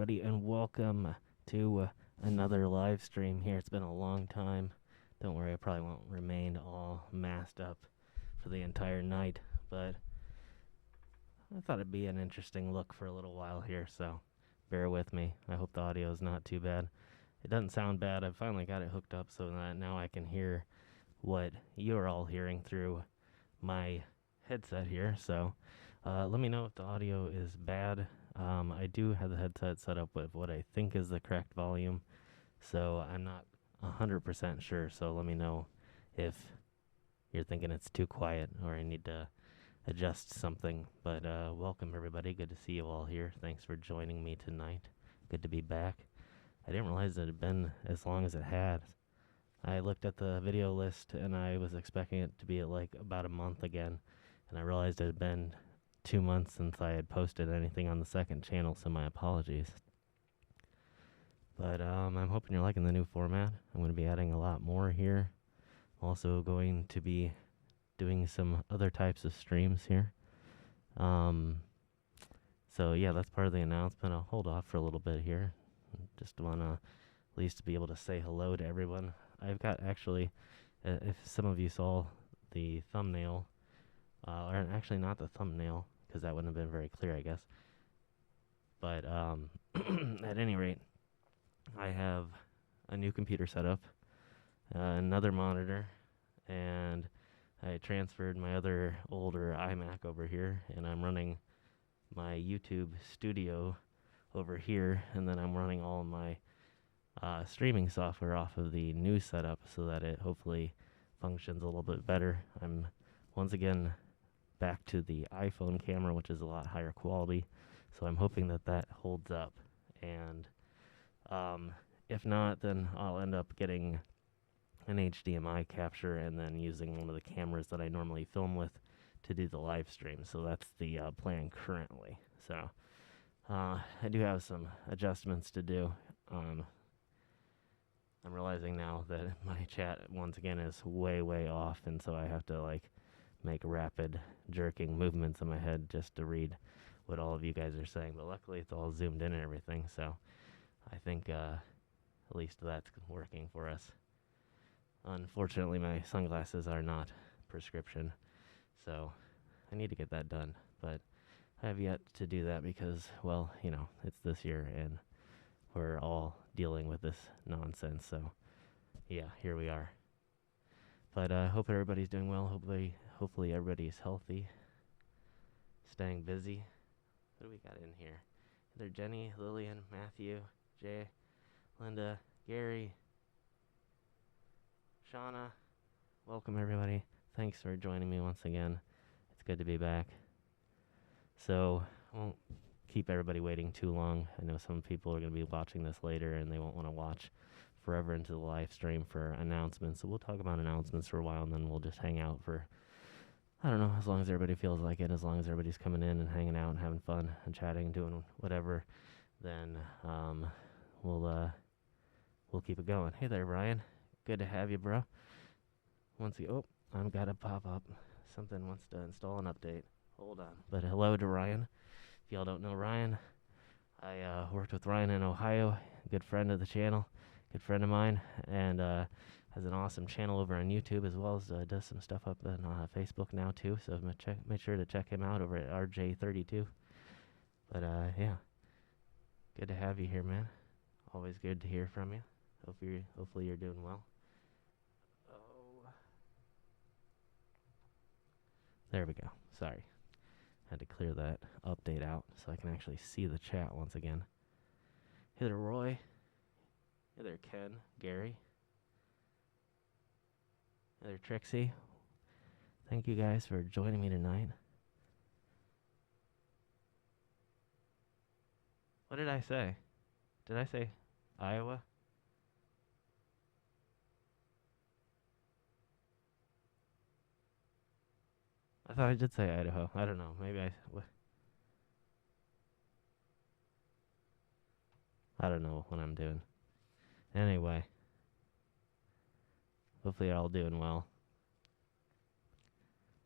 everybody, and welcome to another live stream here. It's been a long time. Don't worry, I probably won't remain all masked up for the entire night, but I thought it'd be an interesting look for a little while here, so bear with me. I hope the audio is not too bad. It doesn't sound bad. I've finally got it hooked up so that now I can hear what you're all hearing through my headset here. So let me know if the audio is bad. I do have the headset set up with what I think is the correct volume, so I'm not 100% sure. So let me know if you're thinking it's too quiet or I need to adjust something. But welcome, everybody. Good to see you all here. Thanks for joining me tonight. Good to be back. I didn't realize it had been as long as it had. I looked at the video list and I was expecting it to be at like about a month again, and I realized it had been 2 months since I had posted anything on the second channel, so my apologies. But I'm hoping you're liking the new format. I'm going to be adding a lot more here. I'm also going to be doing some other types of streams here. So yeah, that's part of the announcement. I'll hold off for a little bit here. Just want to at least be able to say hello to everyone. I've got actually, if some of you saw the thumbnail, or actually not the thumbnail, because that wouldn't have been very clear, I guess. But at any rate, I have a new computer set up, another monitor, and I transferred my other older iMac over here, and I'm running my YouTube studio over here, and then I'm running all my streaming software off of the new setup so that it hopefully functions a little bit better. I'm once again back to the iPhone camera, which is a lot higher quality, so I'm hoping that that holds up. And if not, then I'll end up getting an HDMI capture and then using one of the cameras that I normally film with to do the live stream. So that's the plan currently. So I do have some adjustments to do. I'm realizing now that my chat once again is way off, and so I have to like make rapid jerking movements in my head just to read what all of you guys are saying. But luckily it's all zoomed in and everything, so I think at least that's working for us. Unfortunately, my sunglasses are not prescription, so I need to get that done. But I have yet to do that because, well, you know, it's this year and we're all dealing with this nonsense. So, yeah, here we are. But I hope everybody's doing well. Hopefully everybody's healthy, staying busy. What do we got in here? There, Jenny, Lillian, Matthew, Jay, Linda, Gary, Shauna. Welcome, everybody. Thanks for joining me once again. It's good to be back. So, I won't keep everybody waiting too long. I know some people are going to be watching this later and they won't want to watch forever into the live stream for announcements. So we'll talk about announcements for a while, and then we'll just hang out for, I don't know, as long as everybody feels like it, as long as everybody's coming in and hanging out and having fun and chatting and doing whatever, then we'll keep it going. Hey there, Ryan. Good to have you, bro. Once you, oh, I've got a pop-up. Something wants to install an update. Hold on. But hello to Ryan. If y'all don't know Ryan, I worked with Ryan in Ohio, good friend of the channel, good friend of mine, and has an awesome channel over on YouTube, as well as does some stuff up on Facebook now too. So make sure to check him out over at RJ32. But yeah, good to have you here, man. Always good to hear from you. Hopefully you're doing well. Oh, there we go. Sorry, had to clear that update out so I can actually see the chat once again. Hey there, Roy. Hey there, Ken, Gary. Hey there, Trixie. Thank you guys for joining me tonight. What did I say? Did I say Iowa? I thought I did say Idaho. I don't know. Maybe I don't know what I'm doing. Anyway, hopefully you're all doing well.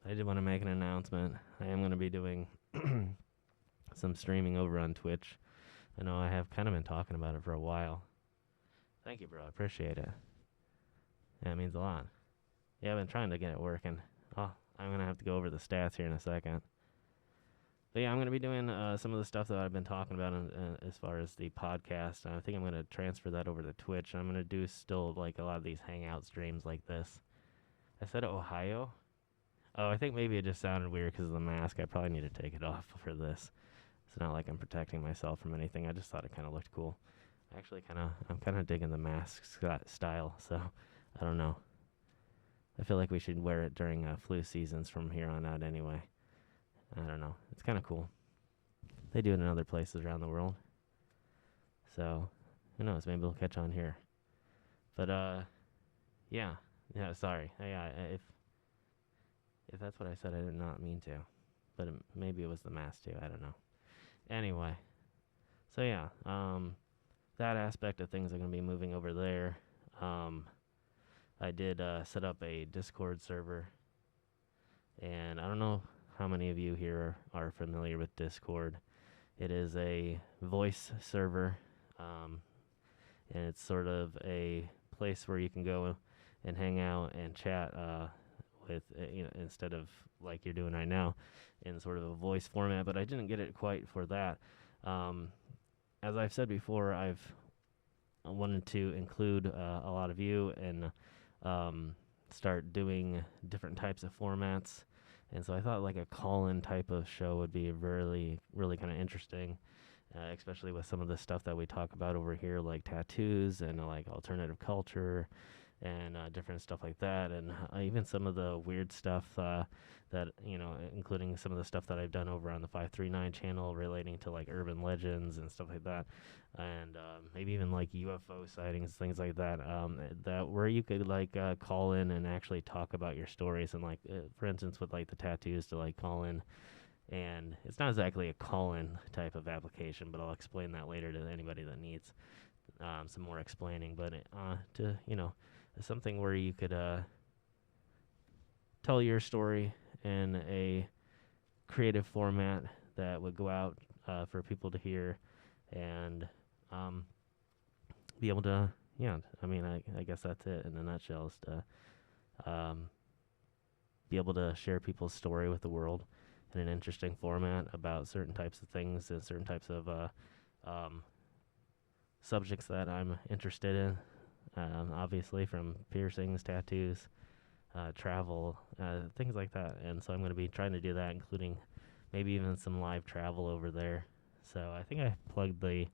I did want to make an announcement. I am going to be doing some streaming over on Twitch I know I have kind of been talking about it for a while. Thank you, bro. I appreciate it. Yeah, it means a lot. Yeah, I've been trying to get it working. Oh, I'm gonna have to go over the stats here in a second. But yeah, I'm gonna be doing some of the stuff that I've been talking about as far as the podcast. I think I'm gonna transfer that over to Twitch. I'm gonna do still like a lot of these hangout streams like this. I said Ohio. Oh, I think maybe it just sounded weird because of the mask. I probably need to take it off for this. It's not like I'm protecting myself from anything. I just thought it kind of looked cool. I'm kind of digging the mask style. So I don't know. I feel like we should wear it during flu seasons from here on out anyway. I don't know. It's kind of cool. They do it in other places around the world. So who knows? Maybe we'll catch on here. But yeah, yeah. Sorry. Yeah, if that's what I said, I did not mean to. But maybe it was the mask too. I don't know. Anyway, so yeah, that aspect of things are going to be moving over there. I did set up a Discord server, and I don't know how many of you here are familiar with Discord. It is a voice server, and it's sort of a place where you can go and hang out and chat with, instead of like you're doing right now, in sort of a voice format. But I didn't get it quite for that. As I've said before, I've wanted to include a lot of you and start doing different types of formats. And so I thought like a call-in type of show would be really, really kind of interesting, especially with some of the stuff that we talk about over here, like tattoos and like alternative culture and different stuff like that, and even some of the weird stuff that, including some of the stuff that I've done over on the 539 channel relating to like urban legends and stuff like that, and maybe even like UFO sightings, things like that. That where you could like call in and actually talk about your stories, and like for instance with like the tattoos, to like call in. And it's not exactly a call-in type of application, but I'll explain that later to anybody that needs some more explaining. But to something where you could tell your story in a creative format that would go out for people to hear, and be able to, yeah, I guess that's it in a nutshell, is to be able to share people's story with the world in an interesting format about certain types of things and certain types of subjects that I'm interested in. Obviously, from piercings, tattoos, travel, things like that. And so I'm going to be trying to do that, including maybe even some live travel over there. So I think I plugged the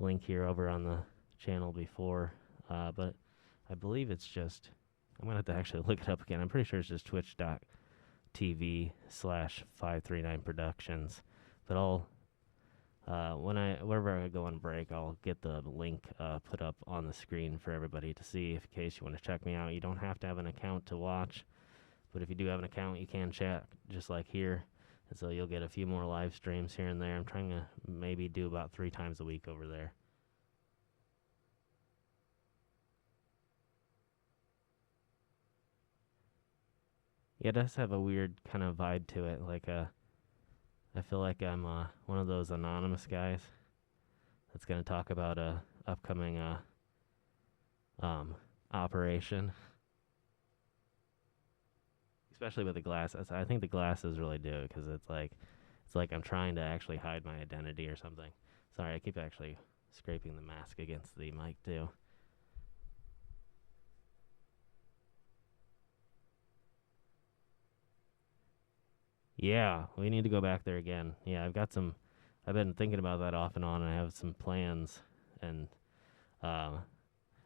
link here over on the channel before, but I believe it's just, I'm going to have to actually look it up again. I'm pretty sure it's just twitch.tv/539 Productions. But I'll, wherever I go on break, I'll get the link put up on the screen for everybody to see, in case you want to check me out. You don't have to have an account to watch, but if you do have an account, you can chat just like here. And so you'll get a few more live streams here and there. I'm trying to maybe do about 3 times a week over there. Yeah, it does have a weird kind of vibe to it. Like I feel like I'm one of those anonymous guys that's going to talk about a upcoming operation, especially with the glasses. I think the glasses really do it, because it's like I'm trying to actually hide my identity or something. Sorry, I keep actually scraping the mask against the mic too. Yeah, we need to go back there again. Yeah, I've been thinking about that off and on, and I have some plans. And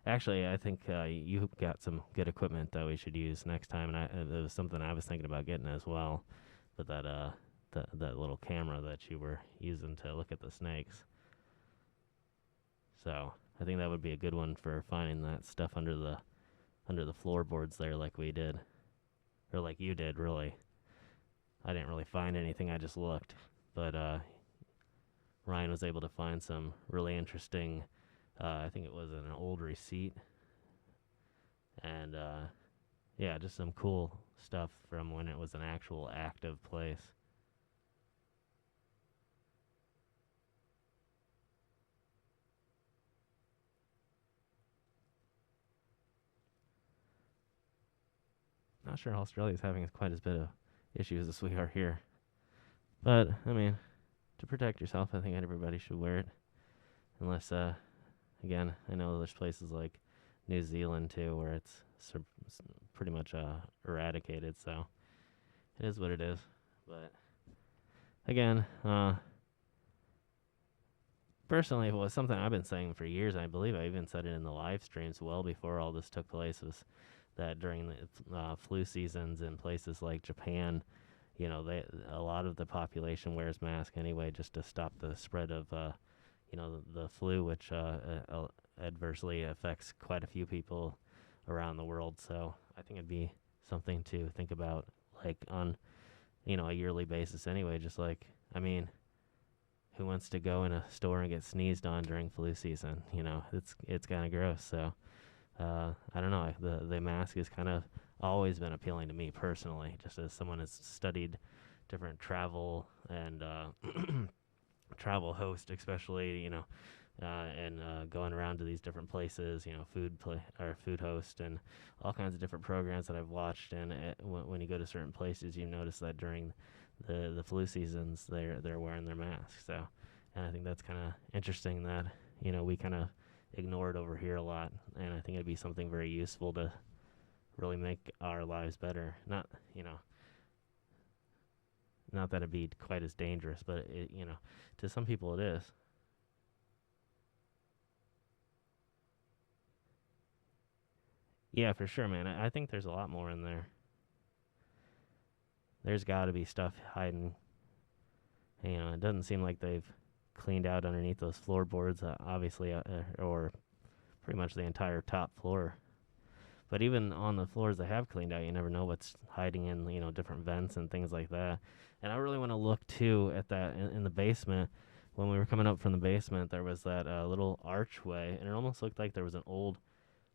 actually, I think you got some good equipment that we should use next time, and it was something I was thinking about getting as well. But that little camera that you were using to look at the snakes. So I think that would be a good one for finding that stuff under the floorboards there, like we did, or like you did, really. I didn't really find anything. I just looked, but Ryan was able to find some really interesting. I think it was an old receipt, and yeah, just some cool stuff from when it was an actual active place. not sure Australia's having quite as bit of issues as we are here. But I mean, to protect yourself, I think everybody should wear it. Unless, again, I know there's places like New Zealand too where it's pretty much eradicated. So it is what it is. But again, personally, it was something I've been saying for years. I believe I even said it in the live streams well before all this took place. Was that during the flu seasons in places like Japan, a lot of the population wears masks anyway, just to stop the spread of the flu, which adversely affects quite a few people around the world. So I think it'd be something to think about, like on a yearly basis anyway. Just like, I mean, who wants to go in a store and get sneezed on during flu season? It's kind of gross. So I don't know. The mask has kind of always been appealing to me personally, just as someone has studied different travel and travel host, especially and going around to these different places, food host and all kinds of different programs that I've watched. And when you go to certain places, you notice that during the flu seasons, they're wearing their masks. So, and I think that's kind of interesting that we kind of ignore it over here a lot, and I think it'd be something very useful to really make our lives better. Not that it'd be quite as dangerous, but to some people it is. Yeah, for sure, man. I think there's a lot more in there. There's got to be stuff hiding. It doesn't seem like they've cleaned out underneath those floorboards, obviously, or pretty much the entire top floor. But even on the floors they have cleaned out, you never know what's hiding in, different vents and things like that. And I really want to look, too, at that in the basement. When we were coming up from the basement, there was that little archway, and it almost looked like there was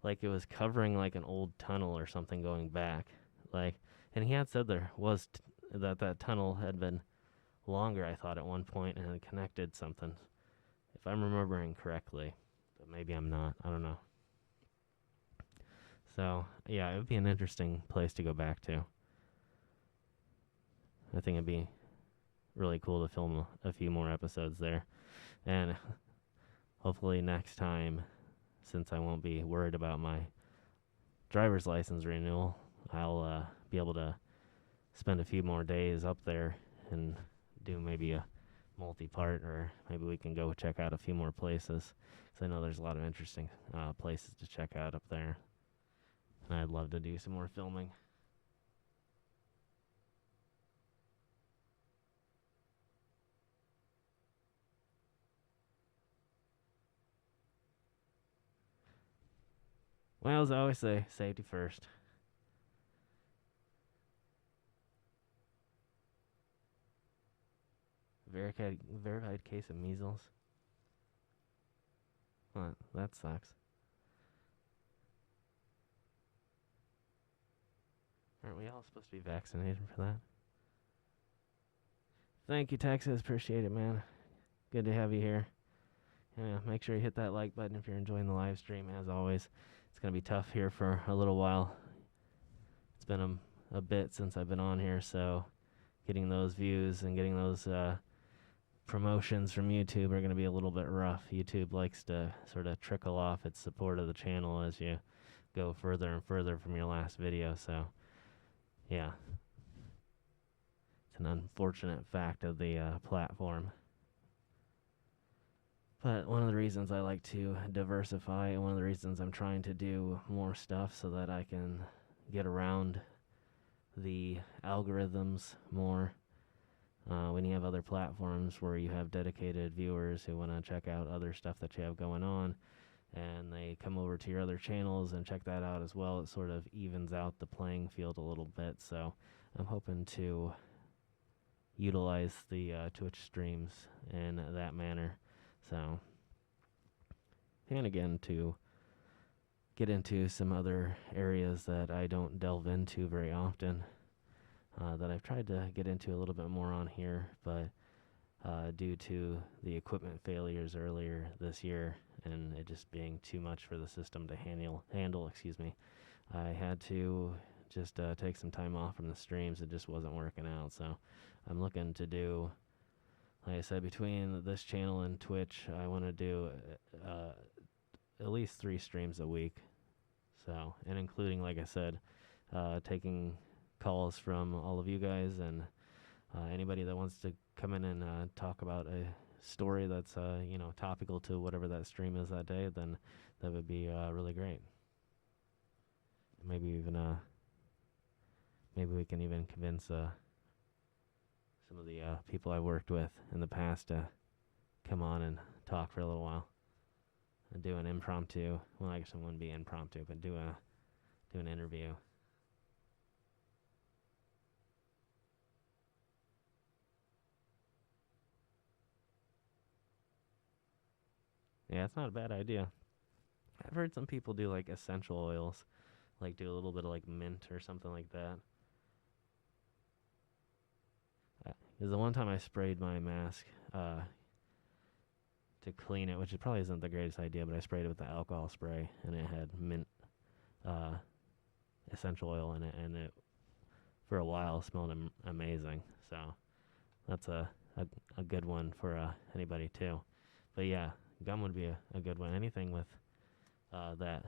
like it was covering like an old tunnel or something going back. And he had said there was that tunnel had been longer, I thought, at one point, and had connected something, if I'm remembering correctly. But maybe I'm not. I don't know. So, yeah, it would be an interesting place to go back to. I think it'd be really cool to film a few more episodes there. And hopefully next time, since I won't be worried about my driver's license renewal, I'll be able to spend a few more days up there and do maybe a multi-part, or maybe we can go check out a few more places, because I know there's a lot of interesting places to check out up there. And I'd love to do some more filming. Well, as I always say, safety first. Verified case of measles. What? That sucks. Aren't we all supposed to be vaccinated for that? Thank you, Texas. Appreciate it, man. Good to have you here. Yeah, make sure you hit that like button if you're enjoying the live stream. As always, it's going to be tough here for a little while. It's been a bit since I've been on here, so getting those views and getting those promotions from YouTube are going to be a little bit rough. YouTube likes to sort of trickle off its support of the channel as you go further and further from your last video, so yeah. It's an unfortunate fact of the platform. But one of the reasons I like to diversify, and one of the reasons I'm trying to do more stuff so that I can get around the algorithms more. When you have other platforms where you have dedicated viewers who want to check out other stuff that you have going on, and they come over to your other channels and check that out as well, it sort of evens out the playing field a little bit. So I'm hoping to utilize the Twitch streams in that manner. So, and again, to get into some other areas that I don't delve into very often, that I've tried to get into a little bit more on here, but due to the equipment failures earlier this year and it just being too much for the system to handle, I had to just take some time off from the streams. It just wasn't working out. So I'm looking to do, like I said, between this channel and Twitch, I want to do at least 3 streams a week. So, and including, like I said, taking calls from all of you guys and anybody that wants to come in and talk about a story that's topical to whatever that stream is that day, then that would be really great. Maybe even maybe we can even convince some of the people I worked with in the past to come on and talk for a little while and do an impromptu. Well, I guess it wouldn't be impromptu, but do an interview. Yeah, it's not a bad idea. I've heard some people do like essential oils, like do a little bit of like mint or something like that. Because the one time I sprayed my mask to clean it, which it probably isn't the greatest idea, but I sprayed it with the alcohol spray, and it had mint essential oil in it, and it for a while smelled amazing. So that's a good one for anybody too. But yeah, gum would be a good one. Anything with that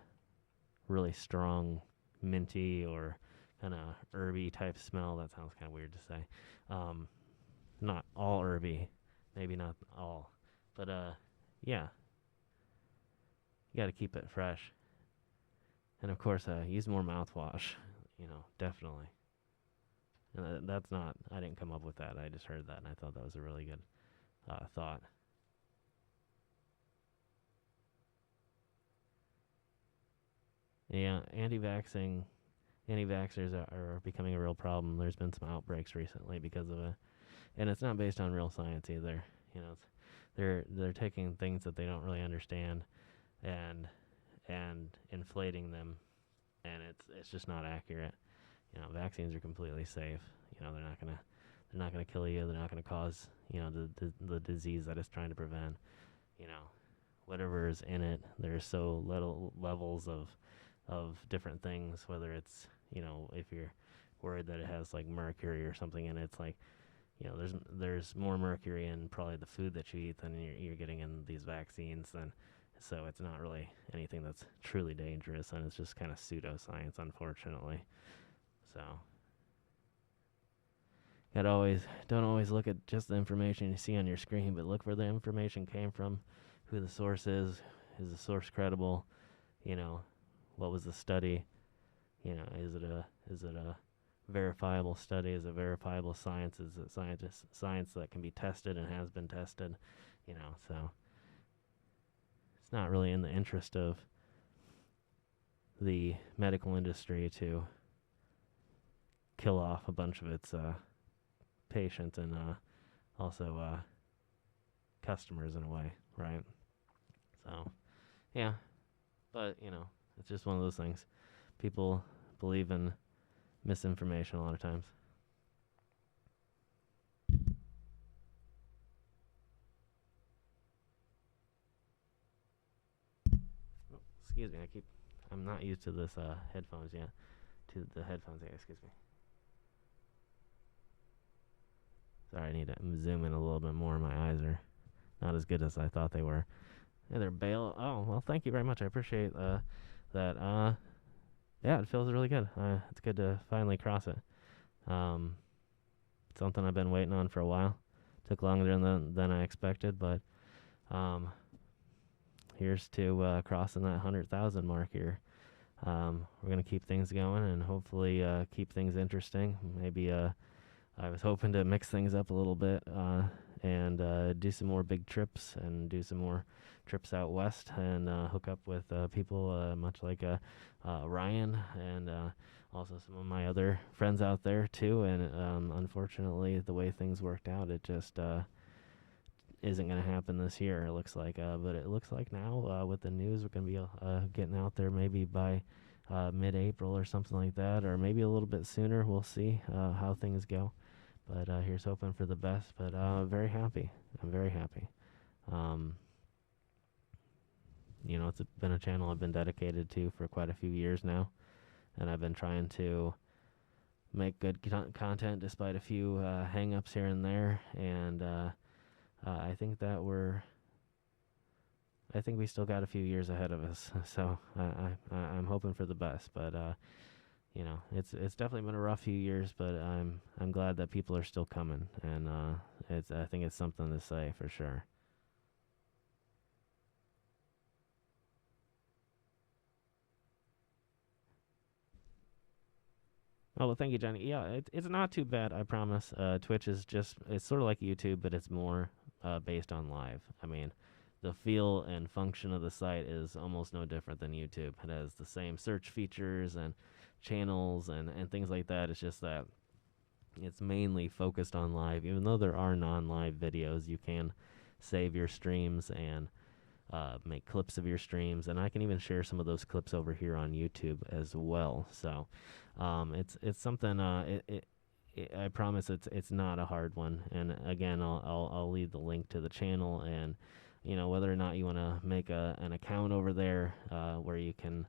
really strong minty or kind of herby type smell. That sounds kind of weird to say. Not all herby, maybe not all, but yeah, you got to keep it fresh. And of course, use more mouthwash. Definitely. And that's not. I didn't come up with that. I just heard that, and I thought that was a really good thought. Yeah, anti-vaxxers are becoming a real problem. There's been some outbreaks recently because of it, and it's not based on real science either. They're taking things that they don't really understand, and inflating them, and it's just not accurate. Vaccines are completely safe. They're not gonna kill you. They're not gonna cause the disease that it's trying to prevent. You know, whatever is in it, there's so little levels of different things, whether it's, if you're worried that it has like mercury or something in it, it's like, there's more mercury in probably the food that you eat than you're getting in these vaccines. Then, so it's not really anything that's truly dangerous, and it's just kind of pseudoscience, unfortunately. So, don't always look at just the information you see on your screen, but look where the information came from, who the source is the source credible, what was the study, is it a verifiable study, is it verifiable science, is it science that can be tested and has been tested, so it's not really in the interest of the medical industry to kill off a bunch of its patients and also customers in a way, right? So, yeah, but it's just one of those things. People believe in misinformation a lot of times. Oh, excuse me, I'm not used to this headphones yet. To the headphones, excuse me. Sorry, I need to zoom in a little bit more. My eyes are not as good as I thought they were. Hey there, Bale. Oh, well, thank you very much. I appreciate that. Yeah, it feels really good. It's good to finally cross it. Something I've been waiting on for a while. Took longer than I expected, but here's to crossing that 100,000 mark here. We're going to keep things going and hopefully keep things interesting. Maybe I was hoping to mix things up a little bit and do some more big trips and do some more trips out west and hook up with people much like Ryan and also some of my other friends out there too. And unfortunately, the way things worked out, it just isn't going to happen this year, it looks like. But it looks like now with the news, we're going to be getting out there maybe by mid-April or something like that, or maybe a little bit sooner. We'll see how things go. But here's hoping for the best. But very happy. I'm very happy. It's been a channel I've been dedicated to for quite a few years now, and I've been trying to make good content despite a few hang-ups here and there, and I think that I think we still got a few years ahead of us. So I'm hoping for the best, but you know, it's definitely been a rough few years, but I'm glad that people are still coming, and I think it's something to say for sure. Oh, well, thank you, Johnny. Yeah, it's not too bad, I promise. Twitch is just, it's sort of like YouTube, but it's more based on live. I mean, the feel and function of the site is almost no different than YouTube. It has the same search features and channels and things like that. It's just that it's mainly focused on live. Even though there are non live videos, you can save your streams and make clips of your streams, and I can even share some of those clips over here on YouTube as well. So it's something. I promise it's not a hard one. And again, I'll leave the link to the channel, and you know, whether or not you want to make an account over there where you can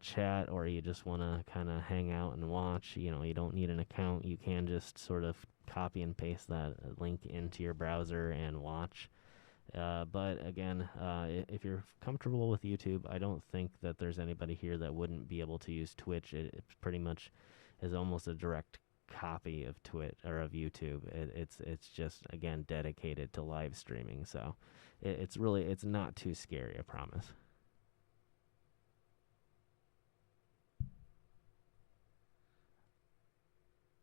chat, or you just want to kind of hang out and watch. You know, you don't need an account. You can just sort of copy and paste that link into your browser and watch. But again, if you're comfortable with YouTube, I don't think that there's anybody here that wouldn't be able to use Twitch. It pretty much is almost a direct copy of Twitch or of YouTube. It's just again dedicated to live streaming, so it's not too scary, I promise.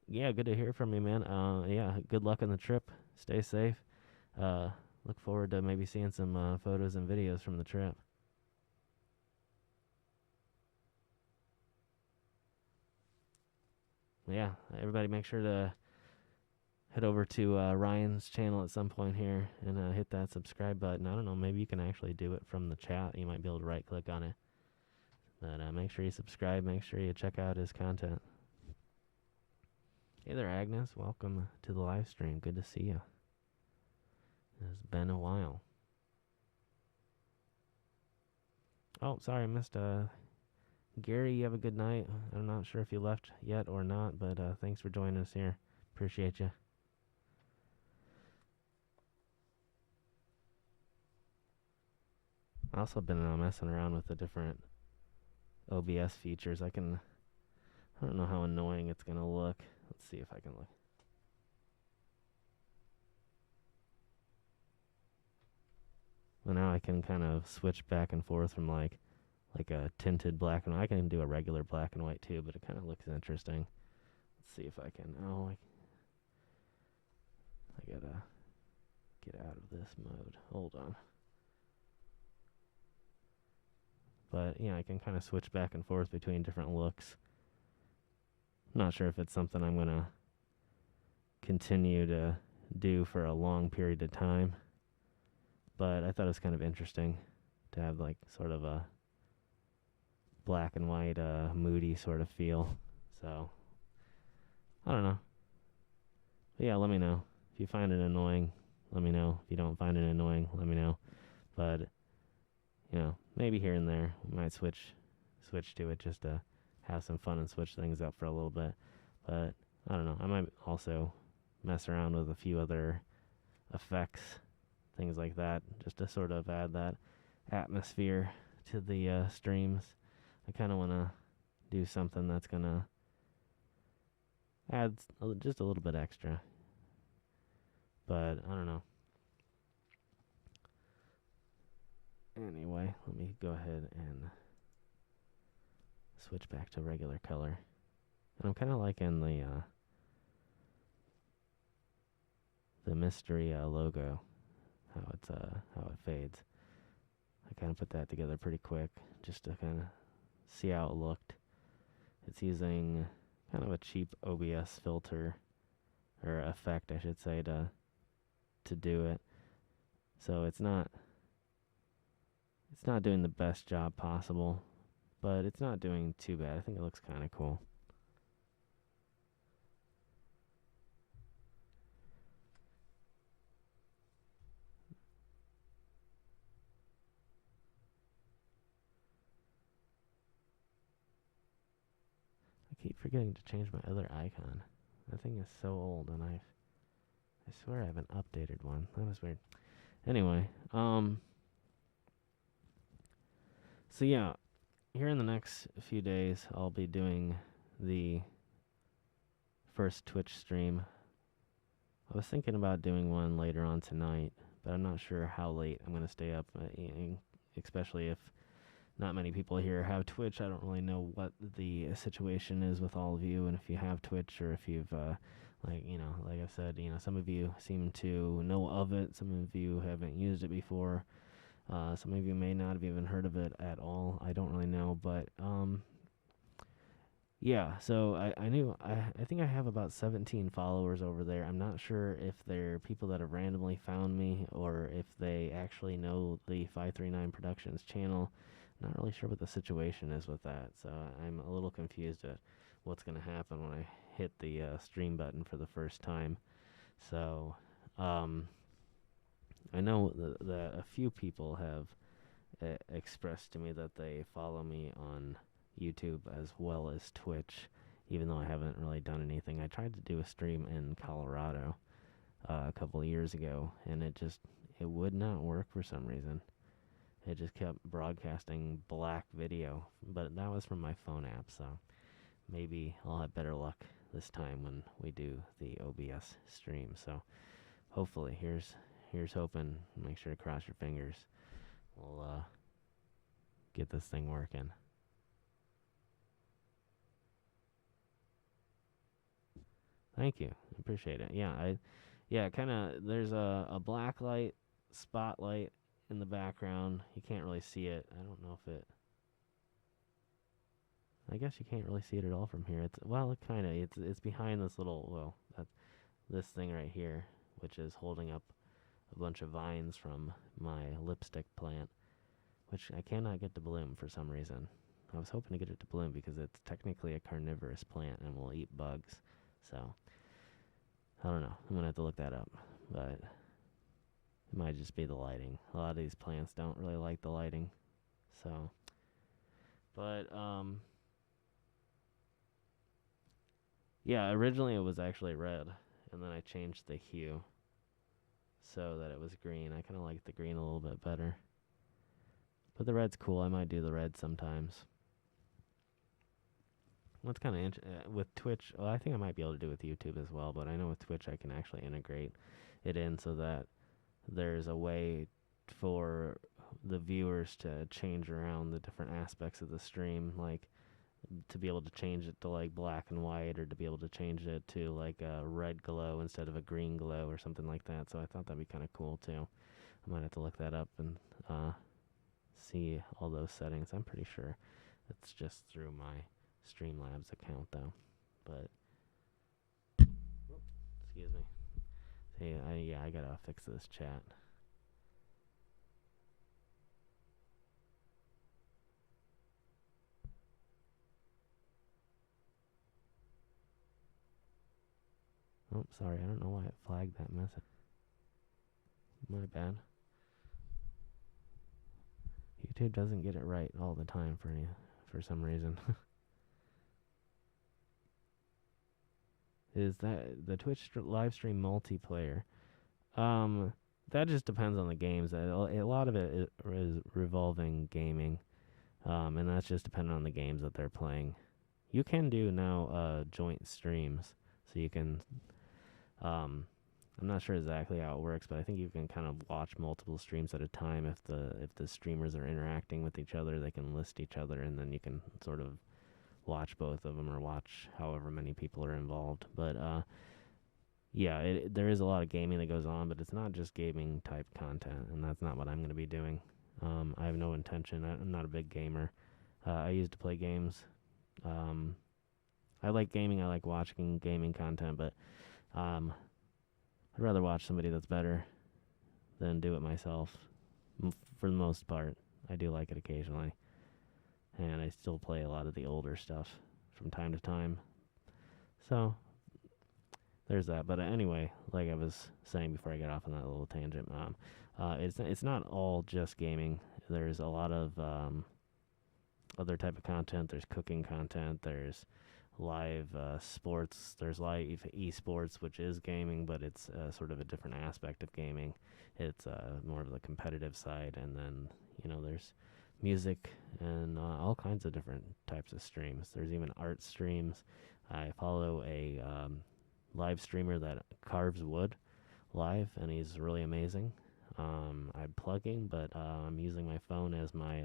Yeah, good to hear from you, man. Yeah, good luck on the trip. Stay safe. Uh, Look forward to maybe seeing some photos and videos from the trip. Yeah, everybody make sure to head over to Ryan's channel at some point here and hit that subscribe button. I don't know, maybe you can actually do it from the chat. You might be able to right click on it. But make sure you subscribe. Make sure you check out his content. Hey there, Agnes. Welcome to the live stream. Good to see you. It's been a while. Oh, sorry, I missed Gary. You have a good night. I'm not sure if you left yet or not, but thanks for joining us here. Appreciate you. I also been messing around with the different OBS features. I don't know how annoying it's gonna look. Let's see if I can look. Well, now I can kind of switch back and forth from like a tinted black and white. I can do a regular black and white too, but it kind of looks interesting. Let's see if I can. Oh, I gotta get out of this mode. Hold on. But yeah, I can kind of switch back and forth between different looks. Not sure if it's something I'm gonna continue to do for a long period of time, but I thought it was kind of interesting to have like sort of a black and white, moody sort of feel. So I don't know. But yeah, let me know if you find it annoying. Let me know if you don't find it annoying. Let me know. But you know, maybe here and there we might switch to it just to have some fun and switch things up for a little bit. But I don't know. I might also mess around with a few other effects, things like that, just to sort of add that atmosphere to the streams. I kind of want to do something that's going to add just a little bit extra. But I don't know. Anyway, let me go ahead and switch back to regular color. And I'm kind of liking the mystery logo, how it fades. I kind of put that together pretty quick just to kind of see how it looked. It's using kind of a cheap OBS filter or effect, I should say, to do it. So it's not doing the best job possible, but it's not doing too bad. I think it looks kind of cool. I keep forgetting to change my other icon. That thing is so old, and I swear I haven't updated one. That was weird. Anyway, so yeah, here in the next few days, I'll be doing the first Twitch stream. I was thinking about doing one later on tonight, but I'm not sure how late I'm going to stay up, especially if not many people here have Twitch. I don't really know what the situation is with all of you, and if you have Twitch or if you've, like I said, some of you seem to know of it. Some of you haven't used it before. Some of you may not have even heard of it at all. I don't really know, but yeah. So I think I have about 17 followers over there. I'm not sure if they're people that have randomly found me or if they actually know the 539 Productions channel. Not really sure what the situation is with that, so I'm a little confused at what's going to happen when I hit the stream button for the first time. So, I know that a few people have expressed to me that they follow me on YouTube as well as Twitch, even though I haven't really done anything. I tried to do a stream in Colorado a couple of years ago, and it would not work for some reason. It just kept broadcasting black video, but that was from my phone app, so maybe I'll have better luck this time when we do the OBS stream. So hopefully, here's hoping. Make sure to cross your fingers. We'll get this thing working. Thank you, appreciate it. Yeah, kind of. There's a black light spotlight in the background. You can't really see it. I don't know if it. I guess you can't really see it at all from here. It kind of. It's behind this this thing right here, which is holding up a bunch of vines from my lipstick plant, which I cannot get to bloom for some reason. I was hoping to get it to bloom because it's technically a carnivorous plant and will eat bugs. So I don't know. I'm gonna have to look that up, but it might just be the lighting. A lot of these plants don't really like the lighting. So, but, yeah, originally it was actually red, and then I changed the hue so that it was green. I kind of like the green a little bit better. But the red's cool. I might do the red sometimes. What's kind of with Twitch, well, I think I might be able to do it with YouTube as well, but I know with Twitch I can actually integrate it in so that there's a way for the viewers to change around the different aspects of the stream, like to be able to change it to like black and white, or to be able to change it to like a red glow instead of a green glow or something like that. So I thought that'd be kind of cool too. I might have to look that up and see all those settings. I'm pretty sure it's just through my Streamlabs account though. But excuse me. Hey, I gotta fix this chat. Oh, sorry, I don't know why it flagged that message. My bad. YouTube doesn't get it right all the time for some reason. Is that the Twitch live stream multiplayer? That just depends on the games. A lot of it is revolving gaming, and that's just dependent on the games that they're playing. You can do now joint streams, so you can. I'm not sure exactly how it works, but I think you can kind of watch multiple streams at a time. If the streamers are interacting with each other, they can list each other, and then you can sort of watch both of them or watch however many people are involved. But yeah, there is a lot of gaming that goes on, but it's not just gaming type content, and that's not what I'm going to be doing. I have no intention. I'm not a big gamer. I used to play games. I like gaming. I like watching gaming content, but I'd rather watch somebody that's better than do it myself. For the most part, I do like it occasionally, and I still play a lot of the older stuff from time to time. So there's that. But anyway, like I was saying before I got off on that little tangent, it's not all just gaming. There's a lot of other type of content. There's cooking content. There's live sports. There's live esports, which is gaming, but it's sort of a different aspect of gaming. It's more of the competitive side, and then there's music and all kinds of different types of streams. There's even art streams. I follow a live streamer that carves wood live, and he's really amazing. I'm plugging, but I'm using my phone as my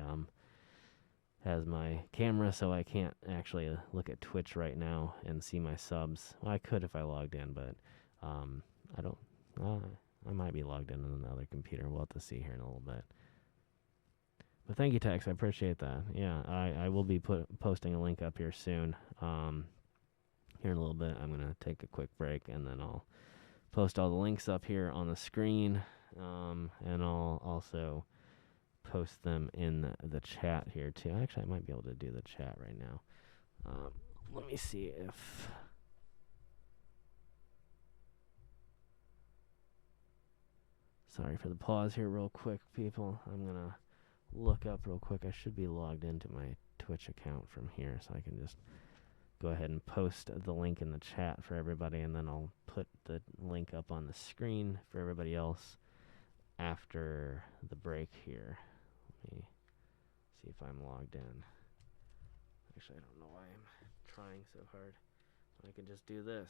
camera, so I can't actually look at Twitch right now and see my subs. Well, I could if I logged in, but I don't. I might be logged in on another computer. We'll have to see here in a little bit. But thank you, Tex. I appreciate that. Yeah, I will be posting a link up here soon. Here in a little bit, I'm gonna take a quick break, and then I'll post all the links up here on the screen, and I'll also post them in the chat here too. Actually, I might be able to do the chat right now. Let me see if... Sorry for the pause here real quick, people. I'm going to look up real quick. I should be logged into my Twitch account from here, so I can just go ahead and post the link in the chat for everybody, and then I'll put the link up on the screen for everybody else after the break here. Let me see if I'm logged in. Actually, I don't know why I'm trying so hard. I can just do this.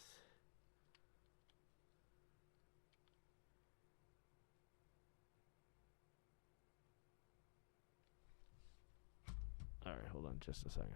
Alright, hold on just a second.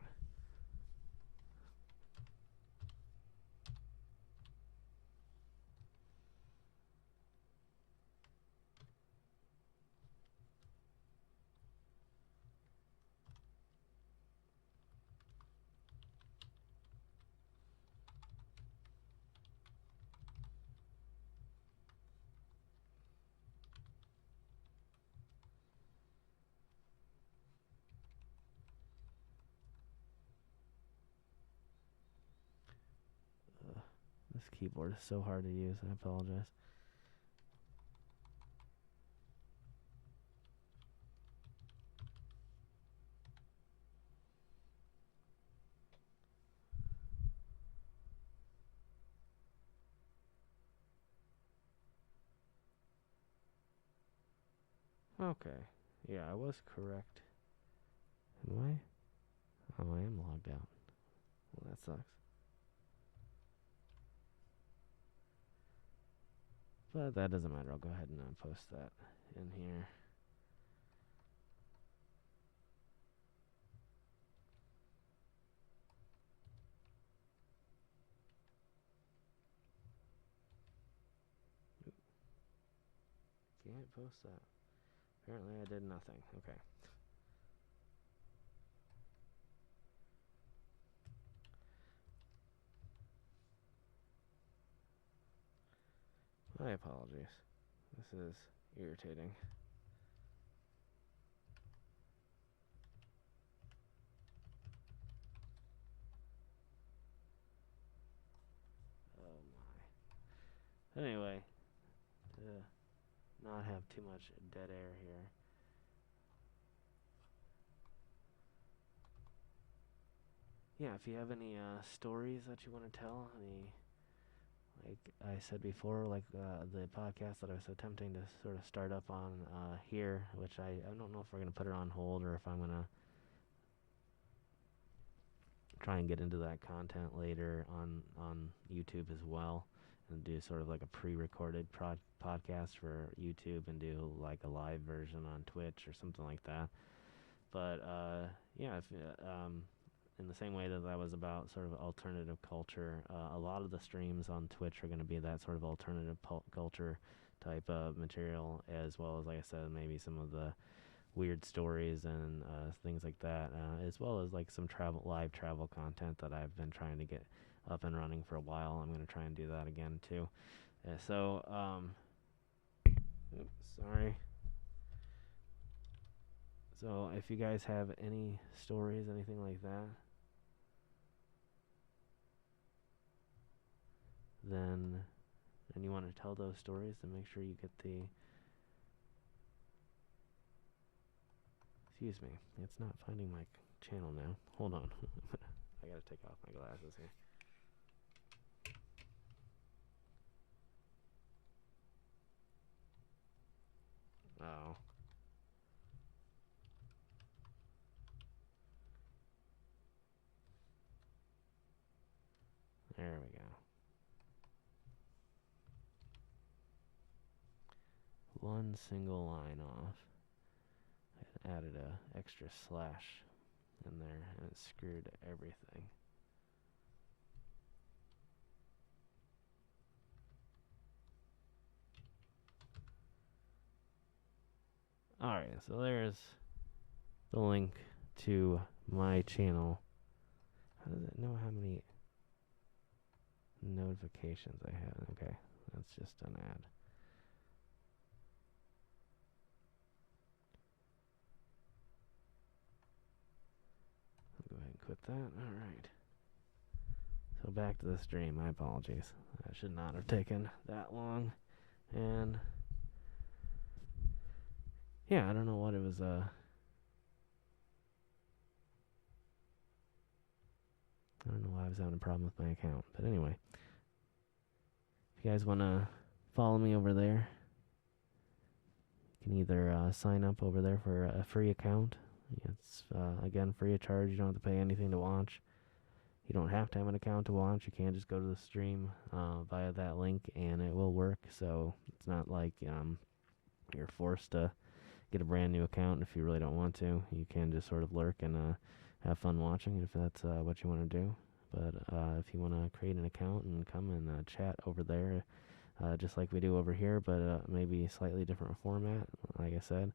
This keyboard is so hard to use. I apologize. Okay. Yeah, I was correct. Am I? Oh, I am logged out. Well, that sucks. But that doesn't matter. I'll go ahead and post that in here. Can't post that. Apparently I did nothing. Okay. My apologies. This is irritating. Oh my. Anyway, to not have too much dead air here. Yeah, if you have any stories that you want to tell, like I said before, like the podcast that I was attempting to sort of start up on here, which I don't know if we're going to put it on hold or if I'm going to try and get into that content later on YouTube as well, and do sort of like a pre-recorded podcast for YouTube and do like a live version on Twitch or something like that. But yeah, if in the same way that was about sort of alternative culture, a lot of the streams on Twitch are going to be that sort of alternative culture type of material, as well as, like I said, maybe some of the weird stories and things like that, as well as like some live travel content that I've been trying to get up and running for a while. I'm going to try and do that again too. Oops, sorry. So if you guys have any stories, anything like that, then, and you want to tell those stories, then make sure you get the... Excuse me, it's not finding my channel now. Hold on. I gotta take off my glasses here. Oh. There we go. One single line off. I added a extra slash in there and it screwed everything. Alright, so there's the link to my channel. How does it know how many notifications I have? Okay, that's just an ad. I'll go ahead and quit that. Alright. So back to the stream. My apologies. I should not have taken that long. And yeah, I don't know what it was. I don't know why I was having a problem with my account. But anyway, if you guys want to follow me over there, you can either sign up over there for a free account. It's, again, free of charge. You don't have to pay anything to watch. You don't have to have an account to watch. You can just go to the stream via that link, and it will work. So it's not like you're forced to get a brand new account if you really don't want to. You can just sort of lurk and have fun watching if that's what you want to do. But if you want to create an account and come and chat over there, just like we do over here, but maybe slightly different format, like I said,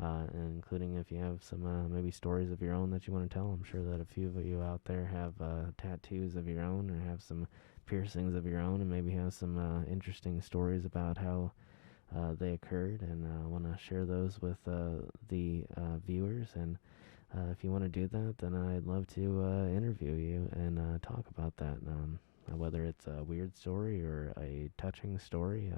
and including if you have some maybe stories of your own that you want to tell. I'm sure that a few of you out there have tattoos of your own or have some piercings of your own and maybe have some interesting stories about how they occurred, and want to share those with the viewers. And if you want to do that, then I'd love to interview you and talk about that. Whether it's a weird story or a touching story,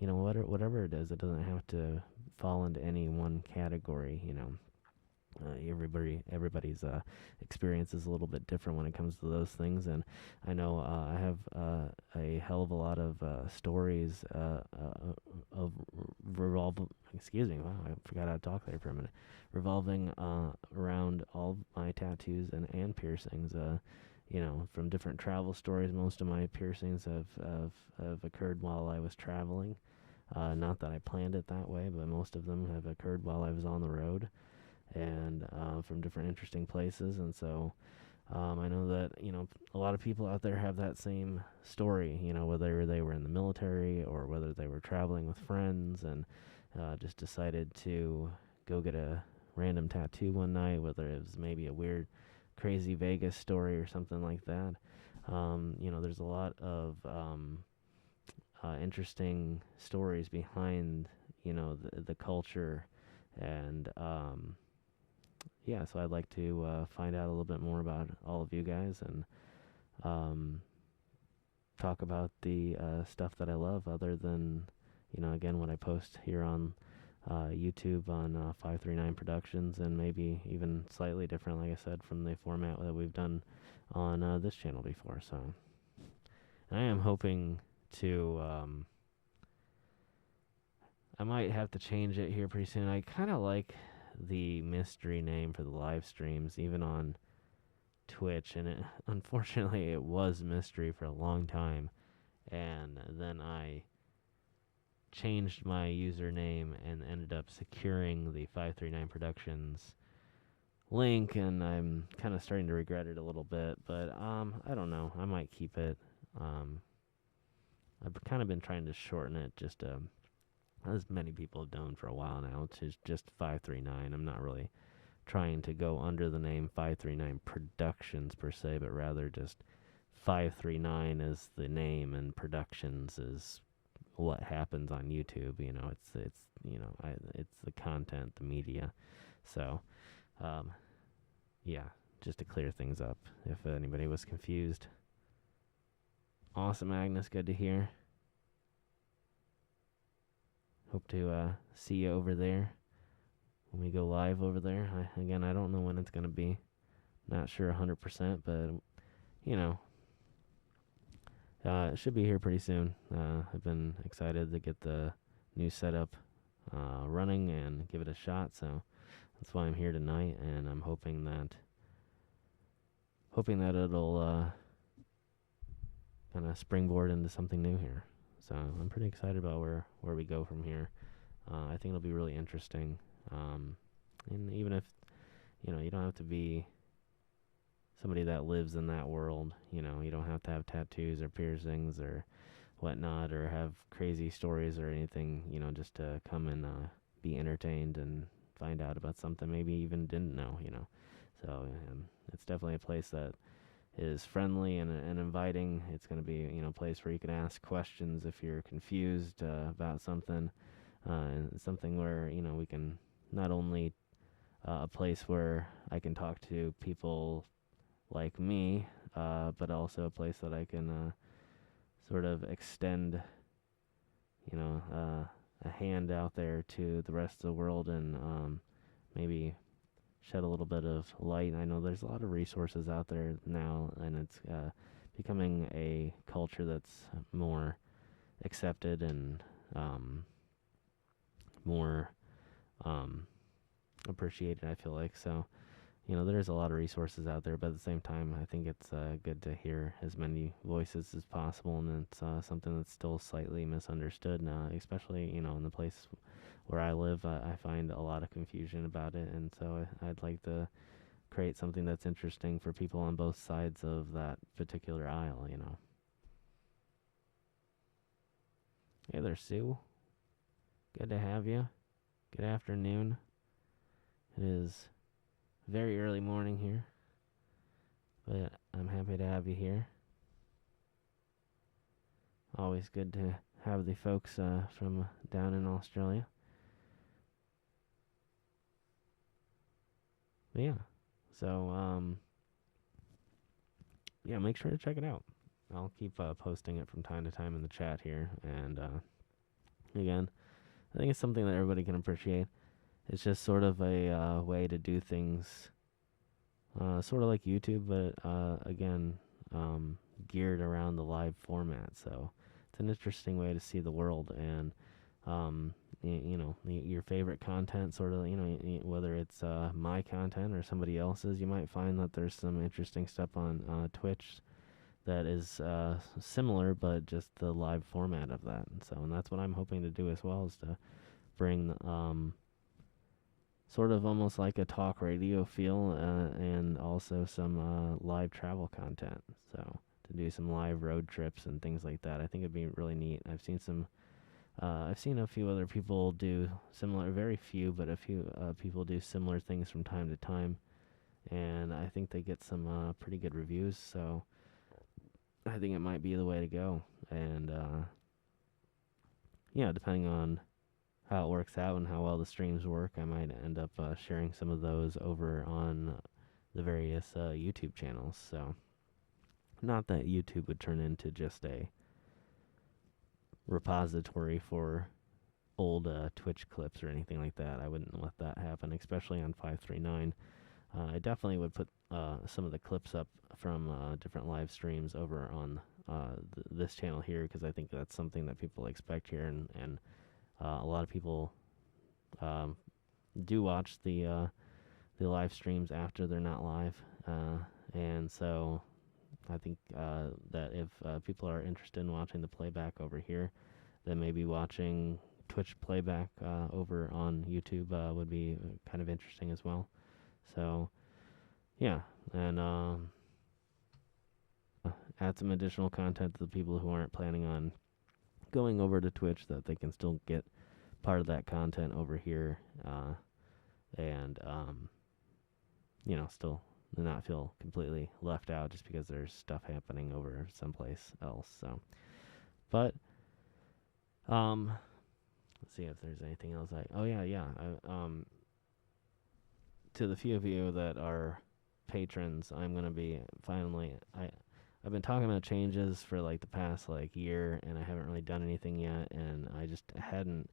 whatever it is, it doesn't have to fall into any one category. Everybody's experience is a little bit different when it comes to those things, and I know I have a hell of a lot of stories of revolving. Excuse me, wow, I forgot how to talk there for a minute. Revolving around all my tattoos and piercings. From different travel stories. Most of my piercings have occurred while I was traveling. Not that I planned it that way, but most of them have occurred while I was on the road, and from different interesting places. And so I know that a lot of people out there have that same story, whether they were in the military or whether they were traveling with friends and just decided to go get a random tattoo one night, whether it was maybe a weird crazy Vegas story or something like that. There's a lot of interesting stories behind the culture, and so I'd like to find out a little bit more about all of you guys and talk about the stuff that I love, other than again, what I post here on YouTube on 539 Productions, and maybe even slightly different, like I said, from the format that we've done on this channel before. So and I am hoping to I might have to change it here pretty soon. I kind of like the mystery name for the live streams, even on Twitch, and unfortunately it was mystery for a long time, and then I changed my username and ended up securing the 539 Productions link, and I'm kind of starting to regret it a little bit, but I don't know. I might keep it. I've kind of been trying to shorten it, just as many people have done for a while now, to just 539. I'm not really trying to go under the name 539 Productions per se, but rather just 539 is the name and Productions is what happens on YouTube. It's the content, the media. So, just to clear things up, if anybody was confused. Awesome, Agnes. Good to hear. Hope to see you over there when we go live over there. I don't know when it's going to be, Not sure 100%, but you know, it should be here pretty soon. I've been excited to get the new setup running and give it a shot. So that's why I'm here tonight, and I'm hoping that it'll kind of springboard into something new here. So I'm pretty excited about where we go from here. I think it'll be really interesting. And even if you don't have to be somebody that lives in that world. You don't have to have tattoos or piercings or whatnot, or have crazy stories or anything. Just to come and be entertained and find out about something maybe even didn't know. So it's definitely a place that is friendly and inviting. It's going to be a place where you can ask questions if you're confused about something, and something where we can not only a place where I can talk to people like me, but also a place that I can sort of extend, a hand out there to the rest of the world, and maybe shed a little bit of light. I know there's a lot of resources out there now, and it's becoming a culture that's more accepted and more appreciated, I feel like. So there's a lot of resources out there, but at the same time, I think it's good to hear as many voices as possible, and it's something that's still slightly misunderstood, especially, in the place where I live. I find a lot of confusion about it, and so I'd like to create something that's interesting for people on both sides of that particular aisle. Hey there, Sue. Good to have you. Good afternoon. It is very early morning here, but I'm happy to have you here. Always good to have the folks from down in Australia. But yeah, so yeah, make sure to check it out. I'll keep posting it from time to time in the chat here, and again, I think it's something that everybody can appreciate. It's just sort of a way to do things, sort of like YouTube, but again, geared around the live format. So it's an interesting way to see the world, and your favorite content, sort of, whether it's my content or somebody else's. You might find that there's some interesting stuff on Twitch that is similar, but just the live format of that. And that's what I'm hoping to do as well, is to bring sort of almost like a talk radio feel, and also some live travel content. So to do some live road trips and things like that, I think it'd be really neat. I've seen a few other people do similar, very few, but a few people do similar things from time to time, and I think they get some pretty good reviews. So I think it might be the way to go. And yeah, depending on how it works out and how well the streams work, I might end up sharing some of those over on the various YouTube channels. So not that YouTube would turn into just a repository for old Twitch clips or anything like that. I wouldn't let that happen, especially on 539. I definitely would put some of the clips up from different live streams over on this channel here, because I think that's something that people expect here, and a lot of people do watch the live streams after they're not live, and so I think that if people are interested in watching the playback over here, then maybe watching Twitch playback over on YouTube would be kind of interesting as well. So yeah, and add some additional content to the people who aren't planning on going over to Twitch, that they can still get part of that content over here, and still not feel completely left out just because there's stuff happening over someplace else. So, but let's see if there's anything else. To the few of you that are patrons, I'm gonna be finally. I've been talking about changes for like the past year, and I haven't really done anything yet, and I just hadn't.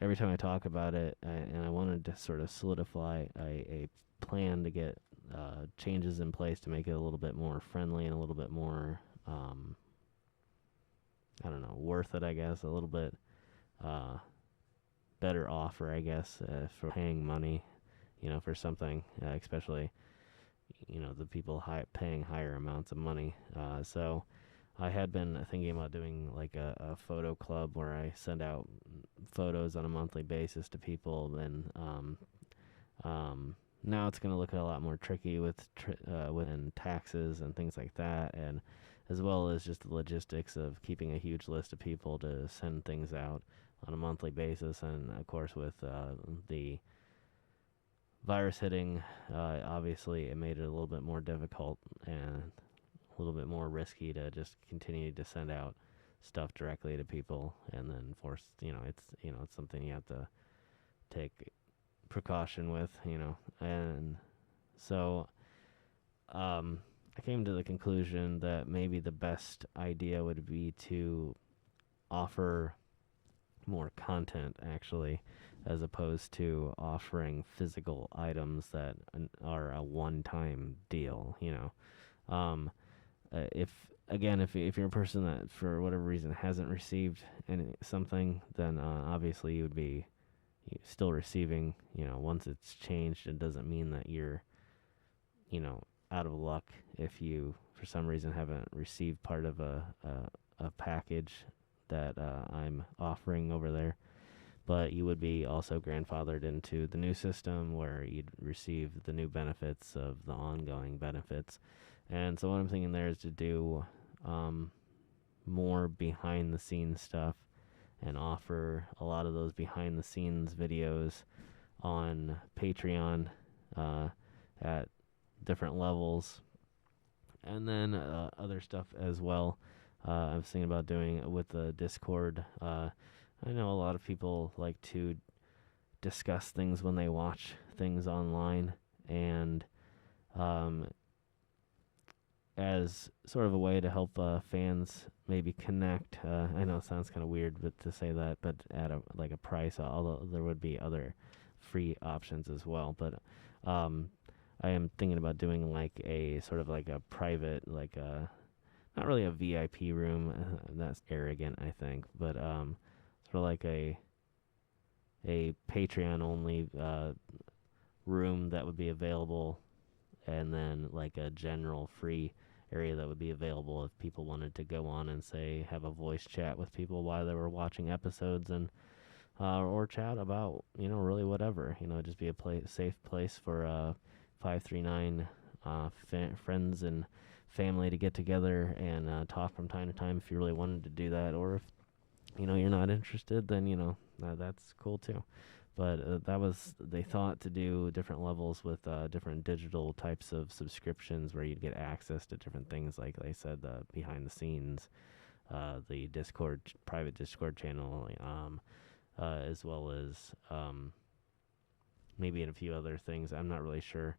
Every time I talk about it, and I wanted to sort of solidify a plan to get changes in place to make it a little bit more friendly and a little bit more, I don't know, worth it, I guess, a little bit uh, better offer, I guess, for paying money, for something, especially, the people paying higher amounts of money. So I had been thinking about doing like a photo club where I send out photos on a monthly basis to people, and now it's going to look a lot more tricky with taxes and things like that, and as well as just the logistics of keeping a huge list of people to send things out on a monthly basis, and of course with the virus hitting, obviously it made it a little bit more difficult and a little bit more risky to just continue to send out stuff directly to people, and then force, it's something you have to take precaution with, and so I came to the conclusion that maybe the best idea would be to offer more content, actually, as opposed to offering physical items that are a one-time deal. If again, if you're a person that for whatever reason hasn't received something, then obviously you would be still receiving. Once it's changed, it doesn't mean that you're you know out of luck if you for some reason haven't received part of a package that I'm offering over there. But you would be also grandfathered into the new system where you'd receive the new benefits of the ongoing benefits. And so what I'm thinking there is to do more behind the scenes stuff and offer a lot of those behind the scenes videos on Patreon at different levels, and then other stuff as well. I was thinking about doing with the Discord. I know a lot of people like to discuss things when they watch things online, and um, as sort of a way to help fans maybe connect. I know it sounds kind of weird to say that, but at a price, although there would be other free options as well. But I am thinking about doing like a sort of like a private, like a not really a VIP room. That's arrogant, I think, but sort of like a Patreon only room that would be available, and then like a general free area that would be available if people wanted to go on and say have a voice chat with people while they were watching episodes, and or chat about really whatever, just be a safe place for 539 friends and family to get together and talk from time to time if you really wanted to do that. Or if you're not interested, then that's cool too. But that was they thought to do different levels with different digital types of subscriptions where you'd get access to different things, like they said, the behind the scenes, the Discord private Discord channel, as well as maybe in a few other things. I'm not really sure.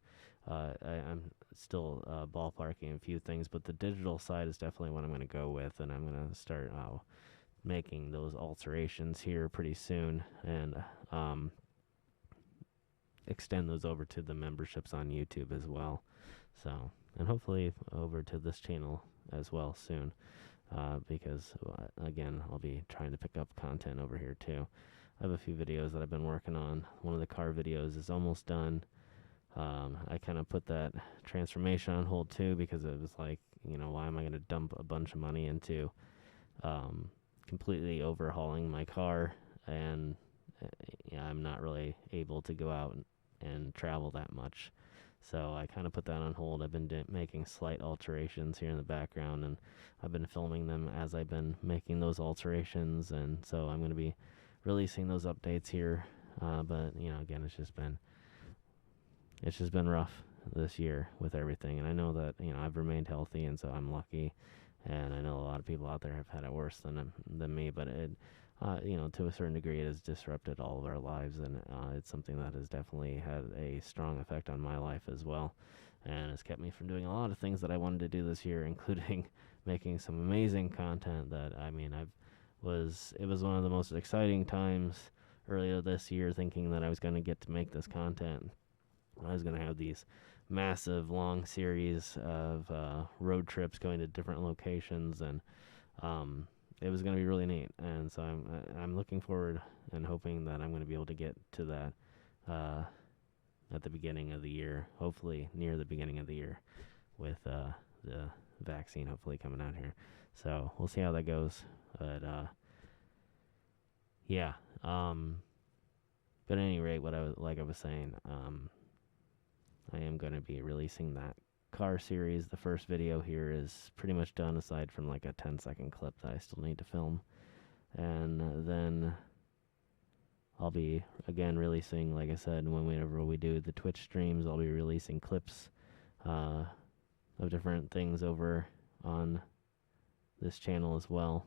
I'm still ballparking a few things, but the digital side is definitely what I'm going to go with, and I'm going to start making those alterations here pretty soon, and extend those over to the memberships on YouTube as well. So, and hopefully over to this channel as well soon, because again, I'll be trying to pick up content over here too. I have a few videos that I've been working on. One of the car videos is almost done. I kind of put that transformation on hold too, because it was like, why am I going to dump a bunch of money into completely overhauling my car, and I'm not really able to go out and travel that much. So I kind of put that on hold. I've been making slight alterations here in the background, and I've been filming them as I've been making those alterations, and so I'm going to be releasing those updates here. But again, it's just been rough this year with everything, and I know that I've remained healthy, and so I'm lucky. And I know a lot of people out there have had it worse than me, but it, to a certain degree, it has disrupted all of our lives, and it's something that has definitely had a strong effect on my life as well, and has kept me from doing a lot of things that I wanted to do this year, including making some amazing content. It was one of the most exciting times earlier this year, thinking that I was going to get to make this content. I was going to have these massive long series of road trips going to different locations, and it was going to be really neat. And so I'm looking forward and hoping that I'm going to be able to get to that at the beginning of the year, hopefully near the beginning of the year, with the vaccine hopefully coming out here. So we'll see how that goes. But yeah. But at any rate, what I was saying, I am going to be releasing that car series. The first video here is pretty much done, aside from like a 10-second clip that I still need to film. And then I'll be, again, releasing, like I said, whenever we do the Twitch streams, I'll be releasing clips of different things over on this channel as well.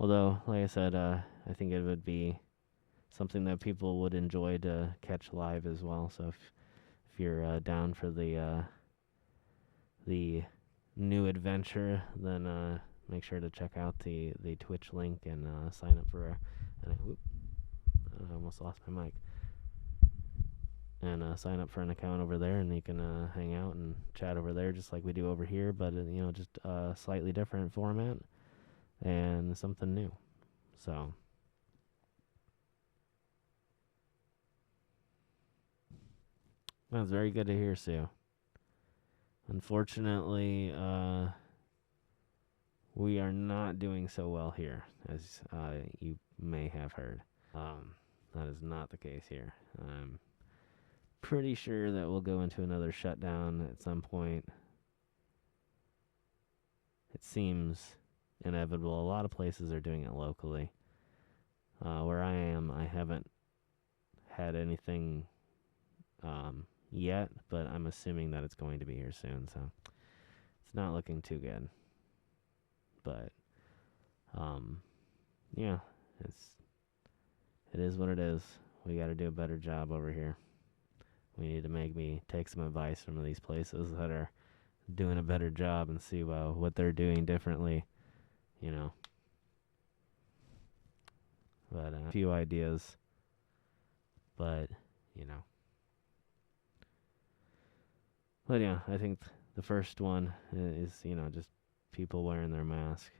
Although, like I said, I think it would be something that people would enjoy to catch live as well. So if you're down for the new adventure, then make sure to check out the Twitch link and sign up for I almost lost my mic. And sign up for an account over there, and you can hang out and chat over there just like we do over here, but just a slightly different format and something new. So that's very good to hear, Sue. Unfortunately, we are not doing so well here, as you may have heard. That is not the case here. I'm pretty sure that we'll go into another shutdown at some point. It seems inevitable. A lot of places are doing it locally. Where I am, I haven't had anything yet, but I'm assuming that it's going to be here soon, so it's not looking too good. But yeah, it is what it is. We got to do a better job over here. We need to maybe take some advice from these places that are doing a better job and see what they're doing differently, But a few ideas, but But yeah, I think the first one is just people wearing their mask.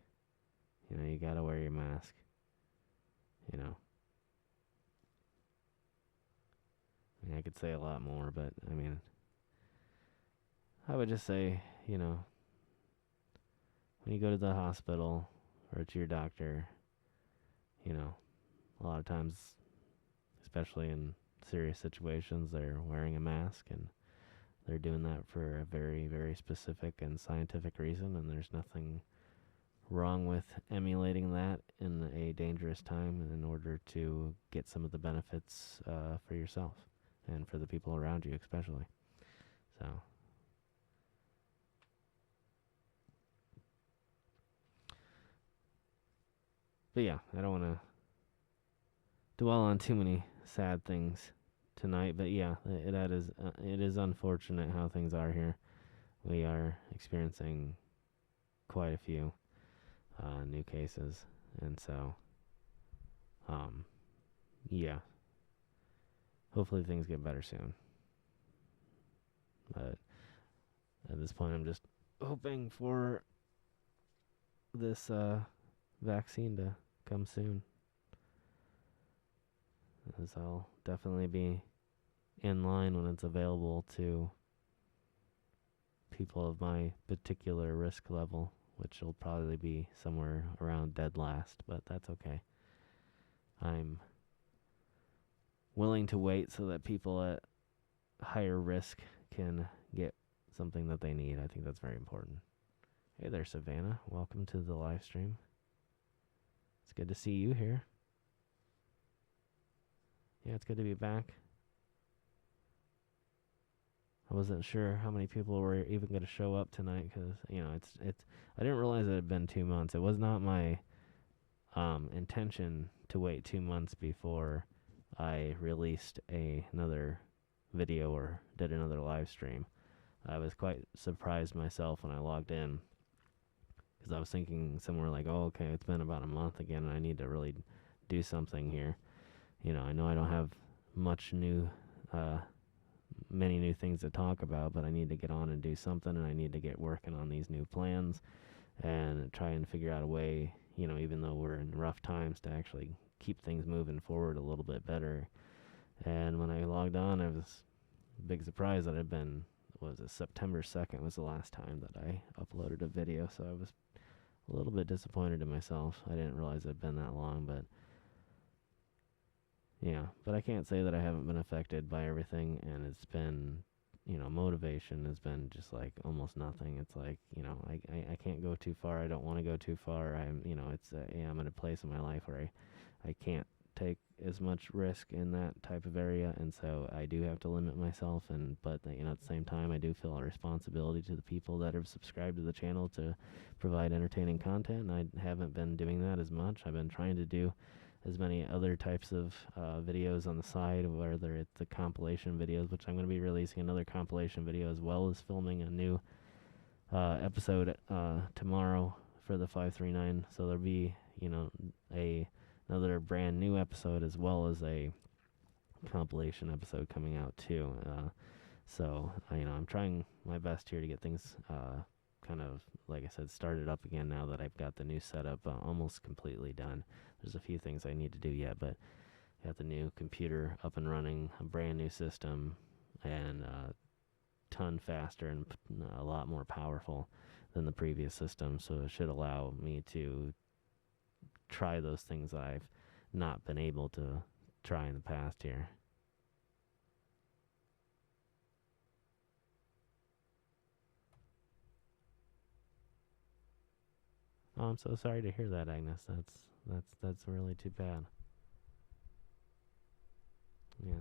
You gotta wear your mask. I could say a lot more, but I would just say, when you go to the hospital or to your doctor, a lot of times, especially in serious situations, they're wearing a mask, and they're doing that for a very, very specific and scientific reason, and there's nothing wrong with emulating that in a dangerous time in order to get some of the benefits for yourself and for the people around you especially. So but yeah, I don't want to dwell on too many sad things tonight, but yeah, it is unfortunate how things are here. We are experiencing quite a few new cases, and so yeah, hopefully things get better soon. But at this point, I'm just hoping for this vaccine to come soon, as I'll definitely be in line when it's available to people of my particular risk level, which will probably be somewhere around dead last, but that's okay. I'm willing to wait so that people at higher risk can get something that they need. I think that's very important. Hey there, Savannah. Welcome to the live stream. It's good to see you here. Yeah, it's good to be back. I wasn't sure how many people were even going to show up tonight because, it's. I didn't realize it had been 2 months. It was not my intention to wait 2 months before I released another video or did another live stream. I was quite surprised myself when I logged in, because I was thinking somewhere like, oh, okay, it's been about a month again, and I need to really do something here. I know I don't have much many new things to talk about, but I need to get on and do something, and I need to get working on these new plans and try and figure out a way, even though we're in rough times, to actually keep things moving forward a little bit better. And when I logged on, I was big surprise that was it September 2nd was the last time that I uploaded a video, so I was a little bit disappointed in myself. I didn't realize it had been that long, but yeah, but I can't say that I haven't been affected by everything, and it's been, motivation has been just like almost nothing. It's like, I can't go too far. I don't want to go too far. I'm in a place in my life where I can't take as much risk in that type of area, and so I do have to limit myself. But at the same time, I do feel a responsibility to the people that have subscribed to the channel to provide entertaining content, and I haven't been doing that as much. I've been trying to do as many other types of videos on the side, whether it's the compilation videos, which I'm going to be releasing another compilation video, as well as filming a new episode tomorrow for the 539. So there'll be, another brand new episode, as well as a compilation episode coming out too. So I'm trying my best here to get things kind of, like I said, started up again now that I've got the new setup almost completely done. There's a few things I need to do yet, but I got the new computer up and running, a brand new system, and a ton faster and a lot more powerful than the previous system. So it should allow me to try those things that I've not been able to try in the past here. Oh, I'm so sorry to hear that, Agnes. That's really too bad. Yeah,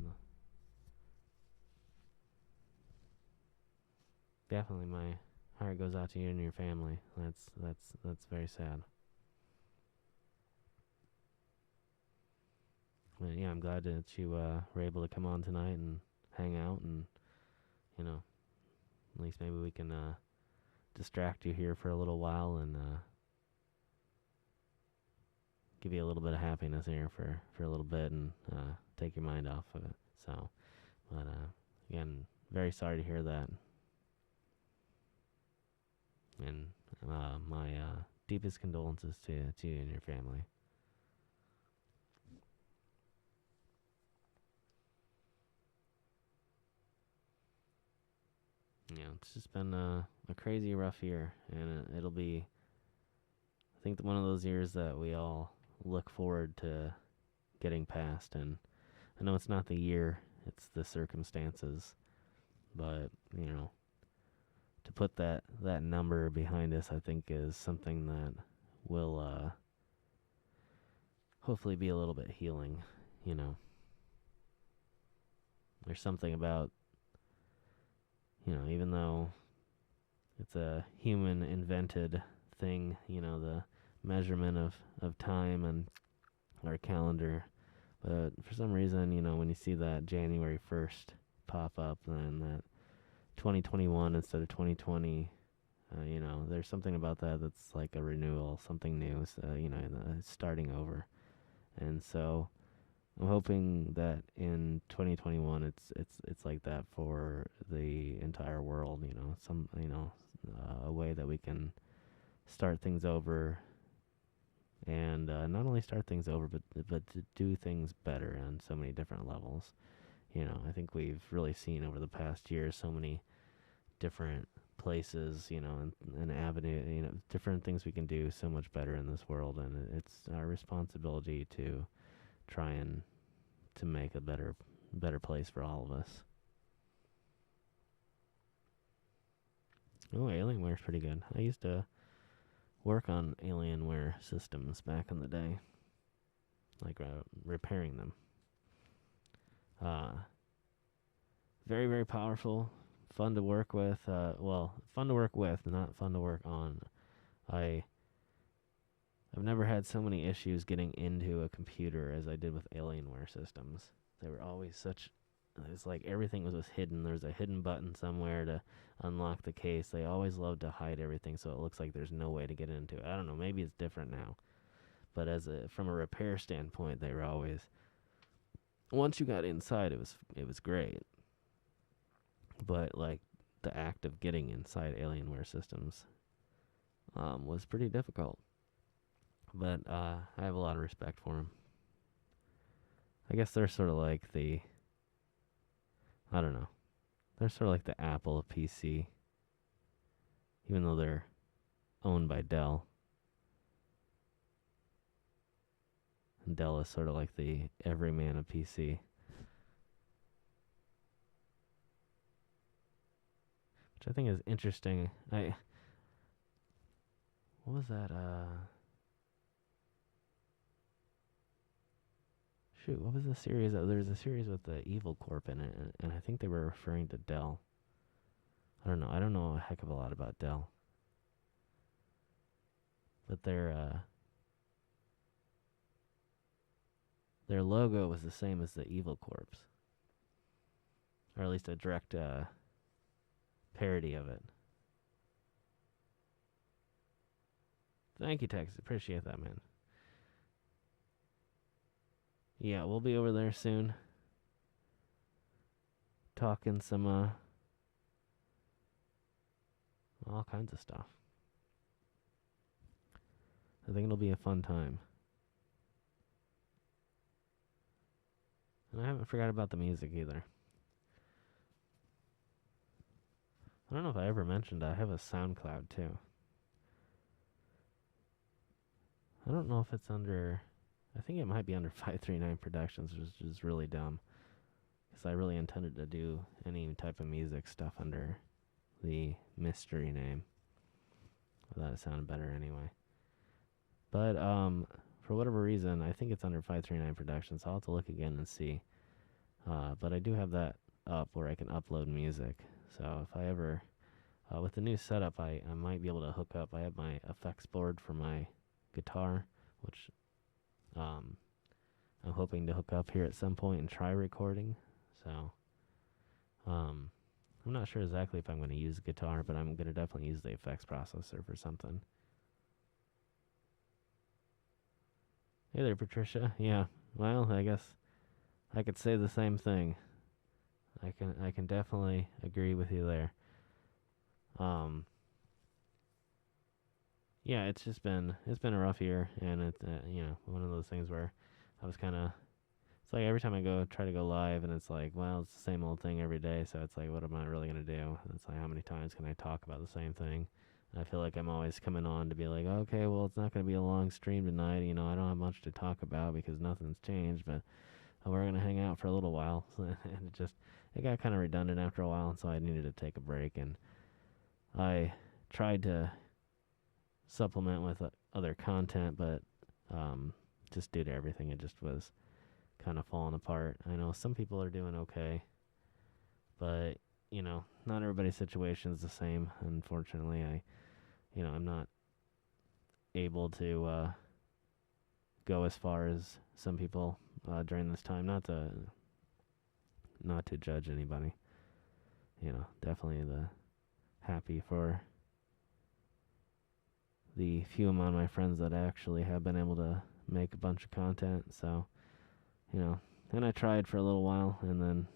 definitely my heart goes out to you and your family. That's very sad. But yeah, I'm glad that you were able to come on tonight and hang out, and at least maybe we can distract you here for a little while and give you a little bit of happiness here for a little bit, and take your mind off of it. So, but again, very sorry to hear that, and my deepest condolences to you and your family. It's just been a crazy rough year, and it'll be, I think, one of those years that we all look forward to getting past. And I know it's not the year, it's the circumstances, but to put that number behind us, I think, is something that will hopefully be a little bit healing. There's something about, even though it's a human invented thing, the measurement of time and our calendar. But for some reason, when you see that January 1st pop up, and that 2021 instead of 2020, there's something about that that's like a renewal, something new, starting over. And so I'm hoping that in 2021 it's like that for the entire world, a way that we can start things over, and not only start things over, but to do things better on so many different levels. I think we've really seen over the past year so many different places, and avenue, different things we can do so much better in this world, and it's our responsibility to try and to make a better place for all of us. Oh, Alienware's pretty good. I used to work on Alienware systems back in the day, like repairing them. Very, very powerful, fun to work with. Fun to work with, not fun to work on. I've never had so many issues getting into a computer as I did with Alienware systems. They were always it's like everything was hidden. There's a hidden button somewhere to unlock the case. They always love to hide everything, so it looks like there's no way to get into it. I don't know, maybe it's different now. But from a repair standpoint, they were always, once you got inside, it was great. but like the act of getting inside Alienware systems was pretty difficult. But I have a lot of respect for them. I guess they're sort of like I don't know, they're sort of like the Apple of PC, even though they're owned by Dell. And Dell is sort of like the everyman of PC, which I think is interesting. What was that? Shoot, what was the series? There's a series with the Evil Corp in it, and I think they were referring to Dell. I don't know. I don't know a heck of a lot about Dell, but their logo was the same as the Evil Corp's, or at least a direct parody of it. Thank you, Texas. Appreciate that, man. Yeah, we'll be over there soon, talking some all kinds of stuff. I think it'll be a fun time. And I haven't forgot about the music either. I don't know if I ever mentioned I have a SoundCloud too. I don't know if it's under. I think it might be under 539 Productions, which is really dumb. Because I really intended to do any type of music stuff under the mystery name. Well, that sounded better anyway. But for whatever reason, I think it's under 539 Productions. I'll have to look again and see. But I do have that up where I can upload music. So if I ever, with the new setup, I might be able to hook up. I have my effects board for my guitar, which I'm hoping to hook up here at some point and try recording. So I'm not sure exactly if I'm going to use guitar, but I'm going to definitely use the effects processor for something. Hey there, Patricia. Yeah, well, I guess I could say the same thing. I can definitely agree with you there. Yeah, it's been a rough year, and it's one of those things where I was kind of. It's like every time I try to go live, and it's like, well, it's the same old thing every day. So it's like, what am I really gonna do? It's like, how many times can I talk about the same thing? And I feel like I'm always coming on to be like, okay, well, it's not gonna be a long stream tonight. I don't have much to talk about because nothing's changed, but we're gonna hang out for a little while. And it got kind of redundant after a while, and so I needed to take a break. And I tried to supplement with other content, but just due to everything, it just was kind of falling apart. I know some people are doing okay, but not everybody's situation is the same. Unfortunately, I'm not able to go as far as some people during this time. Not to judge anybody. Definitely happy for the few amount of my friends that actually have been able to make a bunch of content. So, and I tried for a little while and then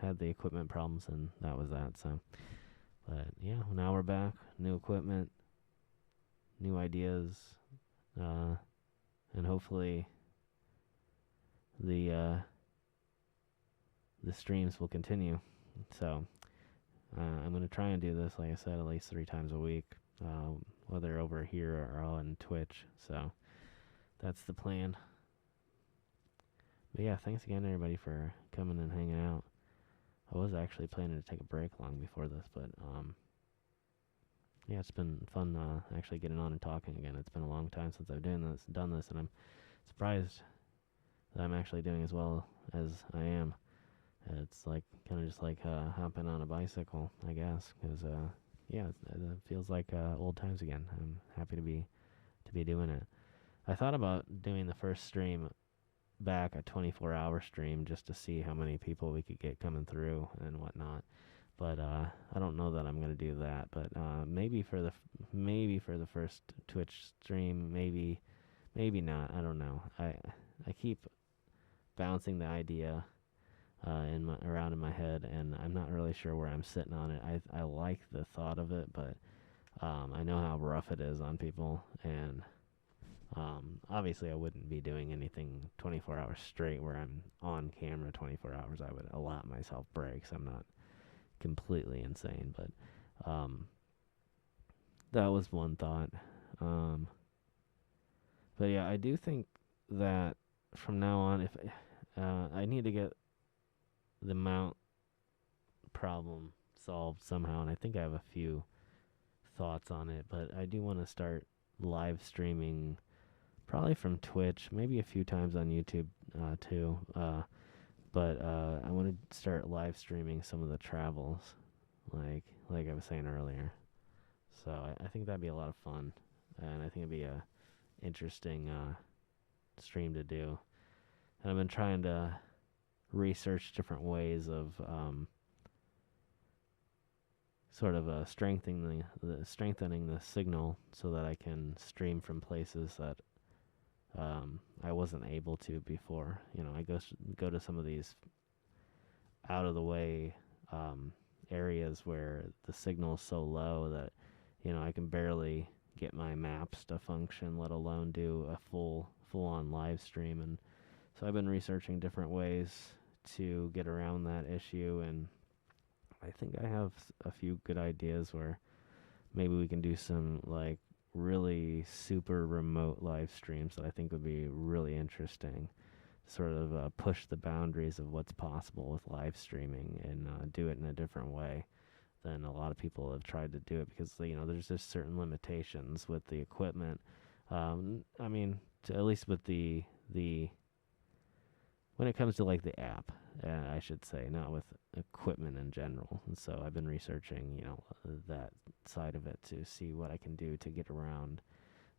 had the equipment problems, and that was that. So, but yeah, now we're back. New equipment, new ideas, and hopefully the streams will continue. So, I'm going to try and do this, like I said, at least 3 times a week, whether over here or on Twitch. So, that's the plan. But yeah, thanks again, everybody, for coming and hanging out. I was actually planning to take a break long before this, but yeah, it's been fun actually getting on and talking again. It's been a long time since I've done this, and I'm surprised that I'm actually doing as well as I am. It's like kind of just like hopping on a bicycle, I guess, because yeah, it feels like old times again. I'm happy to be doing it. I thought about doing the first stream back a 24-hour stream just to see how many people we could get coming through and whatnot. But I don't know that I'm gonna do that. But maybe for the first Twitch stream, maybe not. I don't know. I keep bouncing the idea around in my head, and I'm not really sure where I'm sitting on it. I like the thought of it, but I know how rough it is on people, and obviously I wouldn't be doing anything 24 hours straight where I'm on camera 24 hours. I would allot myself breaks. I'm not completely insane, but um, that was one thought. Um, but yeah, I do think that from now on, if I need to get the mount problem solved somehow, and I think I have a few thoughts on it, but I do want to start live streaming probably from Twitch, maybe a few times on YouTube too. But I want to start live streaming some of the travels, like I was saying earlier. So I think that'd be a lot of fun, and I think it'd be a interesting stream to do. And I've been trying to research different ways of sort of strengthening the signal so that I can stream from places that I wasn't able to before. I go to some of these out of the way areas where the signal is so low that I can barely get my maps to function, let alone do a full on live stream. And so I've been researching different ways to get around that issue, and I think I have a few good ideas where maybe we can do some like really super remote live streams that I think would be really interesting. Sort of push the boundaries of what's possible with live streaming and do it in a different way than a lot of people have tried to do it, because there's just certain limitations with the equipment. I mean, at least with the when it comes to like the app, I should say, not with equipment in general. And so I've been researching, that side of it to see what I can do to get around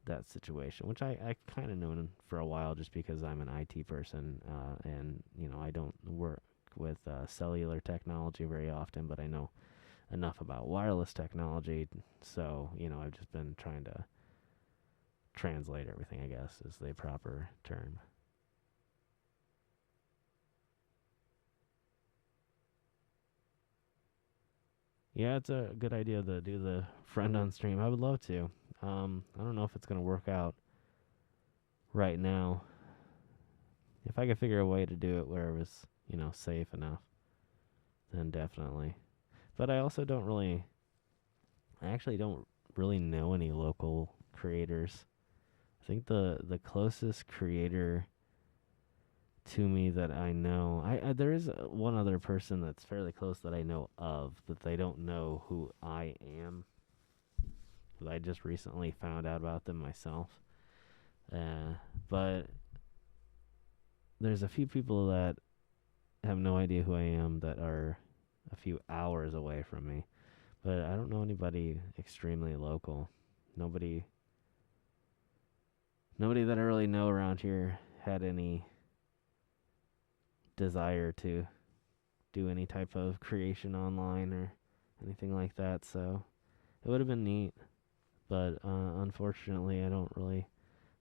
that situation, which I kind of known for a while just because I'm an IT person, and I don't work with cellular technology very often, but I know enough about wireless technology. So I've just been trying to translate everything, I guess is the proper term. Yeah, it's a good idea to do the friend on stream. I would love to. I don't know if it's going to work out right now. If I could figure a way to do it where it was, safe enough, then definitely. But I actually don't really know any local creators. I think the closest creator to me that I know, there is one other person that's fairly close that I know of, but they don't know who I am. I just recently found out about them myself. But there's a few people that have no idea who I am that are a few hours away from me. But I don't know anybody extremely local. Nobody that I really know around here had any desire to do any type of creation online or anything like that. So it would have been neat. But unfortunately, I don't really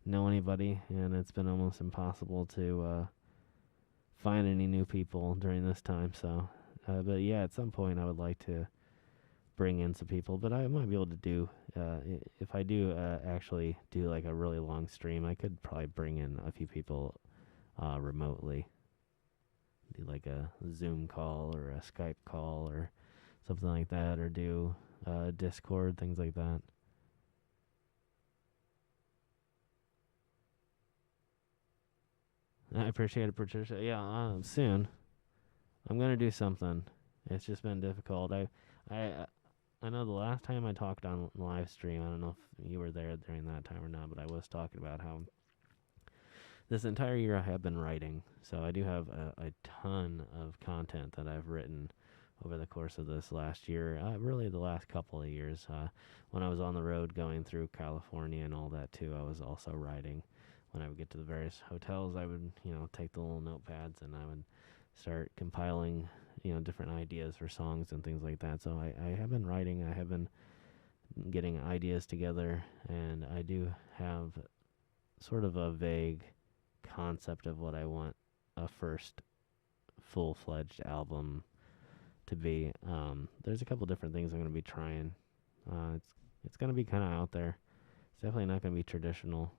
know anybody, and it's been almost impossible to find any new people during this time. So, but yeah, at some point I would like to bring in some people, but I might be able to do, if I do actually do like a really long stream, I could probably bring in a few people remotely. Do like a Zoom call or a Skype call or something like that, or do Discord, things like that. I appreciate it, Patricia. Yeah, soon. I'm gonna do something. It's just been difficult. I, I know the last time I talked on live stream, I don't know if you were there during that time or not, but I was talking about how this entire year I have been writing. So I do have a ton of content that I've written over the course of this last year, really the last couple of years. When I was on the road going through California and all that too, I was also writing. When I would get to the various hotels, I would, take the little notepads and I would start compiling, different ideas for songs and things like that. So I have been writing. I have been getting ideas together, and I do have sort of a vague concept of what I want a first full-fledged album to be. There's a couple different things I'm going to be trying. It's going to be kind of out there. It's definitely not going to be traditional.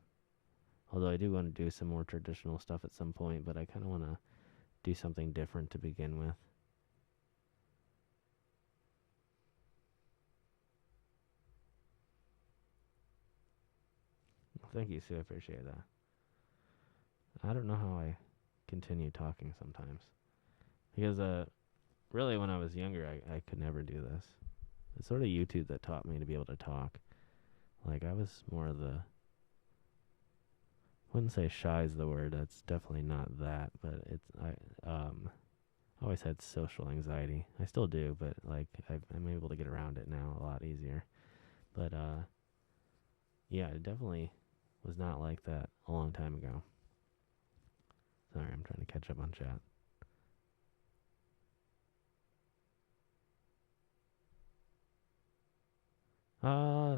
Although I do want to do some more traditional stuff at some point, but I kind of want to do something different to begin with. Thank you, Sue. I appreciate that. I don't know how I continue talking sometimes. Because, really, when I was younger, I could never do this. It's sort of YouTube that taught me to be able to talk. Like, I was more of the... wouldn't say shy is the word. That's definitely not that. But I always had social anxiety. I still do, but, like, I'm able to get around it now a lot easier. But, yeah, it definitely was not like that a long time ago. Sorry, I'm trying to catch up on chat.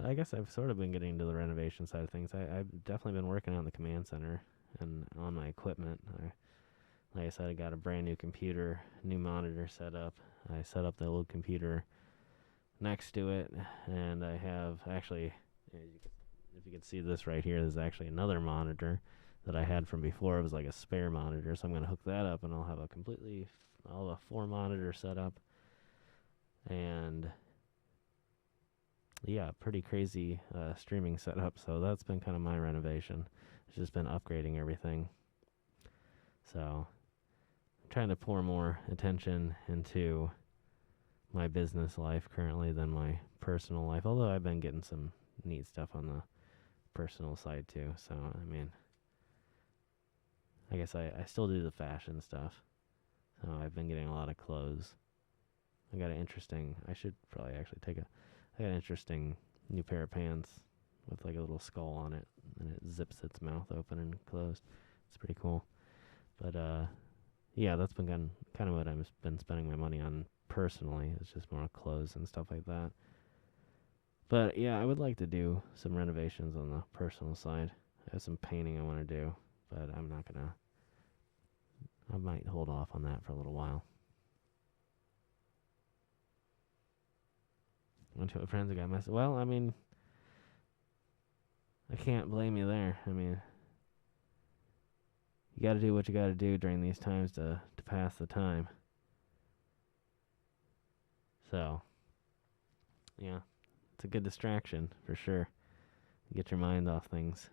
I guess I've sort of been getting into the renovation side of things. I've definitely been working on the command center and on my equipment. Like I said, I got a brand new computer, new monitor set up. I set up the old computer next to it, and I have actually, if you can see this right here, there's actually another monitor that I had from before. It was like a spare monitor, so I'm going to hook that up, and I'll have a 4 monitor setup, and yeah, pretty crazy streaming setup. So that's been kind of my renovation. It's just been upgrading everything. So I'm trying to pour more attention into my business life currently than my personal life. Although I've been getting some neat stuff on the personal side too. So I mean, I guess I still do the fashion stuff. So I've been getting a lot of clothes. I got an interesting. I should probably actually I got an interesting new pair of pants with like a little skull on it, and it zips its mouth open and closed. It's pretty cool. But yeah, that's been kind of what I've been spending my money on personally. It's just more clothes and stuff like that. But yeah, I would like to do some renovations on the personal side. I have some painting I want to do, but I'm not gonna. I might hold off on that for a little while. Went to a friend's and got messed. Well, I mean, I can't blame you there. I mean, you got to do what you got to do during these times to pass the time. So, yeah, it's a good distraction for sure. Get your mind off things.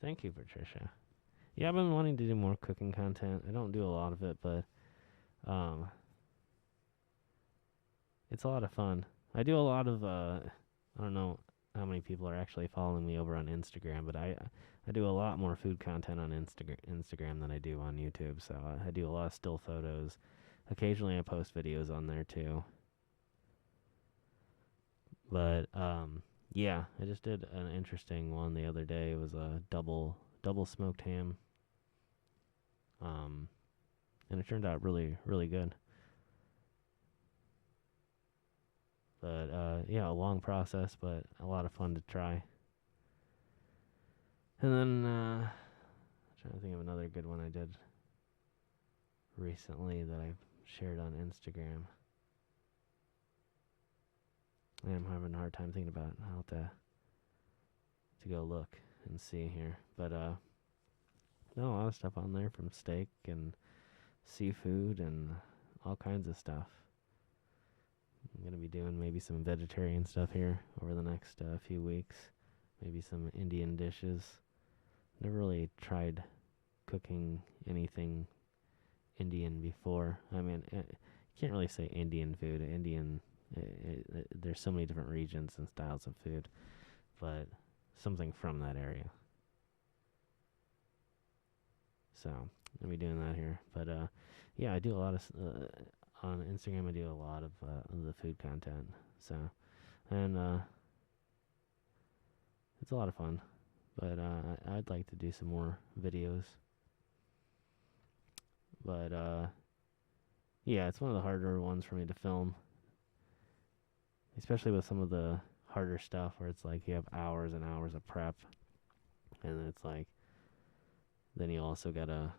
Thank you, Patricia. Yeah, I've been wanting to do more cooking content. I don't do a lot of it, but it's a lot of fun. I do a lot of I don't know how many people are actually following me over on Instagram, but I do a lot more food content on Instagram than I do on YouTube. So I do a lot of still photos. Occasionally I post videos on there too. But yeah, I just did an interesting one the other day. It was a double smoked ham. And it turned out really really good. But yeah, a long process, but a lot of fun to try. And then trying to think of another good one I did recently that I've shared on Instagram. I'm having a hard time thinking about how to go look and see here. But no, a lot of stuff on there, from steak and seafood and all kinds of stuff. I'm gonna be doing maybe some vegetarian stuff here over the next few weeks. Maybe some Indian dishes. Never really tried cooking anything Indian before. I mean, you can't really say Indian food. There's so many different regions and styles of food, but something from that area. So I'll be doing that here. But yeah, I do a lot of on Instagram. I do a lot of the food content. So and it's a lot of fun. But I'd like to do some more videos. But yeah, it's one of the harder ones for me to film, especially with some of the harder stuff where it's like you have hours and hours of prep, and it's like then you also gotta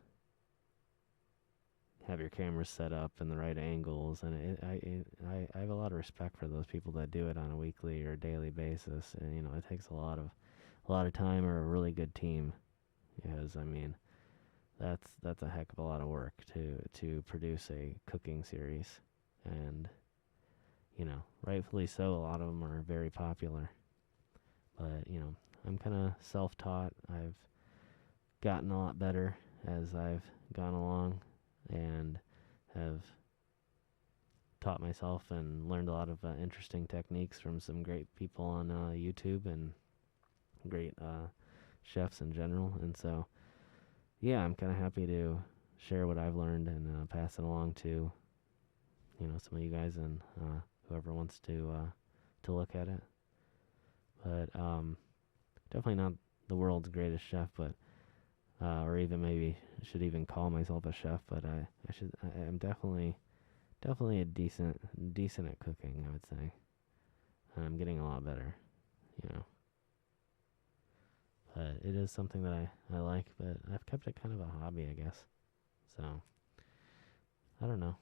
have your camera set up in the right angles, and I have a lot of respect for those people that do it on a weekly or daily basis. And it takes a lot of time or a really good team, because I mean that's a heck of a lot of work to produce a cooking series. And rightfully so, a lot of them are very popular. But I'm kind of self-taught. I've gotten a lot better as I've gone along, and have taught myself and learned a lot of interesting techniques from some great people on YouTube, and great chefs in general. And so, yeah, I'm kind of happy to share what I've learned and pass it along to some of you guys, and whoever wants to look at it. But definitely not the world's greatest chef, but or even maybe should even call myself a chef. But I'm definitely a decent at cooking, I would say. And I'm getting a lot better, you know. But it is something that I like, but I've kept it kind of a hobby, I guess. So I don't know.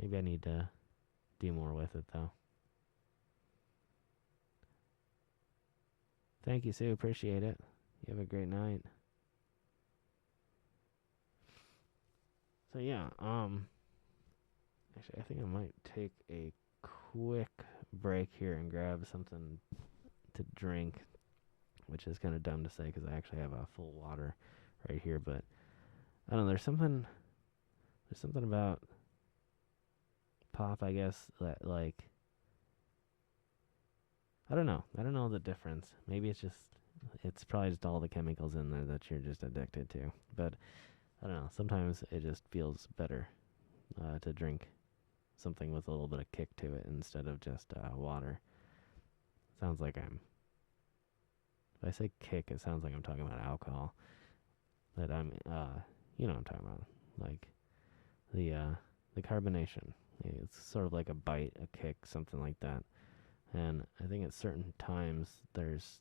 Maybe I need to do more with it, though. Thank you, Sue. Appreciate it. You have a great night. So yeah, actually I think I might take a quick break here and grab something to drink, which is kind of dumb to say because I actually have a full water right here. But I don't know. There's something about pop, I guess, that like I don't know the difference. Maybe it's probably just all the chemicals in there that you're just addicted to. But I don't know. Sometimes it just feels better to drink something with a little bit of kick to it instead of just water. Sounds like if I say kick, it sounds like I'm talking about alcohol. But you know what I'm talking about. Like the carbonation. It's sort of like a bite, a kick, something like that. And I think at certain times it's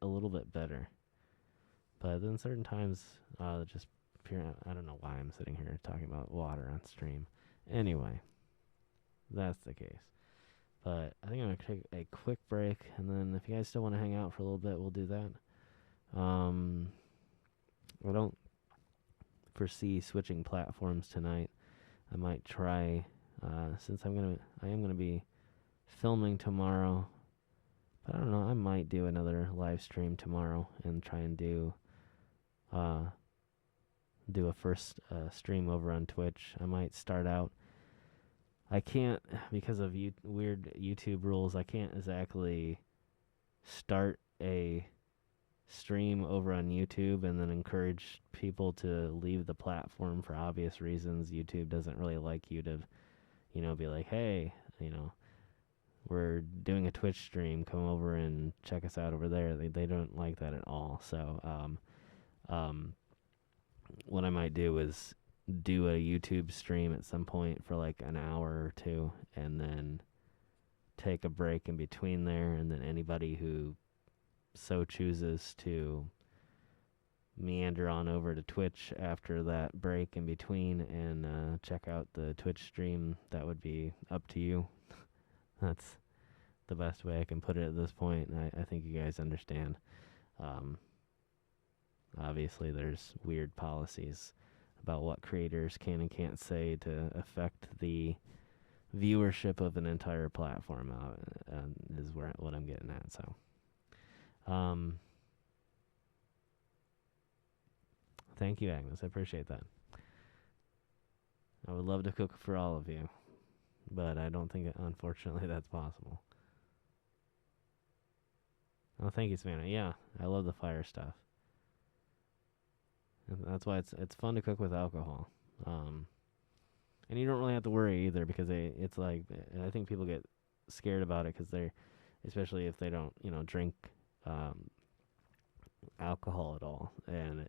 a little bit better. But then certain times, just pure, I don't know why I'm sitting here talking about water on stream. Anyway, that's the case. But I think I'm going to take a quick break, and then if you guys still want to hang out for a little bit, we'll do that. I don't foresee switching platforms tonight. I might try, since I am gonna be filming tomorrow. But I don't know. I might do another live stream tomorrow and try and uh, do a first stream over on Twitch. I might start out. I can't, because of weird YouTube rules, I can't exactly start a stream over on YouTube and then encourage people to leave the platform for obvious reasons. YouTube doesn't really like you to, be like, hey, we're doing a Twitch stream, come over and check us out over there. They don't like that at all. So, what I might do is do a YouTube stream at some point for like an hour or two, and then take a break in between there, and then anybody who so chooses to meander on over to Twitch after that break in between and check out the Twitch stream, that would be up to you. That's the best way I can put it at this point. I think you guys understand. Obviously, there's weird policies about what creators can and can't say to affect the viewership of an entire platform. Is what I'm getting at. So, thank you, Agnes. I appreciate that. I would love to cook for all of you, but I don't think, unfortunately, that's possible. Oh, thank you, Savannah. Yeah, I love the fire stuff. And that's why it's fun to cook with alcohol. And you don't really have to worry either, because it's like, I think people get scared about it because especially if they don't, drink alcohol at all. And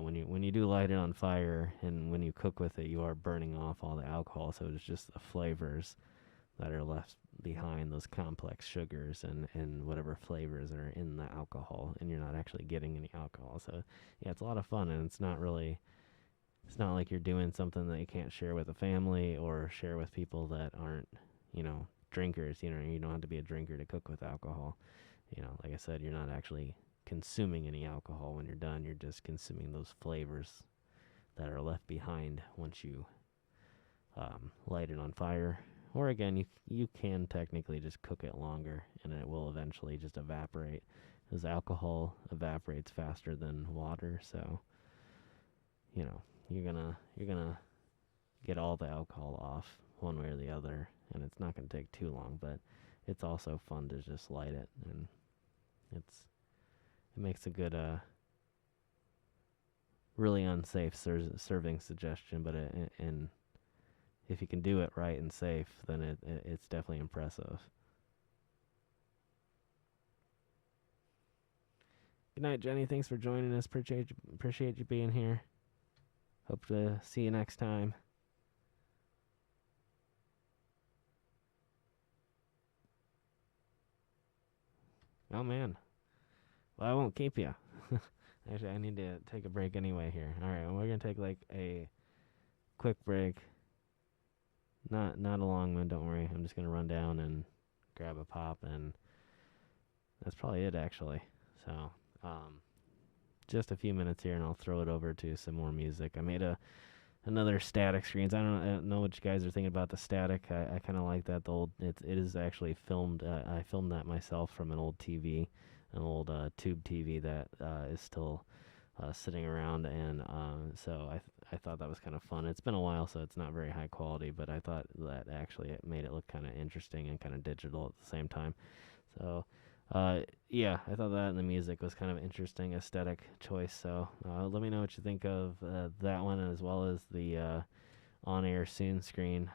when you do light it on fire and when you cook with it, you are burning off all the alcohol. So it's just the flavors that are left behind, those complex sugars and whatever flavors are in the alcohol, and you're not actually getting any alcohol. So yeah, it's a lot of fun, and it's not like you're doing something that you can't share with a family or share with people that aren't, drinkers. You don't have to be a drinker to cook with alcohol. Like I said, you're not actually consuming any alcohol when you're done. You're just consuming those flavors that are left behind once you light it on fire. Or again, you can technically just cook it longer, and it will eventually just evaporate, because alcohol evaporates faster than water. So you're gonna get all the alcohol off one way or the other, and it's not gonna take too long. But it's also fun to just light it, and it makes a good really unsafe serving suggestion. But and if you can do it right and safe, then it's definitely impressive. Good night, Jenny. Thanks for joining us. Appreciate you being here. Hope to see you next time. Oh man. Well, I won't keep you. Actually, I need to take a break anyway here. All right, well, we're gonna take like a quick break. Not a long one. Don't worry. I'm just gonna run down and grab a pop, and that's probably it actually. So, um, just a few minutes here, and I'll throw it over to some more music. I made another static screens. I don't know what you guys are thinking about the static. I kind of like that. The old it is actually filmed. I filmed that myself from an old TV, an old tube TV that is still sitting around, and so I thought that was kind of fun. It's been a while, so it's not very high quality, but I thought that actually it made it look kind of interesting and kind of digital at the same time. So yeah, I thought that and the music was kind of interesting aesthetic choice. So let me know what you think of that one, as well as the on-air soon screen.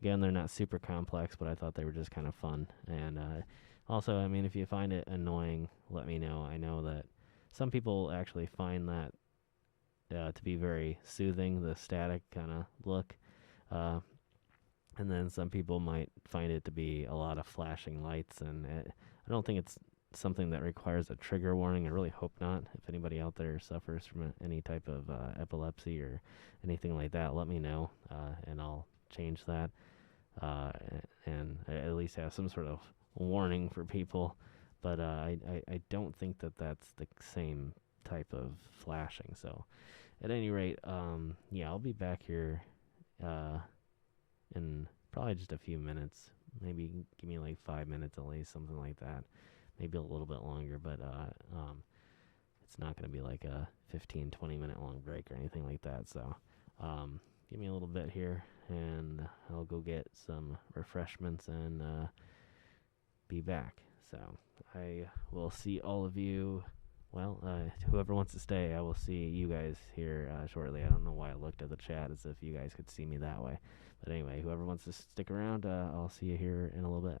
Again, they're not super complex, but I thought they were just kind of fun. And also, I mean, if you find it annoying, let me know. I know that some people actually find that to be very soothing, the static kind of look. Uh, and then some people might find it to be a lot of flashing lights, and I don't think it's something that requires a trigger warning. I really hope not. If anybody out there suffers from any type of epilepsy or anything like that, let me know, and I'll change that, uh, and at least have some sort of warning for people. But I don't think that that's the same type of flashing. So at any rate, yeah, I'll be back here in probably just a few minutes. Maybe give me like 5 minutes at least, something like that. Maybe a little bit longer, but it's not going to be like a 15, 20-minute long break or anything like that. So give me a little bit here, and I'll go get some refreshments and be back. So I will see all of you. Well, whoever wants to stay, I will see you guys here shortly. I don't know why I looked at the chat as if you guys could see me that way. But anyway, whoever wants to stick around, I'll see you here in a little bit.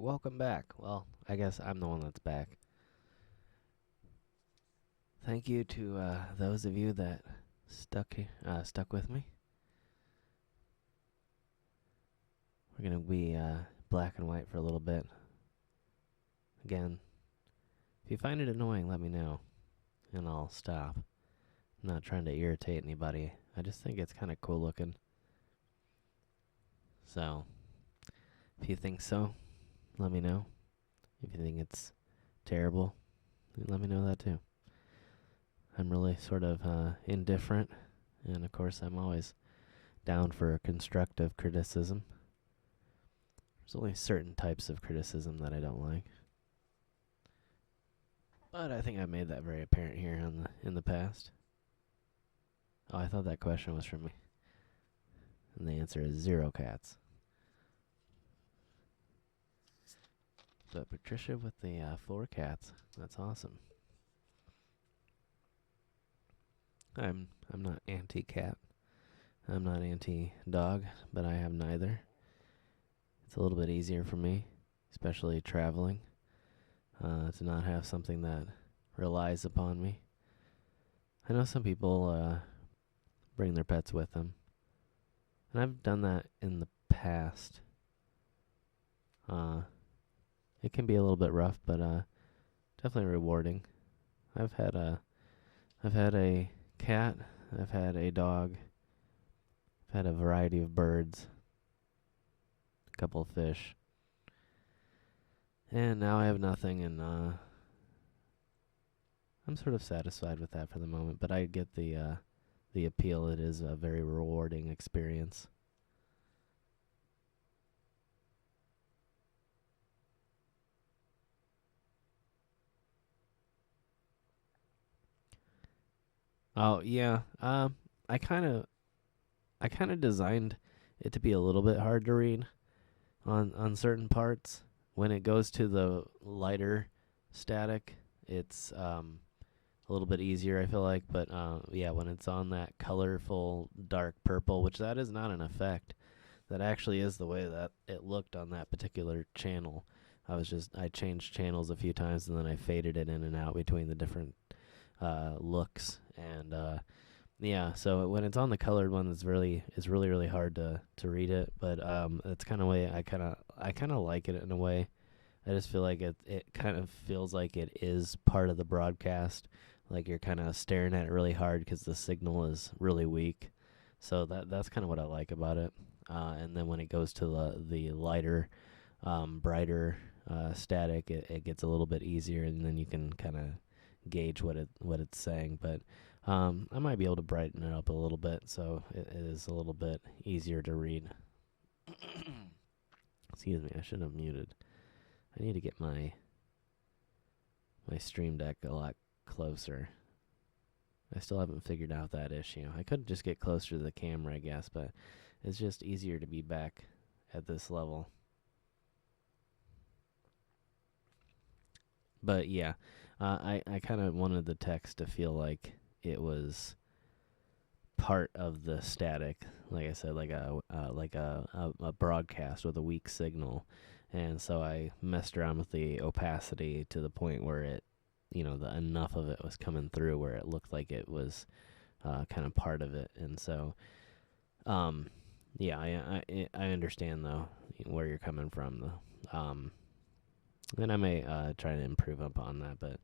Alright, welcome back. Well, I guess I'm the one that's back. Thank you to those of you that stuck with me. We're going to be black and white for a little bit. Again, if you find it annoying, let me know, and I'll stop. I'm not trying to irritate anybody. I just think it's kind of cool looking. So, if you think so, let me know. If you think it's terrible, let me know that too. I'm really sort of indifferent, and of course I'm always down for constructive criticism. There's only certain types of criticism that I don't like. But I think I made that very apparent here in the past. Oh, I thought that question was for me. And the answer is 0 cats. But Patricia with the 4 cats. That's awesome. I'm not anti-cat. I'm not anti-dog, but I have neither. It's a little bit easier for me, especially traveling, to not have something that relies upon me. I know some people bring their pets with them, and I've done that in the past. It can be a little bit rough, but definitely rewarding. I've had a cat, I've had a dog, I've had a variety of birds, a couple of fish, and now I have nothing, and I'm sort of satisfied with that for the moment, but I get the appeal. It is a very rewarding experience. Oh yeah, I kind of designed it to be a little bit hard to read on certain parts. When it goes to the lighter static, it's a little bit easier, I feel like. But yeah, when it's on that colorful dark purple, which that is not an effect, that actually is the way that it looked on that particular channel. I changed channels a few times, and then I faded it in and out between the different looks, and yeah, so when it's on the colored one, it's really hard to read it, but it's kind of way I kind of like it in a way. I just feel like it kind of feels like it is part of the broadcast, like you're kind of staring at it really hard because the signal is really weak. So that's kind of what I like about it. And then when it goes to the lighter, brighter static, it gets a little bit easier, and then you can kind of gauge what it's saying. But I might be able to brighten it up a little bit, so it is a little bit easier to read. Excuse me, I should have muted. I need to get my Stream Deck a lot closer. I still haven't figured out that issue. I could just get closer to the camera, I guess, but it's just easier to be back at this level. But yeah, I kind of wanted the text to feel like it was part of the static, like I said, like a broadcast with a weak signal, and so I messed around with the opacity to the point where it, enough of it was coming through where it looked like it was kind of part of it, and so yeah, I understand though where you're coming from though. And I may try to improve upon that, but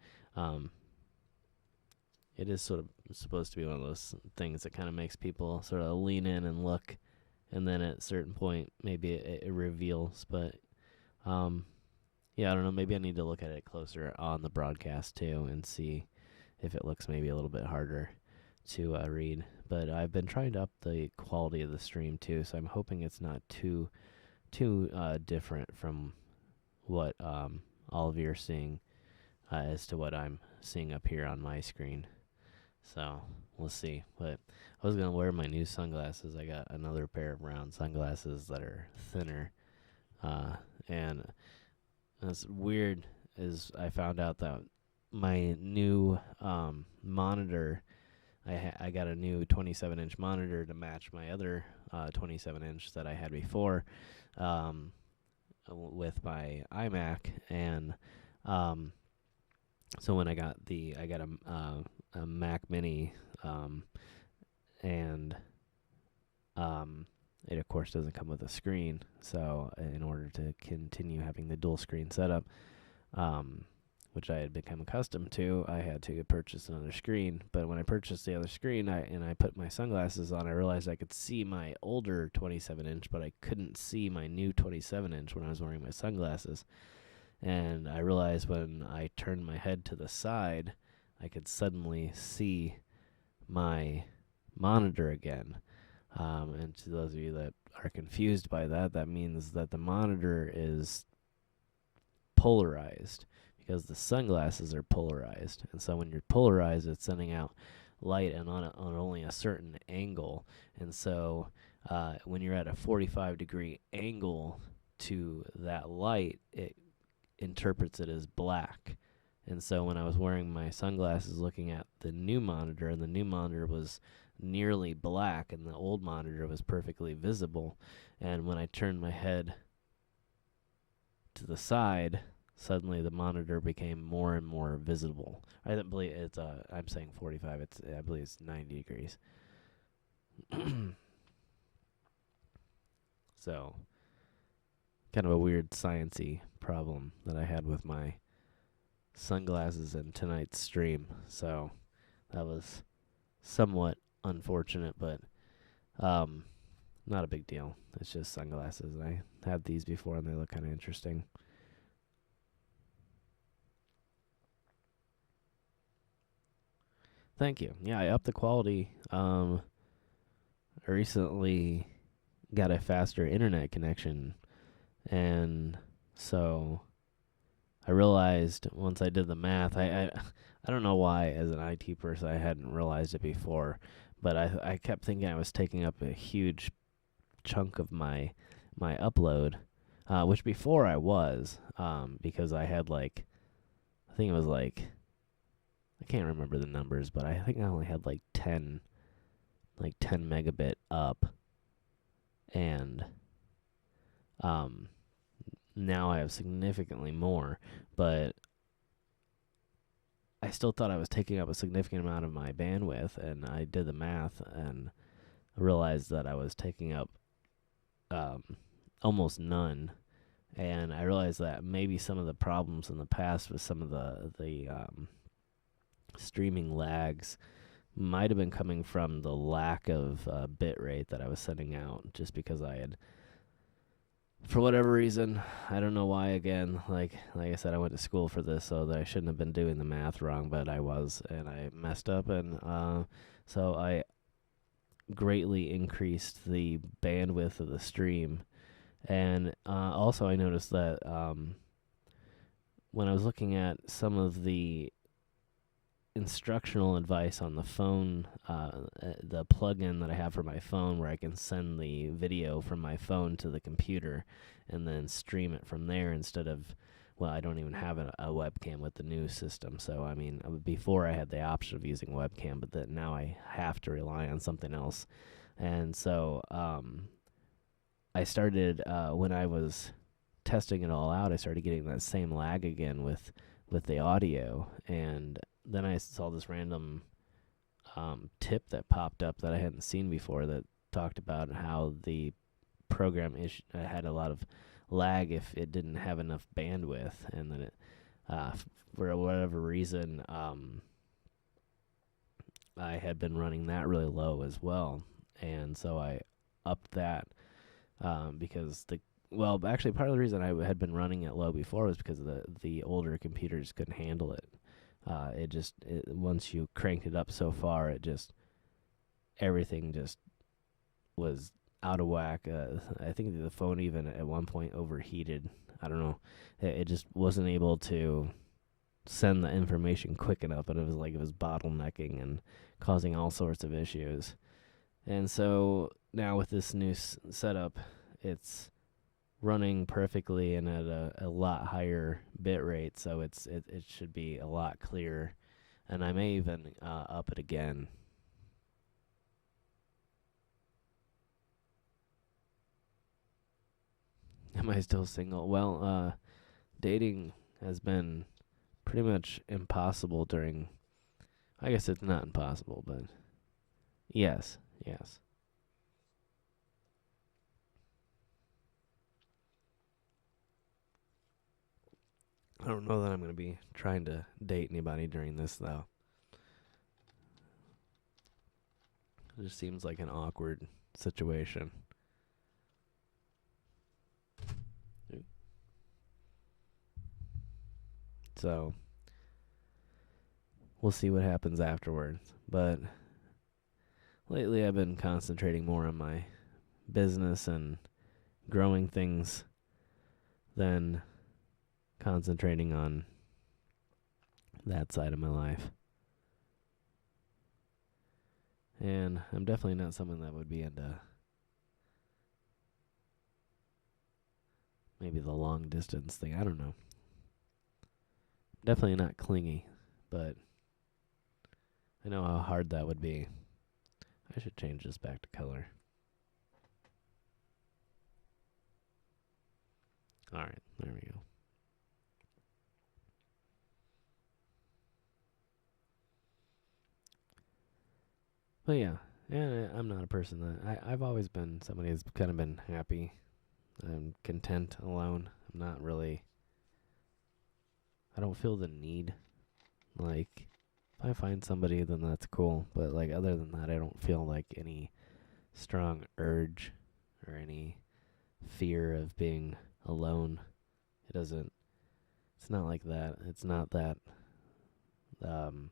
it is sort of supposed to be one of those things that kind of makes people sort of lean in and look, and then at a certain point, maybe it reveals. But yeah, I don't know. Maybe I need to look at it closer on the broadcast too and see if it looks maybe a little bit harder to read. But I've been trying to up the quality of the stream too, so I'm hoping it's not too different from what all of you are seeing as to what I'm seeing up here on my screen. So we'll see. But I was going to wear my new sunglasses. I got another pair of round sunglasses that are thinner. And what's weird is I found out that my new monitor, I got a new 27-inch monitor to match my other 27-inch that I had before, with my iMac, and so when I got a Mac Mini, and it of course doesn't come with a screen. So in order to continue having the dual screen setup, which I had become accustomed to, I had to purchase another screen. But when I purchased the other screen, I put my sunglasses on, I realized I could see my older 27-inch, but I couldn't see my new 27-inch when I was wearing my sunglasses. And I realized when I turned my head to the side, I could suddenly see my monitor again. And to those of you that are confused by that, that means that the monitor is polarized, because the sunglasses are polarized. And so when you're polarized, it's sending out light and on only a certain angle. And so when you're at a 45-degree angle to that light, it interprets it as black. And so when I was wearing my sunglasses looking at the new monitor, and the new monitor was nearly black and the old monitor was perfectly visible, and when I turned my head to the side, suddenly the monitor became more and more visible. I don't believe it's I'm saying 45, I believe it's 90 degrees. So kind of a weird science-y problem that I had with my sunglasses in tonight's stream. So that was somewhat unfortunate, but not a big deal. It's just sunglasses. I had these before and they look kind of interesting. Thank you. Yeah, I upped the quality. I recently got a faster internet connection, and so I realized once I did the math, I don't know why as an IT person I hadn't realized it before, but I kept thinking I was taking up a huge chunk of my upload, which before I was, because I had I think it was I can't remember the numbers, but I think I only had 10 megabit up, and now I have significantly more, but I still thought I was taking up a significant amount of my bandwidth, and I did the math and realized that I was taking up almost none. And I realized that maybe some of the problems in the past with some of the streaming lags might have been coming from the lack of bit rate that I was sending out, just because I had, for whatever reason, I don't know why, again, like I said, I went to school for this, so that I shouldn't have been doing the math wrong, but I was, and I messed up, and so I greatly increased the bandwidth of the stream. And also I noticed that when I was looking at some of the instructional advice on the phone, the plug-in that I have for my phone where I can send the video from my phone to the computer and then stream it from there instead of, well, I don't even have a webcam with the new system. So, I mean, before I had the option of using webcam, but now I have to rely on something else. And so I started, when I was testing it all out, I started getting that same lag again with the audio. And then I saw this random tip that popped up that I hadn't seen before that talked about how the program had a lot of lag if it didn't have enough bandwidth, and then it, for whatever reason, I had been running that really low as well, and so I upped that because actually part of the reason I had been running it low before was because the older computers couldn't handle it. Once you cranked it up so far, everything just was out of whack. I think the phone even at one point overheated. I don't know. It just wasn't able to send the information quick enough, and it was bottlenecking and causing all sorts of issues. And so now with this new setup, it's running perfectly and at a lot higher bit rate, so it should be a lot clearer, and I may even up it again. Am I still single? Well, dating has been pretty much impossible during. I guess it's not impossible, but yes, yes. I don't know that I'm going to be trying to date anybody during this, though. It just seems like an awkward situation. So, we'll see what happens afterwards. But lately, I've been concentrating more on my business and growing things than concentrating on that side of my life. And I'm definitely not someone that would be into maybe the long distance thing. I don't know. Definitely not clingy, but I know how hard that would be. I should change this back to color. Alright, there we go. But yeah, and I'm not a person that I've always been somebody who's kind of been happy. I'm content alone. I'm not really. I don't feel the need. Like, if I find somebody, then that's cool. But like, other than that, I don't feel like any strong urge or any fear of being alone. It doesn't. It's not like that. It's not that. Um,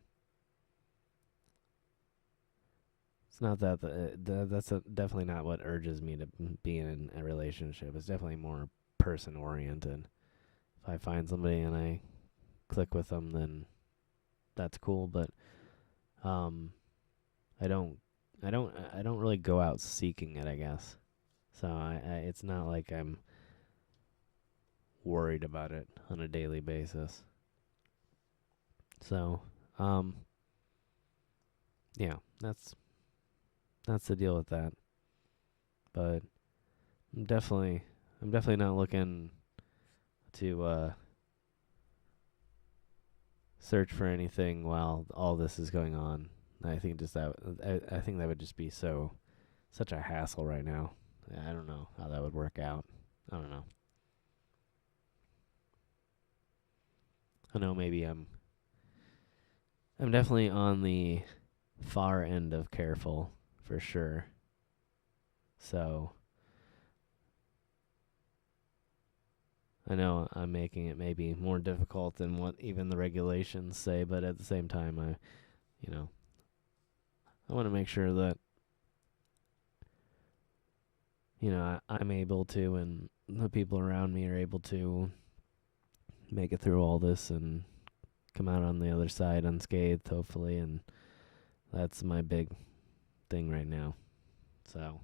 It's not that that's definitely not what urges me to be in a relationship. It's definitely more person oriented. If I find somebody and I click with them, then that's cool. But um, I don't, I don't really go out seeking it. I guess so. It's not like I'm worried about it on a daily basis. So, um, yeah, that's the deal with that. But I'm definitely, I'm definitely not looking to search for anything while all this is going on. I think just that I think that would just be such a hassle right now. I don't know how that would work out. I don't know. I know maybe I'm definitely on the far end of careful for sure. So I know I'm making it maybe more difficult than what even the regulations say, but at the same time you know, I want to make sure that I'm able to, and the people around me are able to make it through all this and come out on the other side unscathed, hopefully. And that's my big thing right now. So,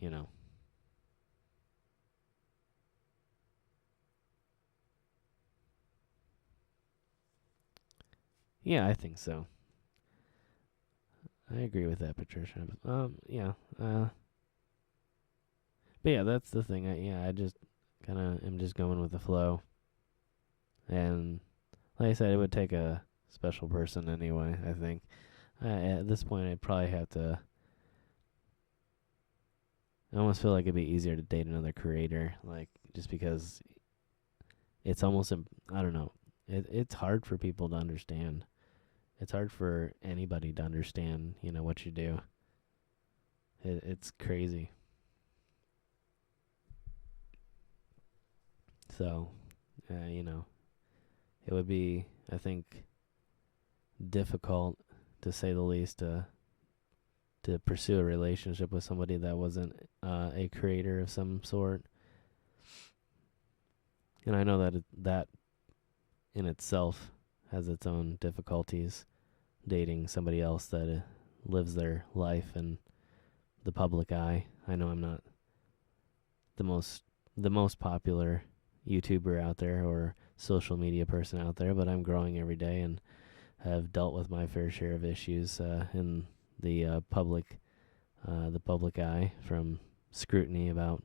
you know, yeah, I think so. I agree with that, Patricia. Yeah. But yeah, that's the thing. I just kind of am just going with the flow. And like I said, it would take a special person anyway, I think. At this point, I'd probably have to. I almost feel like it'd be easier to date another creator, like just because it's almost I don't know. It's hard for people to understand. It's hard for anybody to understand, what you do. It's crazy. So, it would be, I think, difficult to say the least to pursue a relationship with somebody that wasn't a creator of some sort. And I know that that in itself has its own difficulties, dating somebody else that lives their life in the public eye. I know I'm not the most popular YouTuber out there or social media person out there, but I'm growing every day and have dealt with my fair share of issues in the public eye, from scrutiny about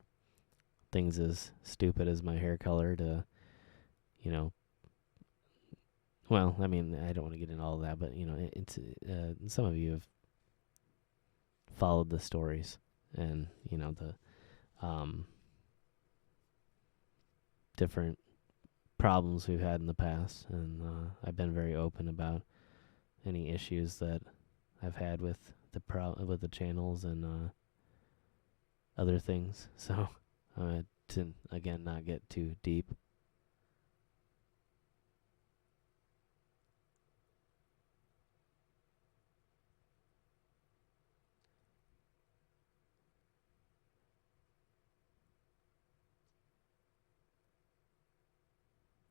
things as stupid as my hair color to, you know, well, I mean, I don't want to get into all of that, but it's some of you have followed the stories and the different problems we've had in the past, and I've been very open about any issues that I've had with with the channels and other things. So to again not get too deep.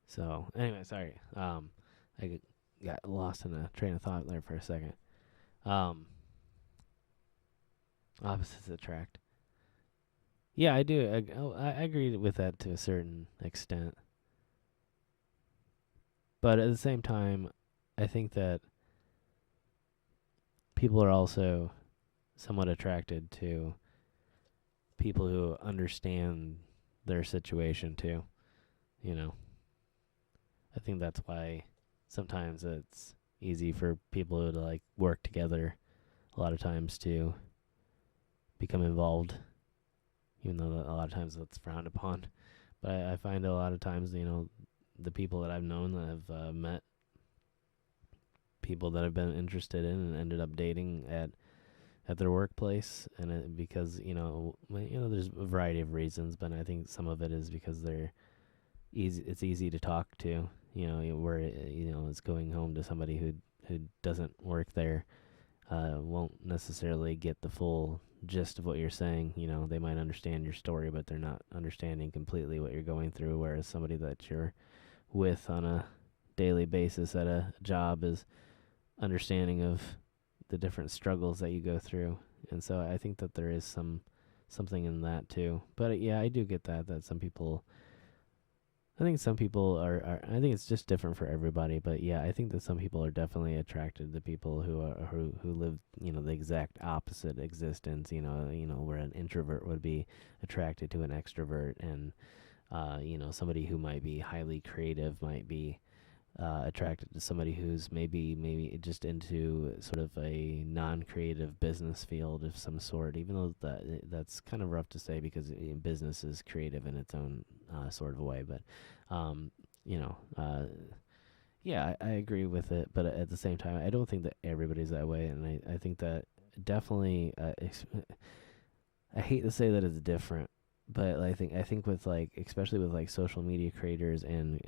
So anyway, sorry. Got lost in a train of thought there for a second. Um, Opposites attract. Yeah, I do. I agree with that to a certain extent. But at the same time, I think that people are also somewhat attracted to people who understand their situation too. You know, I think that's why sometimes it's easy for people to like work together a lot of times to become involved, even though a lot of times that's frowned upon. But I find a lot of times, the people that I've known that have met people that I've been interested in and ended up dating at their workplace, and because there's a variety of reasons, but I think some of it is because they're easy. It's easy to talk to, where it's going home to somebody who doesn't work there, won't necessarily get the full gist of what you're saying. They might understand your story, but they're not understanding completely what you're going through. Whereas somebody that you're with on a daily basis at a job is understanding of the different struggles that you go through. And so I think that there is something in that too. But yeah, I do get that some people, I think some people are I think it's just different for everybody, but yeah, I think that some people are definitely attracted to people who live, the exact opposite existence, where an introvert would be attracted to an extrovert, and somebody who might be highly creative might be attracted to somebody who's maybe just into sort of a non-creative business field of some sort. Even though that's kind of rough to say, because business is creative in its own sort of a way. But um, you know, uh, yeah, I agree with it. But at the same time, I don't think that everybody's that way, and I think that definitely. I hate to say that it's different, but I think with like, especially with like social media creators and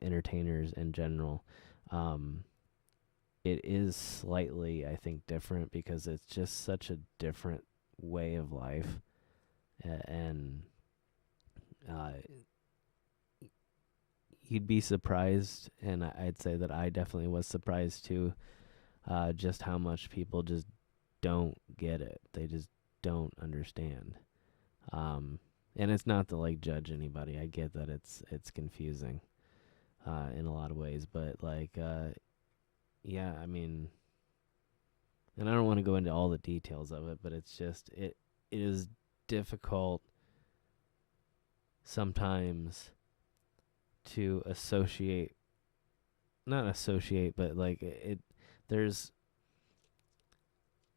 entertainers in general, um, it is slightly, I think, different, because it's just such a different way of life, and uh, you'd be surprised, and I'd say that I definitely was surprised too, just how much people just don't get it. They just don't understand. Um, and it's not to like judge anybody. I get that it's confusing in a lot of ways, but like yeah, I mean, and I don't want to go into all the details of it, but it's just it is difficult sometimes to not associate, but like there's,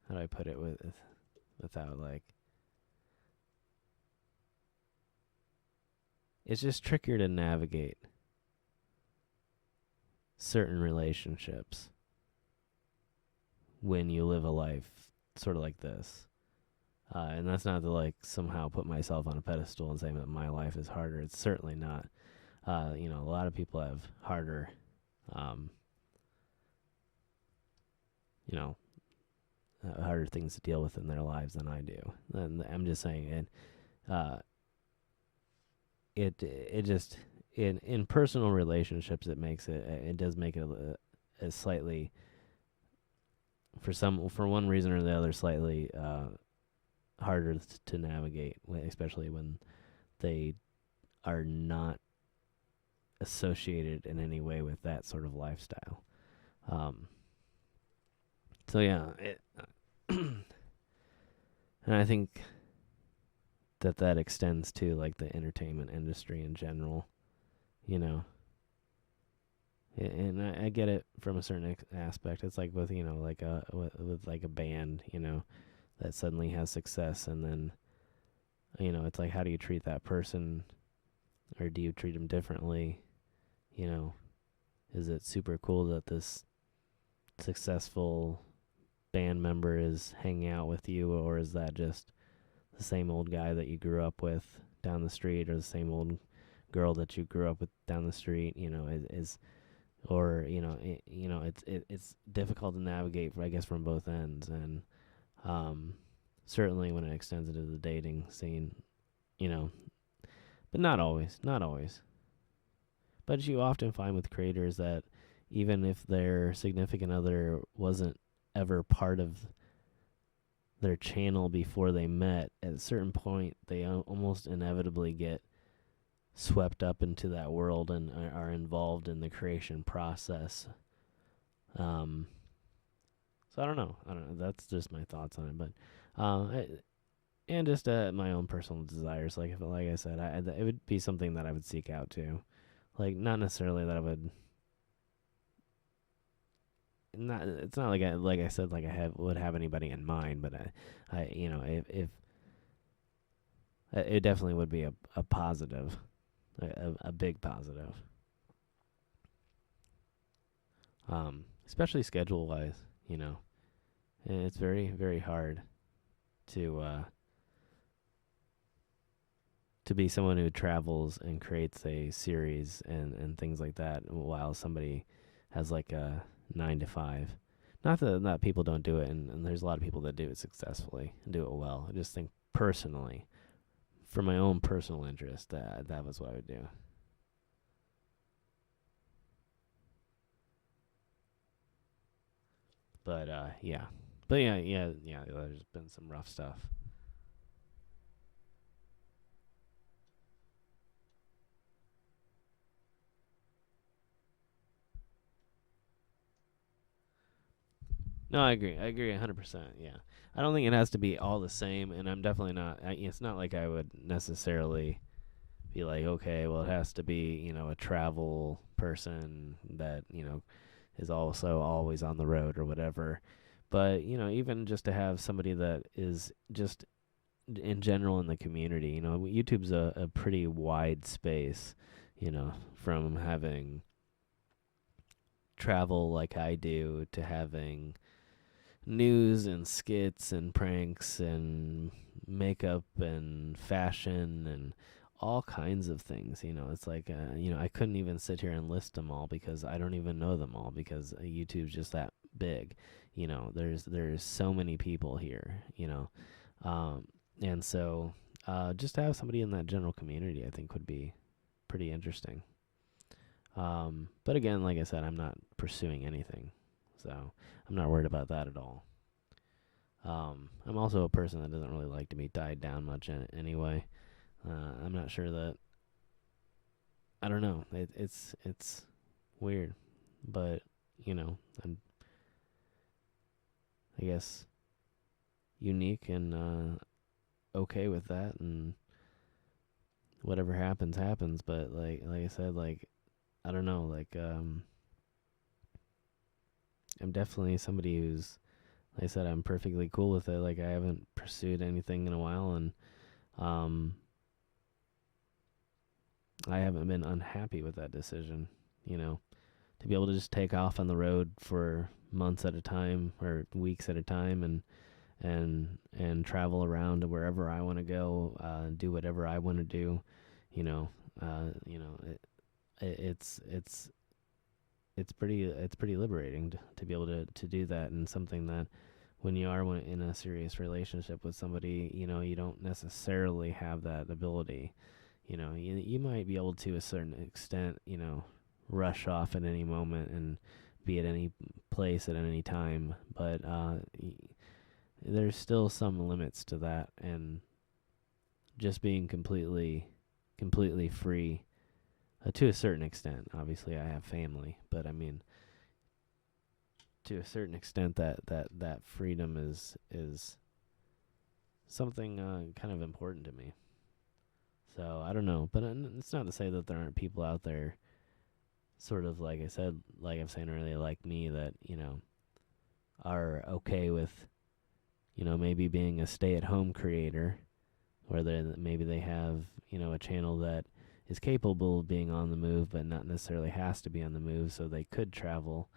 how do I put it without like, it's just trickier to navigate certain relationships when you live a life sort of like this. And that's not to like somehow put myself on a pedestal and say that my life is harder. It's certainly not. A lot of people have harder, um, you know, harder things to deal with in their lives than I do. And I'm just saying, and it just in personal relationships, it does make it a slightly, for one reason or the other, slightly harder to navigate, especially when they are not associated in any way with that sort of lifestyle. So yeah, and I think that extends to like the entertainment industry in general, you know. And I get it from a certain aspect. It's like with like with like a band, that suddenly has success, and then it's like, how do you treat that person, or do you treat them differently? You know, is it super cool that this successful band member is hanging out with you, or is that just the same old guy that you grew up with down the street, or the same old girl that you grew up with down the street? Is or it's difficult to navigate, I guess, from both ends, and certainly when it extends into the dating scene, you know, but not always, not always. But you often find with creators that even if their significant other wasn't ever part of their channel before they met, at a certain point they almost inevitably get swept up into that world and are involved in the creation process. So I don't know. That's just my thoughts on it. But and just my own personal desires. Like like I said, it would be something that I would seek out too. Like, not necessarily that I would. Not. It's not like like I said, like I would have anybody in mind. But if it definitely would be a positive, a big positive. Especially schedule wise, and it's very very hard to be someone who travels and creates a series and things like that, while somebody has like a 9 to 5. Not that people don't do it, and there's a lot of people that do it successfully and do it well. I just think personally, for my own personal interest, that was what I would do. But yeah, yeah. There's been some rough stuff. No, I agree. I agree 100%. Yeah. I don't think it has to be all the same, and I'm definitely not. It's not like I would necessarily be like, okay, well, it has to be, a travel person that, is also always on the road or whatever. But, even just to have somebody that is just in general in the community, YouTube's a pretty wide space, from having travel like I do to having news and skits and pranks and makeup and fashion and all kinds of things. It's like, I couldn't even sit here and list them all because I don't even know them all, because YouTube's just that big. There's so many people here, um, and so just to have somebody in that general community, I think would be pretty interesting. But again, like I said, I'm not pursuing anything, so I'm not worried about that at all. I'm also a person that doesn't really like to be tied down much anyway. I'm not sure that, I don't know. It's weird, but I'm, I guess, unique and okay with that, and whatever happens happens. But like I said, like, I don't know, like I'm definitely somebody who's, like I said, I'm perfectly cool with it. Like, I haven't pursued anything in a while, and um I haven't been unhappy with that decision, you know, to be able to just take off on the road for months at a time or weeks at a time, and travel around to wherever I want to go, do whatever I want to do, you know, it's pretty liberating to be able to do that, and something that, when you are in a serious relationship with somebody, you don't necessarily have that ability. You might be able to a certain extent, rush off at any moment and be at any place at any time, but there's still some limits to that, and just being completely free, to a certain extent. Obviously, I have family, but I mean, to a certain extent, that freedom is something kind of important to me. So I don't know, but it's not to say that there aren't people out there, sort of like I said, like I was saying earlier, like me, that are okay with maybe being a stay-at-home creator, where maybe they have a channel that is capable of being on the move, but not necessarily has to be on the move, so they could travel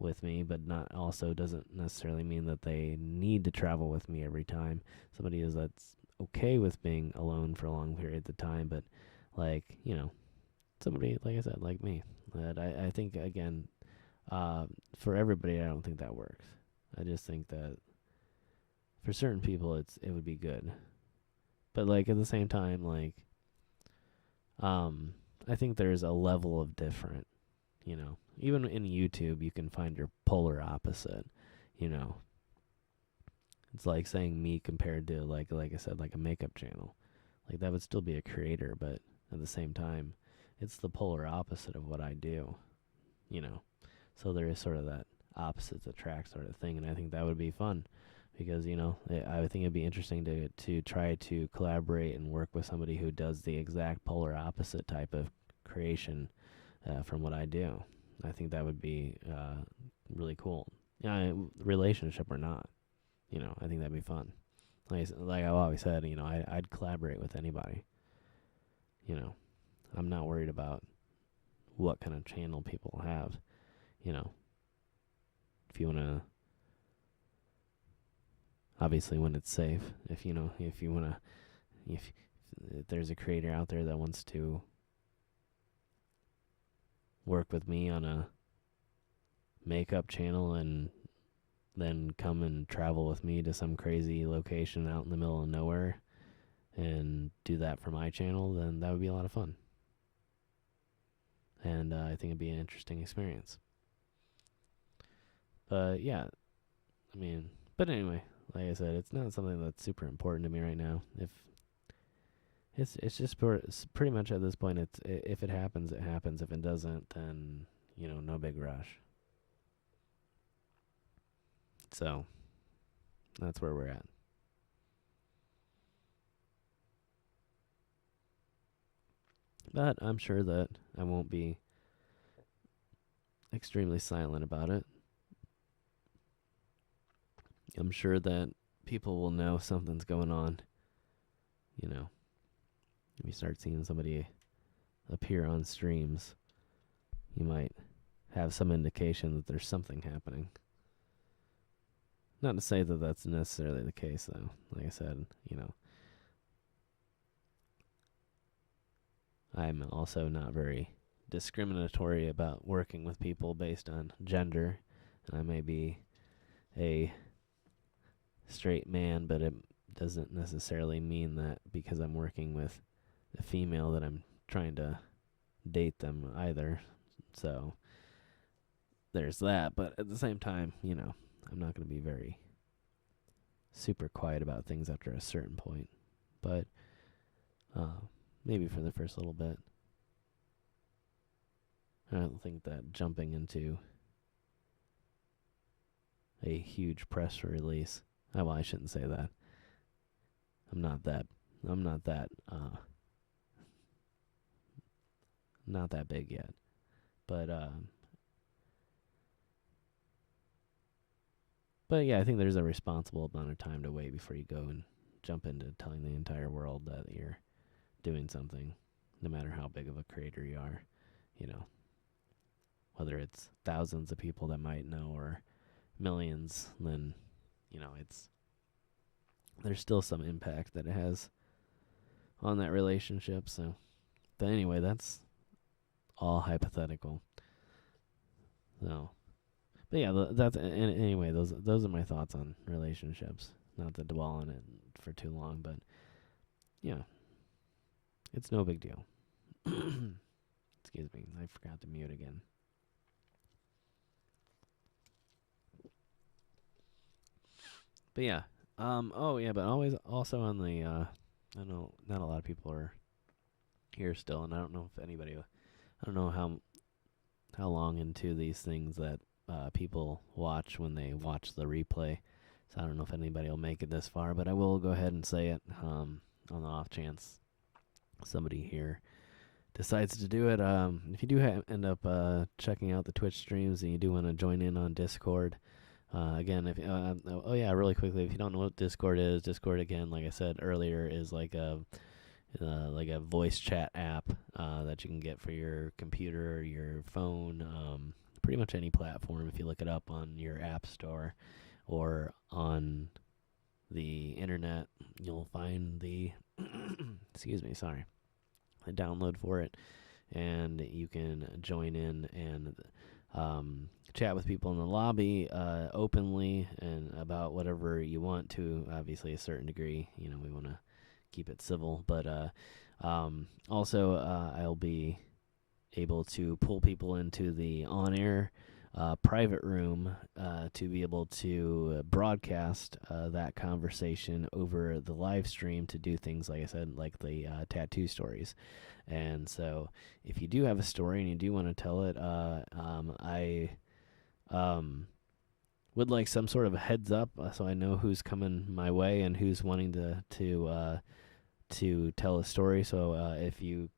with me, but not also doesn't necessarily mean that they need to travel with me every time. Somebody is that's okay with being alone for long periods of time, but like somebody like I said, like me, that I think again, for everybody, I don't think that works. I just think that for certain people, it would be good, but like at the same time, like I think there's a level of different. Even in YouTube, you can find your polar opposite. You know, it's like saying me compared to like I said, like a makeup channel. Like that would still be a creator, but at the same time, it's the polar opposite of what I do. You know, so there is sort of that opposites attract sort of thing, and I think that would be fun because I would think it'd be interesting to try to collaborate and work with somebody who does the exact polar opposite type of creation from what I do. I think that would be really cool. Yeah, relationship or not, I think that'd be fun. Like I've always said, I'd collaborate with anybody. You know, I'm not worried about what kind of channel people have. If you wanna, obviously when it's safe. If you wanna, if there's a creator out there that wants to work with me on a makeup channel and then come and travel with me to some crazy location out in the middle of nowhere and do that for my channel, then that would be a lot of fun. And I think it'd be an interesting experience. But yeah, but anyway, like I said, it's not something that's super important to me right now. If it's just it's pretty much at this point, it's if it happens, it happens. If it doesn't, then no big rush. So that's where we're at. But I'm sure that I won't be extremely silent about it. I'm sure that people will know something's going on. If you start seeing somebody appear on streams, you might have some indication that there's something happening. Not to say that that's necessarily the case, though. Like I said, I'm also not very discriminatory about working with people based on gender. And I may be a straight man, but it doesn't necessarily mean that because I'm working with a female that I'm trying to date them either. So there's that. But at the same time, I'm not going to be very super quiet about things after a certain point. But maybe for the first little bit. I don't think that jumping into a huge press release. Well, I shouldn't say that. I'm not that not that big yet. But yeah, I think there's a responsible amount of time to wait before you go and jump into telling the entire world that you're doing something, no matter how big of a creator you are. Whether it's thousands of people that might know or millions, then there's still some impact that it has on that relationship. So, but anyway, that's all hypothetical. So, but yeah, anyway, those are my thoughts on relationships. Not to dwell on it for too long, but yeah, it's no big deal. Excuse me, I forgot to mute again. But yeah, but always also on the I know not a lot of people are here still, and I don't know if anybody. I don't know how long into these things that people watch when they watch the replay. So I don't know if anybody will make it this far, but I will go ahead and say it on the off chance somebody here decides to do it. If you do end up checking out the Twitch streams and you do want to join in on Discord, again, if oh yeah, really quickly, if you don't know what Discord is, Discord again, like I said earlier, is like a voice chat app that you can get for your computer, your phone, pretty much any platform. If you look it up on your app store or on the internet, you'll find the excuse me, sorry, a download for it, and you can join in and chat with people in the lobby openly and about whatever you want to. Obviously, a certain degree, we want to keep it civil, but also I'll be able to pull people into the on-air private room to be able to broadcast that conversation over the live stream to do things, like I said, like the tattoo stories. And so if you do have a story and you do want to tell it, I would like some sort of a heads up so I know who's coming my way and who's wanting to tell a story. So if you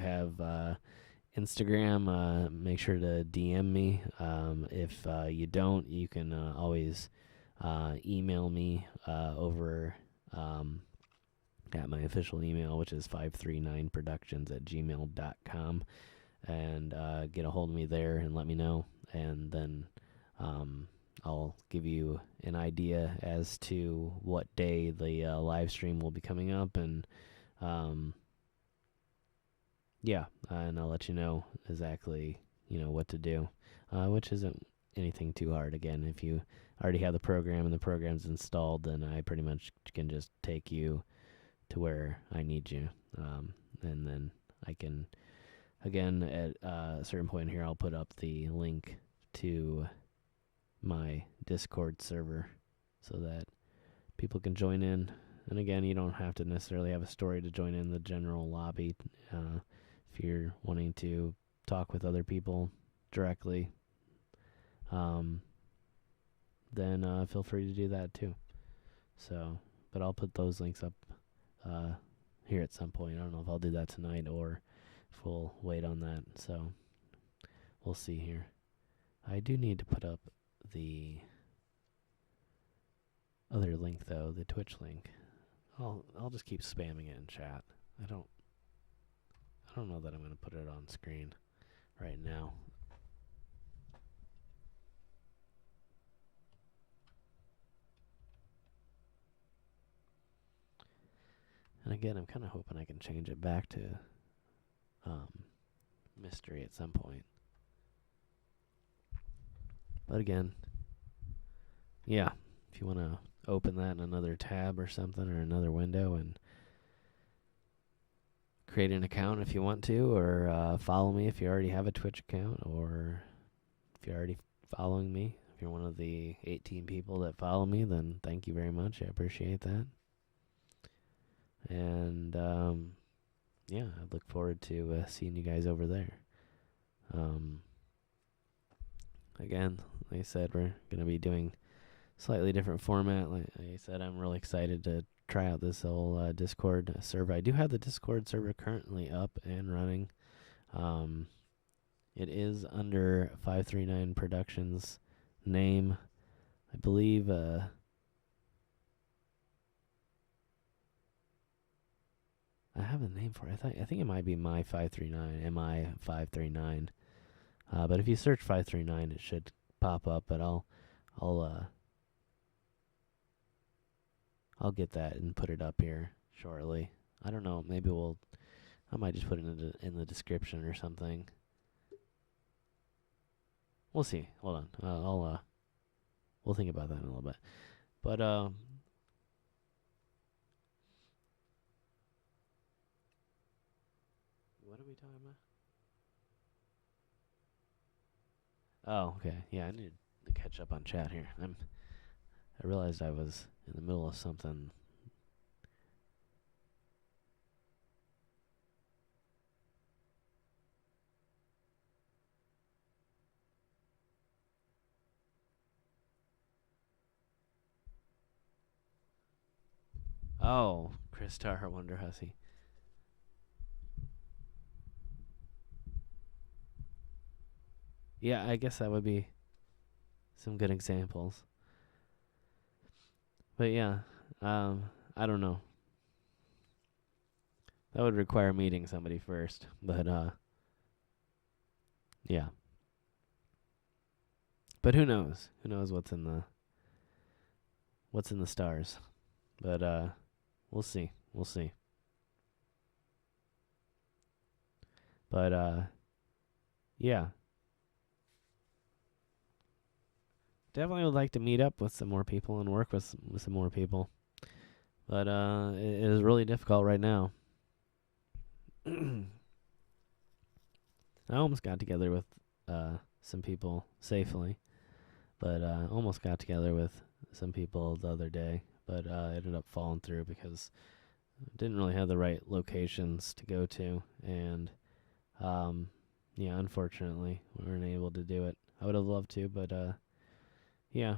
have Instagram, make sure to DM me. If you don't, you can always email me over at my official email, which is 539productions@gmail.com, and get a hold of me there and let me know. And then I'll give you an idea as to what day the live stream will be coming up, and yeah, and I'll let you know exactly what to do, which isn't anything too hard. Again, if you already have the program and the program's installed, then I pretty much can just take you to where I need you, and then I can, again, at a certain point here, I'll put up the link to my Discord server so that people can join in. And again, you don't have to necessarily have a story to join in the general lobby. If you're wanting to talk with other people directly, then feel free to do that too. So, but I'll put those links up here at some point. I don't know if I'll do that tonight or if we'll wait on that. So we'll see here. I do need to put up the other link though, the Twitch link. I'll just keep spamming it in chat. I don't know that I'm going to put it on screen right now. And again, I'm kind of hoping I can change it back to mystery at some point. But again, yeah, if you want to open that in another tab or something, or another window, and create an account if you want to, or follow me if you already have a Twitch account, or if you're already following me. If you're one of the 18 people that follow me, then thank you very much. I appreciate that. And yeah, I look forward to seeing you guys over there. Again, like I said, we're going to be doing slightly different format. Like I said, I'm really excited to try out this whole Discord server. I do have the Discord server currently up and running. It is under 539 Productions name. I believe I have a name for it. I think it might be my 539, MI 539. But if you search 539, it should pop up. But I'll get that and put it up here shortly. I don't know. Maybe I might just put it in the description or something. We'll see. Hold on. We'll think about that in a little bit. But what are we talking about? Oh, okay. Yeah, I need to catch up on chat here. I realized I was in the middle of something. Oh, Chris Tar, Wonder Hussy. yeah, I guess that would be some good examples. But yeah, I don't know. That would require meeting somebody first. But yeah. But who knows? Who knows what's in the stars? But we'll see. We'll see. But yeah. Definitely would like to meet up with some more people and work with some more people. But it is really difficult right now. I almost got together with some people safely, but almost got together with some people the other day, but ended up falling through because didn't really have the right locations to go to, and yeah, unfortunately, we weren't able to do it. I would have loved to, but yeah,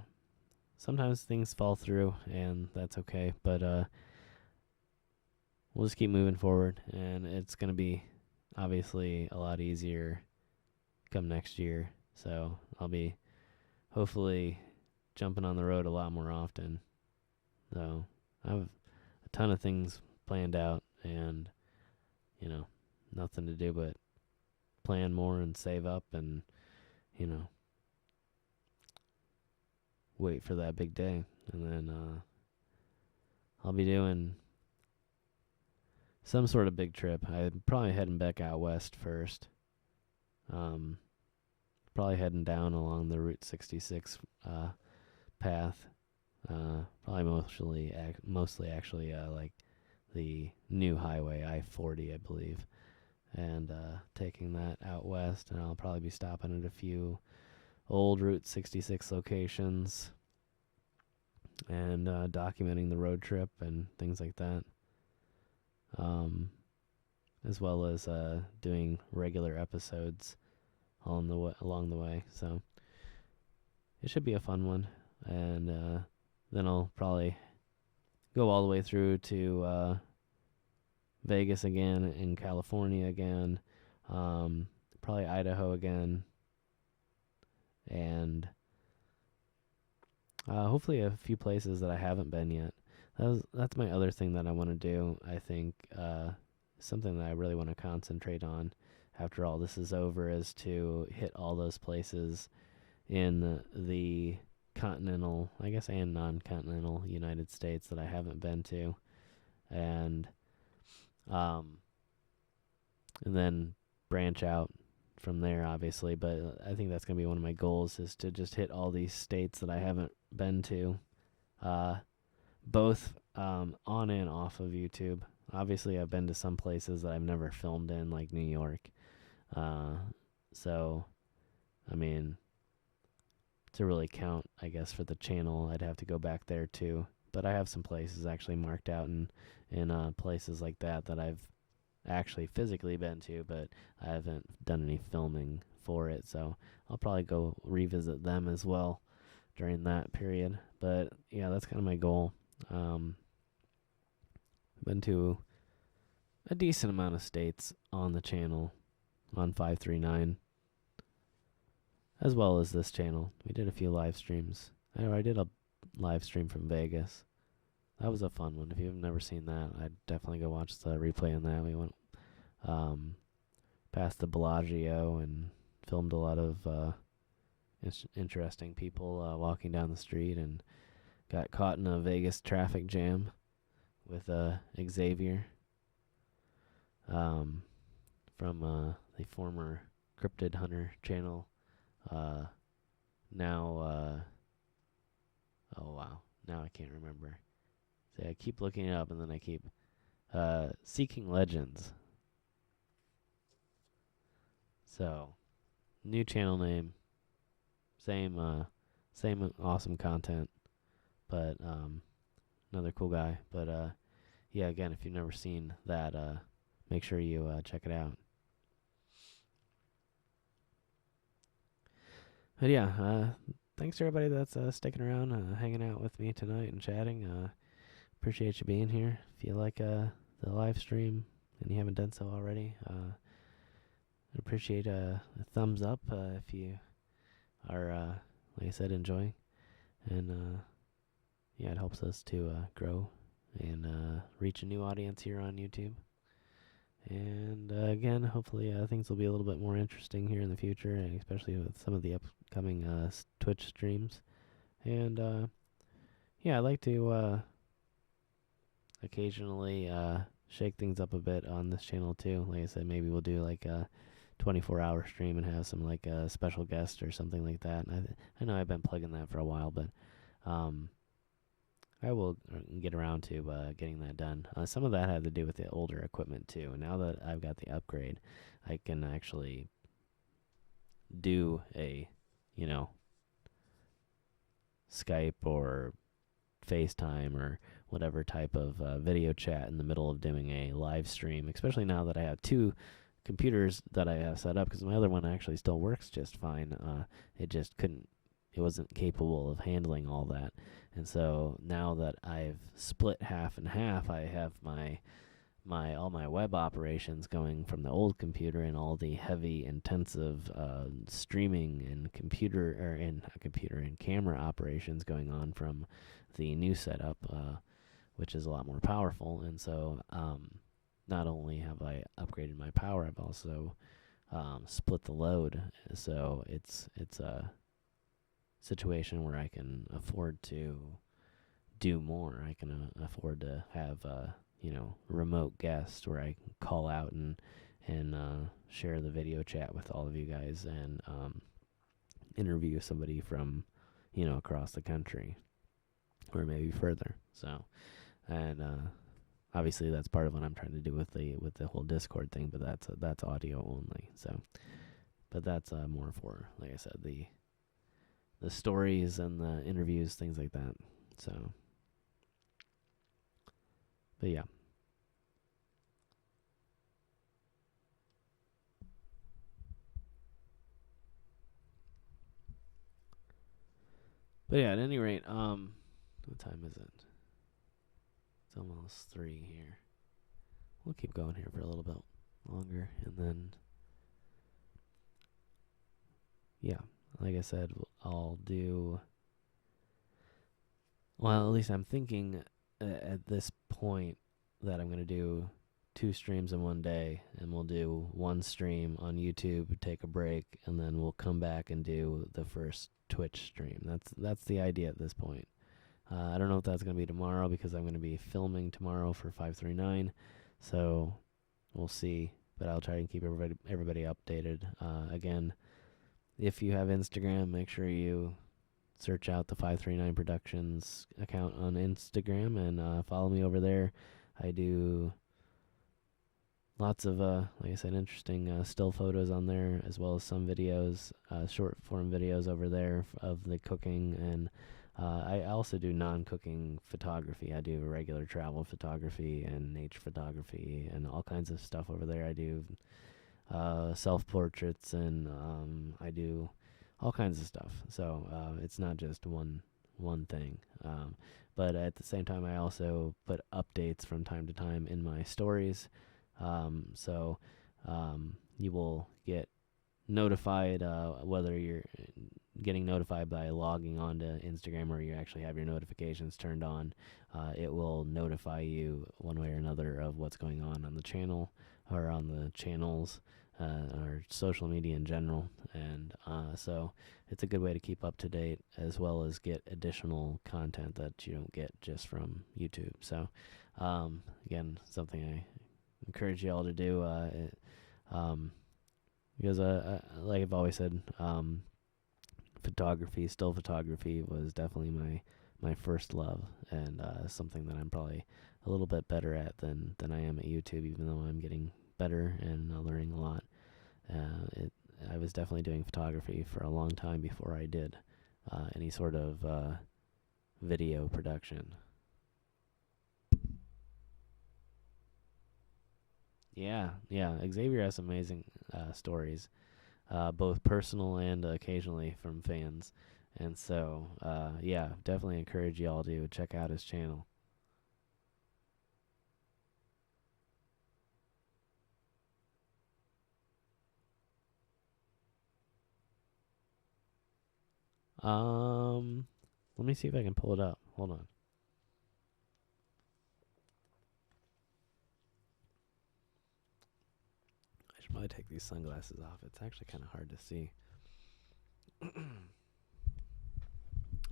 sometimes things fall through, and that's okay. But we'll just keep moving forward, and it's gonna be obviously a lot easier come next year. So I'll be hopefully jumping on the road a lot more often. So I have a ton of things planned out, and you know, nothing to do but plan more and save up, and you know, wait for that big day, and then I'll be doing some sort of big trip. I'm probably heading back out west first. Um, Probably heading down along the Route 66 path. Probably mostly actually like the new highway I-40, I believe, and taking that out west. And I'll probably be stopping at a few old Route 66 locations and documenting the road trip and things like that. As well as doing regular episodes along the way. So it should be a fun one, and then I'll probably go all the way through to Vegas again, in California again, probably Idaho again, and hopefully a few places that I haven't been yet. That's my other thing that I want to do. I think something that I really want to concentrate on after all this is over is to hit all those places in the continental, I guess, and non-continental United States that I haven't been to, and um, and then branch out from there, obviously. But I think that's gonna be one of my goals, is to just hit all these states that I haven't been to, both on and off of YouTube. Obviously, I've been to some places that I've never filmed in, like New York. So, I mean, to really count, I guess, for the channel, I'd have to go back there too. But I have some places actually marked out in places like that I've actually physically been to, but I haven't done any filming for it. So I'll probably go revisit them as well during that period. But yeah, that's kind of my goal. Been to a decent amount of states on the channel, on 539, as well as this channel. We did a few live streams. I did a live stream from Vegas. That was a fun one. If you've never seen that, I'd definitely go watch the replay on that. We went past the Bellagio and filmed a lot of interesting people walking down the street, and got caught in a Vegas traffic jam with Xavier from the former Cryptid Hunter channel. Now, oh wow, now I can't remember. See, I keep looking it up, and then I keep Seeking Legends. So, new channel name, same awesome content, but another cool guy. But yeah, again, if you've never seen that, make sure you check it out. But yeah, thanks to everybody that's sticking around, hanging out with me tonight and chatting. Appreciate you being here. If you like the live stream and you haven't done so already, I'd appreciate a thumbs up if you are, like I said, enjoying. And yeah, it helps us to grow and reach a new audience here on YouTube. And again, hopefully things will be a little bit more interesting here in the future, and especially with some of the upcoming Twitch streams. And yeah, I'd like to occasionally shake things up a bit on this channel too. Like I said, maybe we'll do like a 24-hour stream and have some like a special guest or something like that. And I know I've been plugging that for a while, but I will get around to getting that done. Some of that had to do with the older equipment too. Now that I've got the upgrade, I can actually do a, you know, Skype or FaceTime or whatever type of video chat in the middle of doing a live stream, especially now that I have two computers that I have set up, because my other one actually still works just fine. It wasn't capable of handling all that. And so now that I've split half and half, I have all my web operations going from the old computer, and all the heavy, intensive streaming and camera operations going on from the new setup, which is a lot more powerful. And so not only have I upgraded my power, I've also split the load. So it's a situation where I can afford to do more. I can afford to have remote guests where I can call out and share the video chat with all of you guys, and interview somebody from across the country or maybe further. So, and obviously that's part of what I'm trying to do with the whole Discord thing, but that's audio only. So, but that's more for, like I said, the stories and the interviews, things like that. So, but yeah. But yeah, at any rate, what time is it? It's almost 3 here. We'll keep going here for a little bit longer, and then, yeah, like I said, I'll do, well, at least I'm thinking at this point that I'm going to do 2 streams in one day, and we'll do 1 stream on YouTube, take a break, and then we'll come back and do the first Twitch stream. That's the idea at this point. I don't know if that's going to be tomorrow, because I'm going to be filming tomorrow for 539, so we'll see. But I'll try and keep everybody updated. Again, if you have Instagram, make sure you search out the 539 Productions account on Instagram and follow me over there. I do lots of, like I said, interesting still photos on there, as well as some videos, short form videos over there of the cooking. And I also do non-cooking photography. I do regular travel photography and nature photography and all kinds of stuff over there. I do self-portraits, and I do all kinds of stuff. So it's not just one thing. But at the same time, I also put updates from time to time in my stories. So you will get notified, whether you're getting notified by logging on to Instagram or you actually have your notifications turned on. It will notify you one way or another of what's going on the channel or on the channels, or social media in general. And so it's a good way to keep up to date, as well as get additional content that you don't get just from YouTube. So again, something I encourage you all to do, because like I've always said, still photography was definitely my first love, and something that I'm probably a little bit better at than I am at YouTube, even though I'm getting better and learning a lot. I was definitely doing photography for a long time before I did any sort of video production. Yeah, Xavier has some amazing stories, both personal and occasionally from fans. And so, yeah, definitely encourage y'all to check out his channel. Let me see if I can pull it up. Hold on. I should probably take these sunglasses off. It's actually kind of hard to see.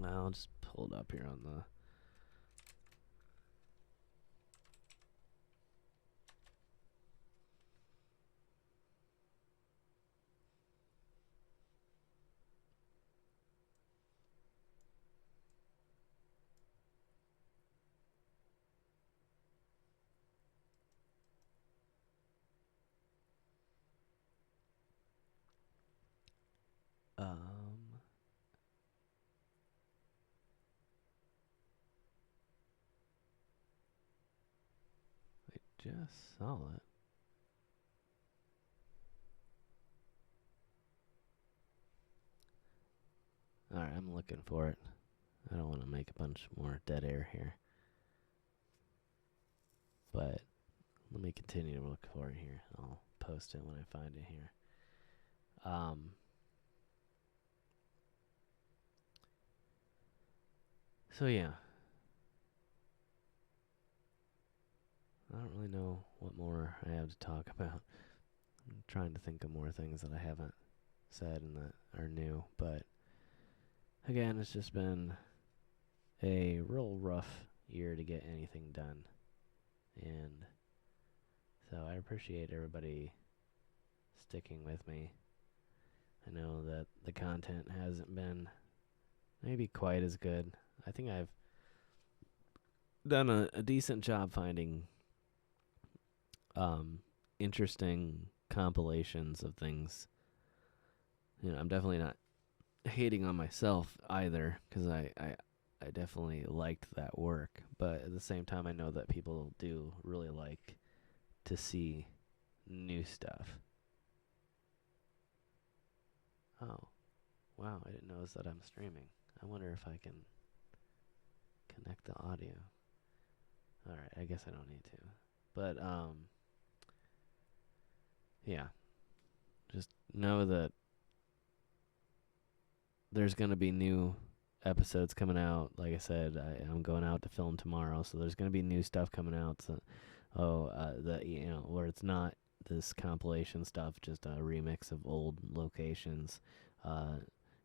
I'll just pull it up here on the. I just saw it. All right, I'm looking for it. I don't want to make a bunch more dead air here. But let me continue to look for it here. I'll post it when I find it here. So yeah. I don't really know what more I have to talk about. I'm trying to think of more things that I haven't said and that are new. But again, it's just been a real rough year to get anything done. And so I appreciate everybody sticking with me. I know that the content hasn't been maybe quite as good. I think I've done a decent job finding interesting compilations of things. You know, I'm definitely not hating on myself either, because I definitely liked that work. But at the same time, I know that people do really like to see new stuff. Oh, wow, I didn't notice that I'm streaming. I wonder if I can connect the audio. Alright, I guess I don't need to. But, yeah. Just know that there's going to be new episodes coming out. Like I said, I'm going out to film tomorrow, so there's going to be new stuff coming out. So, where it's not this compilation stuff, just a remix of old locations.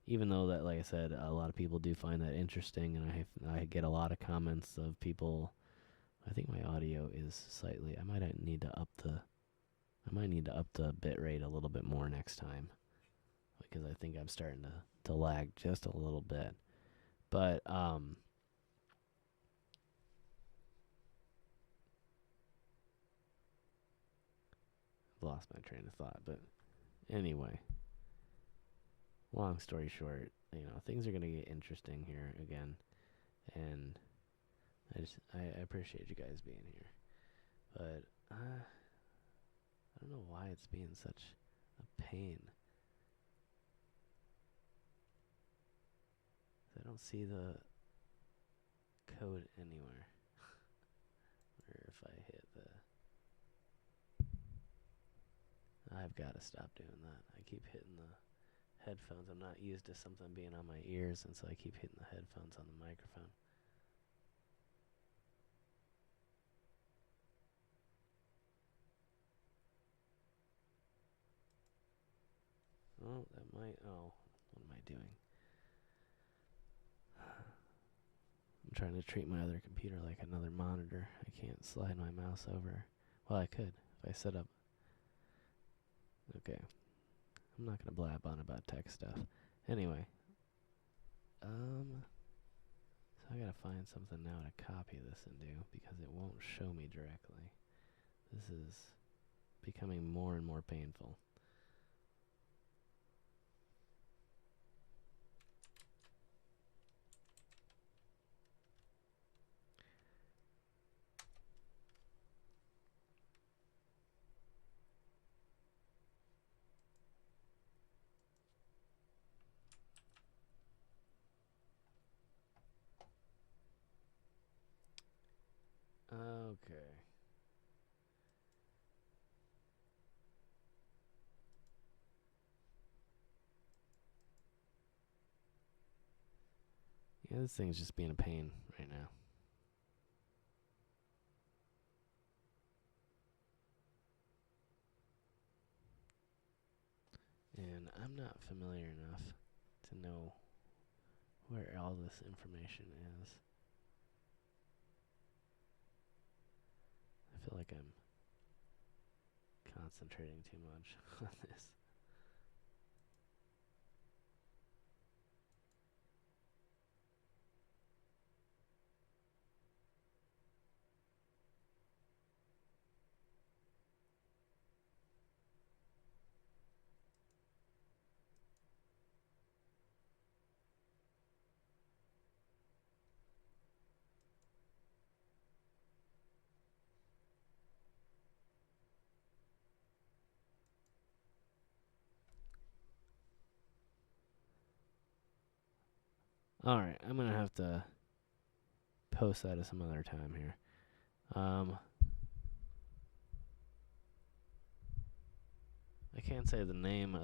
Even though that, like I said, a lot of people do find that interesting, and I get a lot of comments of people. I think my audio is slightly. I might need to up the bit rate a little bit more next time, because I think I'm starting to lag just a little bit. But lost my train of thought. But anyway, long story short, things are gonna get interesting here again, and I appreciate you guys being here. But I don't know why it's being such a pain. I don't see the code anywhere. Or if I hit the... I've got to stop doing that. I keep hitting the headphones. I'm not used to something being on my ears, and so I keep hitting the headphones on the microphone. Oh, that might... Oh, what am I doing? I'm trying to treat my other computer like another monitor. I can't slide my mouse over. Well, I could if I set up... Okay. I'm not going to blab on about tech stuff. Anyway. So I got to find something now to copy this into, because it won't show me directly. This is becoming more and more painful. Okay. Yeah, this thing's just being a pain right now. And I'm not familiar enough to know where all this information is. I feel like I'm concentrating too much on this. Alright, I'm going to have to post that at some other time here. I can't say the name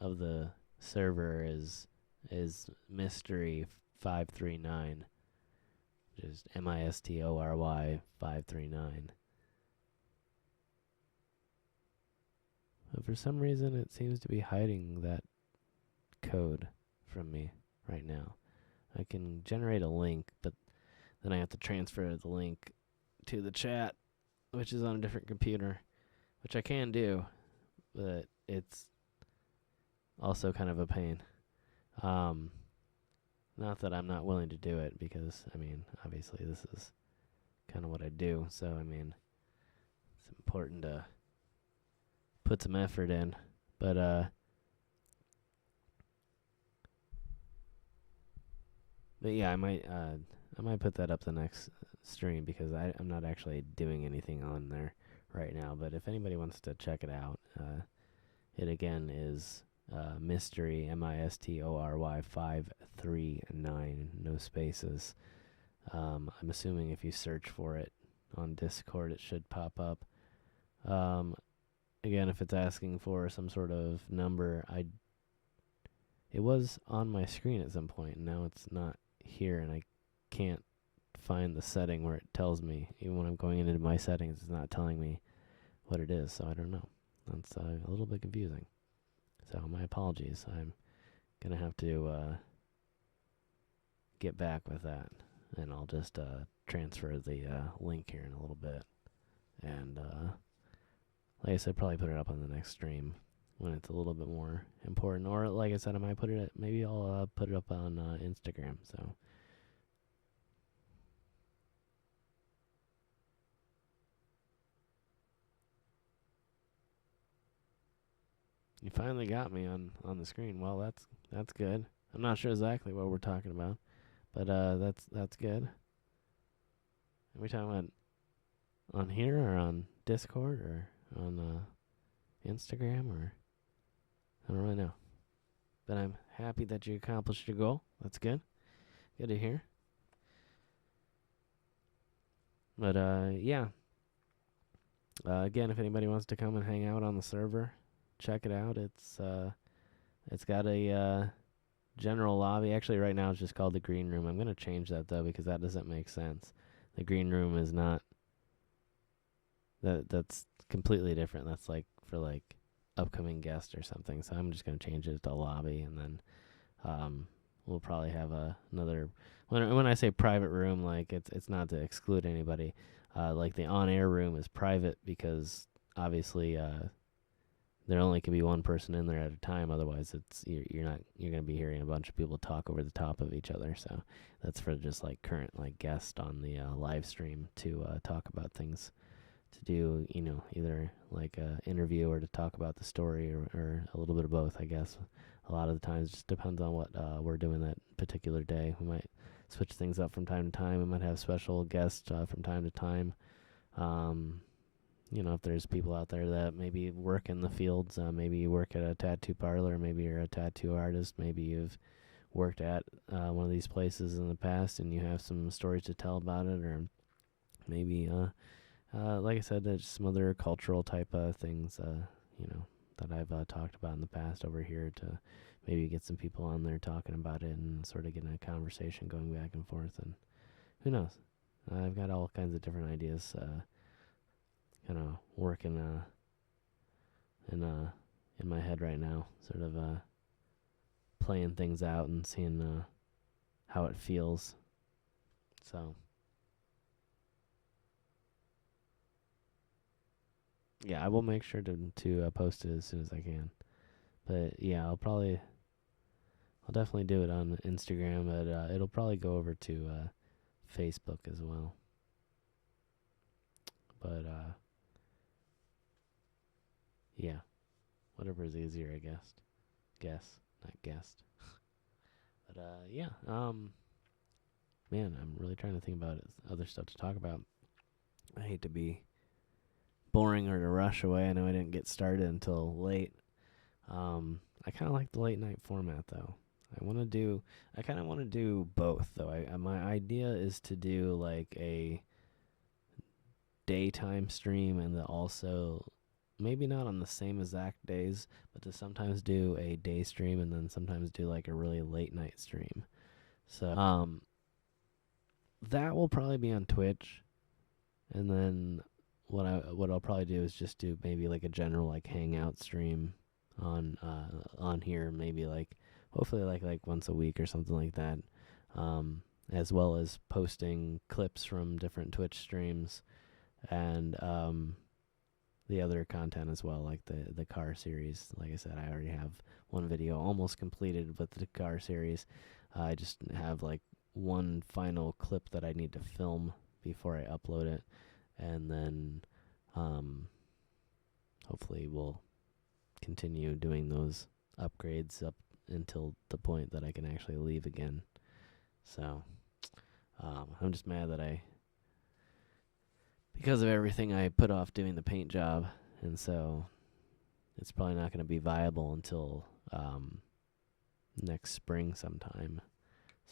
of the server is Mystery 539, just MISTORY 539. But for some reason, it seems to be hiding that code from me right now. I can generate a link, but then I have to transfer the link to the chat, which is on a different computer, which I can do, but it's also kind of a pain. Not that I'm not willing to do it, because, I mean, obviously this is kind of what I do, so, I mean, it's important to put some effort in, but, yeah, I might put that up the next stream, because I'm not actually doing anything on there right now, but if anybody wants to check it out, it again is Mystery, MISTORY 539, no spaces. I'm assuming if you search for it on Discord, it should pop up. Again, if it's asking for some sort of number, it was on my screen at some point, and now it's not here, and I can't find the setting where it tells me. Even when I'm going into my settings, it's not telling me what it is, so I don't know. That's a little bit confusing. So my apologies. I'm going to have to get back with that, and I'll just transfer the link here in a little bit. And like I said, probably put it up on the next stream when it's a little bit more important. Or like I said, I might put it. Maybe I'll put it up on Instagram. So. You finally got me on the screen. Well, that's good. I'm not sure exactly what we're talking about, but that's good. Are we talking about on here or on Discord or on Instagram, or I don't really know. But I'm happy that you accomplished your goal. That's good. Good to hear. But yeah. Again, if anybody wants to come and hang out on the server, check it out. It's got a general lobby. Actually, right now it's just called the Green Room. I'm gonna change that though, because that doesn't make sense. The Green Room is not. That's completely different. That's like for like upcoming guests or something. So I'm just gonna change it to lobby, and then we'll probably have another. When I say private room, like it's not to exclude anybody. Like the on-air room is private because obviously there only can be one person in there at a time. Otherwise, you're gonna be hearing a bunch of people talk over the top of each other. So that's for just like current like guests on the live stream to talk about things, to do either like a interview or to talk about the story, or a little bit of both, I guess. A lot of the times, just depends on what we're doing that particular day. We might switch things up from time to time. We might have special guests from time to time. If there's people out there that maybe work in the fields, maybe you work at a tattoo parlor, maybe you're a tattoo artist, maybe you've worked at one of these places in the past and you have some stories to tell about it, or maybe, like I said, there's some other cultural type things, that I've talked about in the past over here to maybe get some people on there talking about it and sort of getting a conversation going back and forth. And who knows? I've got all kinds of different ideas, kind of working in my head right now, sort of playing things out and seeing how it feels. So yeah, I will make sure to post it as soon as I can. But yeah, I'll definitely do it on Instagram, but it'll probably go over to Facebook as well. But yeah, whatever is easier, I guess. Guess, not guessed. But yeah, man, I'm really trying to think about other stuff to talk about. I hate to be boring or to rush away. I know I didn't get started until late. I kind of like the late night format though. I kind of want to do both though. My idea is to do like a daytime stream and then also maybe not on the same exact days, but to sometimes do a day stream and then sometimes do like a really late night stream. So that will probably be on Twitch, and then what I'll probably do is just do maybe like a general like hangout stream on here, maybe like hopefully like once a week or something like that, as well as posting clips from different Twitch streams and the other content as well, like the car series. Like I said, I already have one video almost completed with the car series. I just have like one final clip that I need to film before I upload it, and then hopefully we'll continue doing those upgrades up until the point that I can actually leave again. So I'm just mad that because of everything I put off doing the paint job, and so it's probably not going to be viable until next spring sometime.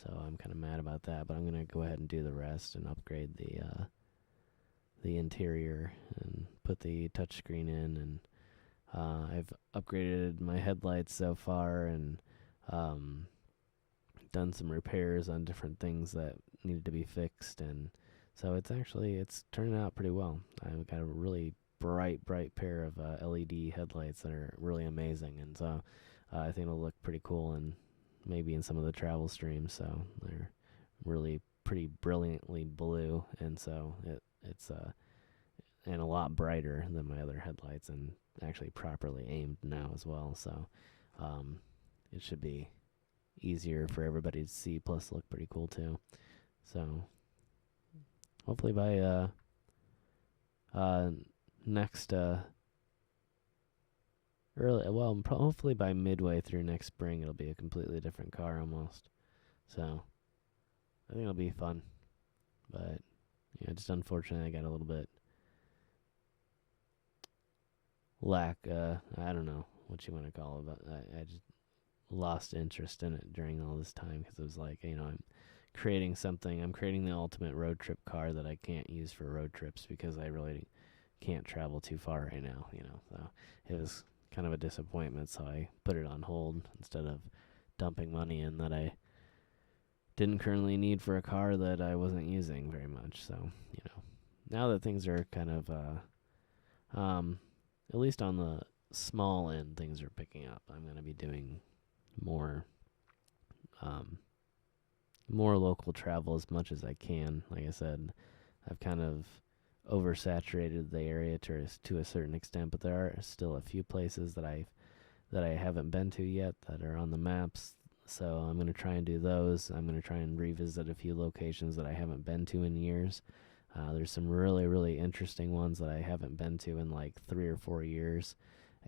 So I'm kind of mad about that, but I'm going to go ahead and do the rest and upgrade the interior and put the touchscreen in, and I've upgraded my headlights so far and done some repairs on different things that needed to be fixed, and so it's turning out pretty well. I've got a really bright pair of LED headlights that are really amazing, and so I think it'll look pretty cool, and maybe in some of the travel streams. So they're really pretty brilliantly blue, and so it's and a lot brighter than my other headlights, and actually properly aimed now as well. So it should be easier for everybody to see, plus look pretty cool too. So hopefully by next hopefully by midway through next spring it'll be a completely different car almost. So I think it'll be fun. But yeah, just unfortunately I got a little bit I don't know what you want to call it, but I just lost interest in it during all this time, because it was like, I'm creating the ultimate road trip car that I can't use for road trips because I really can't travel too far right now, so it was kind of a disappointment. So I put it on hold instead of dumping money in that I didn't currently need for a car that I wasn't using very much. So, now that things are kind of at least on the small end, things are picking up. I'm going to be doing more local travel as much as I can. Like I said, I've kind of oversaturated the area to a certain extent, but there are still a few places that I haven't been to yet that are on the maps. So I'm going to try and do those. I'm going to try and revisit a few locations that I haven't been to in years. There's some really, really interesting ones that I haven't been to in like 3 or 4 years,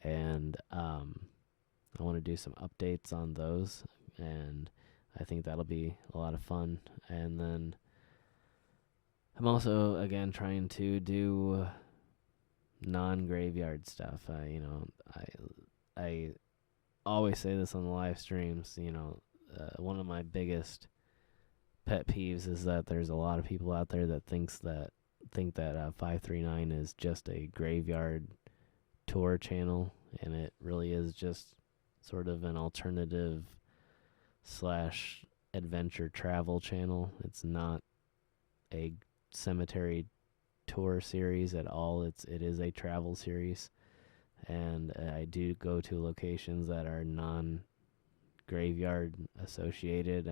and I want to do some updates on those, and I think that'll be a lot of fun. And then I'm also, again, trying to do non-graveyard stuff. I always say this on the live streams. One of my biggest pet peeves is that there's a lot of people out there that think that 539 is just a graveyard tour channel, and it really is just sort of an alternative slash adventure travel channel. It's not a cemetery tour series at all. It is a travel series, and I do go to locations that are non graveyard associated.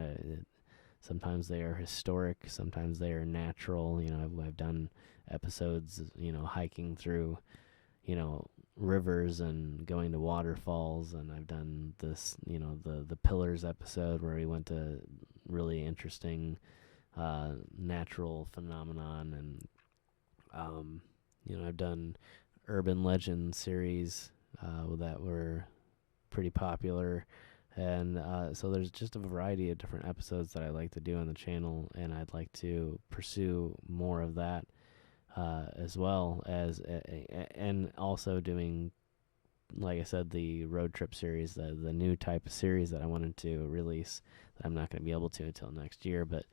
Sometimes they are historic, sometimes they are natural. I've done episodes, hiking through, rivers and going to waterfalls, and I've done this, the Pillars episode where we went to really interesting natural phenomenon, and I've done urban legend series that were pretty popular. And so there's just a variety of different episodes that I like to do on the channel, and I'd like to pursue more of that, as well as, and also doing, like I said, the road trip series, the new type of series that I wanted to release. That I'm not going to be able to until next year, but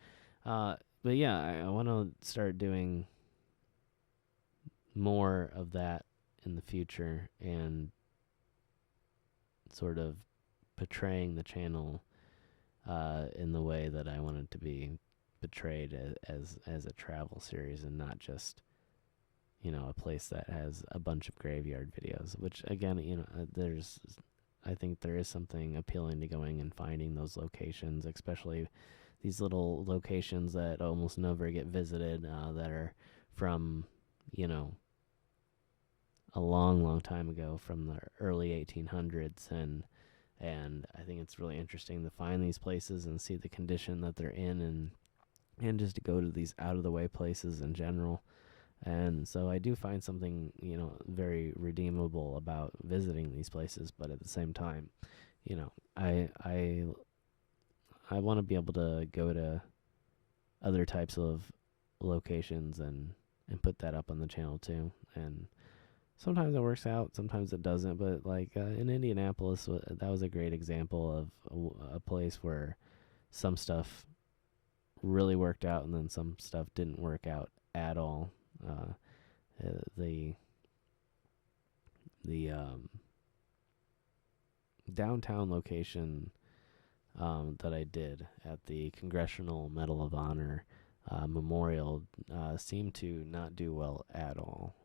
yeah, I want to start doing more of that in the future, and sort of portraying the channel in the way that I want it to be portrayed, as a travel series, and not just a place that has a bunch of graveyard videos. Which again, I think there is something appealing to going and finding those locations, especially these little locations that almost never get visited, that are from a long, long time ago, from the early 1800s, and I think it's really interesting to find these places and see the condition that they're in, and just to go to these out of the way places in general. And so I do find something, very redeemable about visiting these places, but at the same time, I want to be able to go to other types of locations, and put that up on the channel too. And sometimes it works out, sometimes it doesn't. But like in Indianapolis, that was a great example of a place where some stuff really worked out, and then some stuff didn't work out at all. The downtown location that I did at the Congressional Medal of Honor memorial seemed to not do well at all,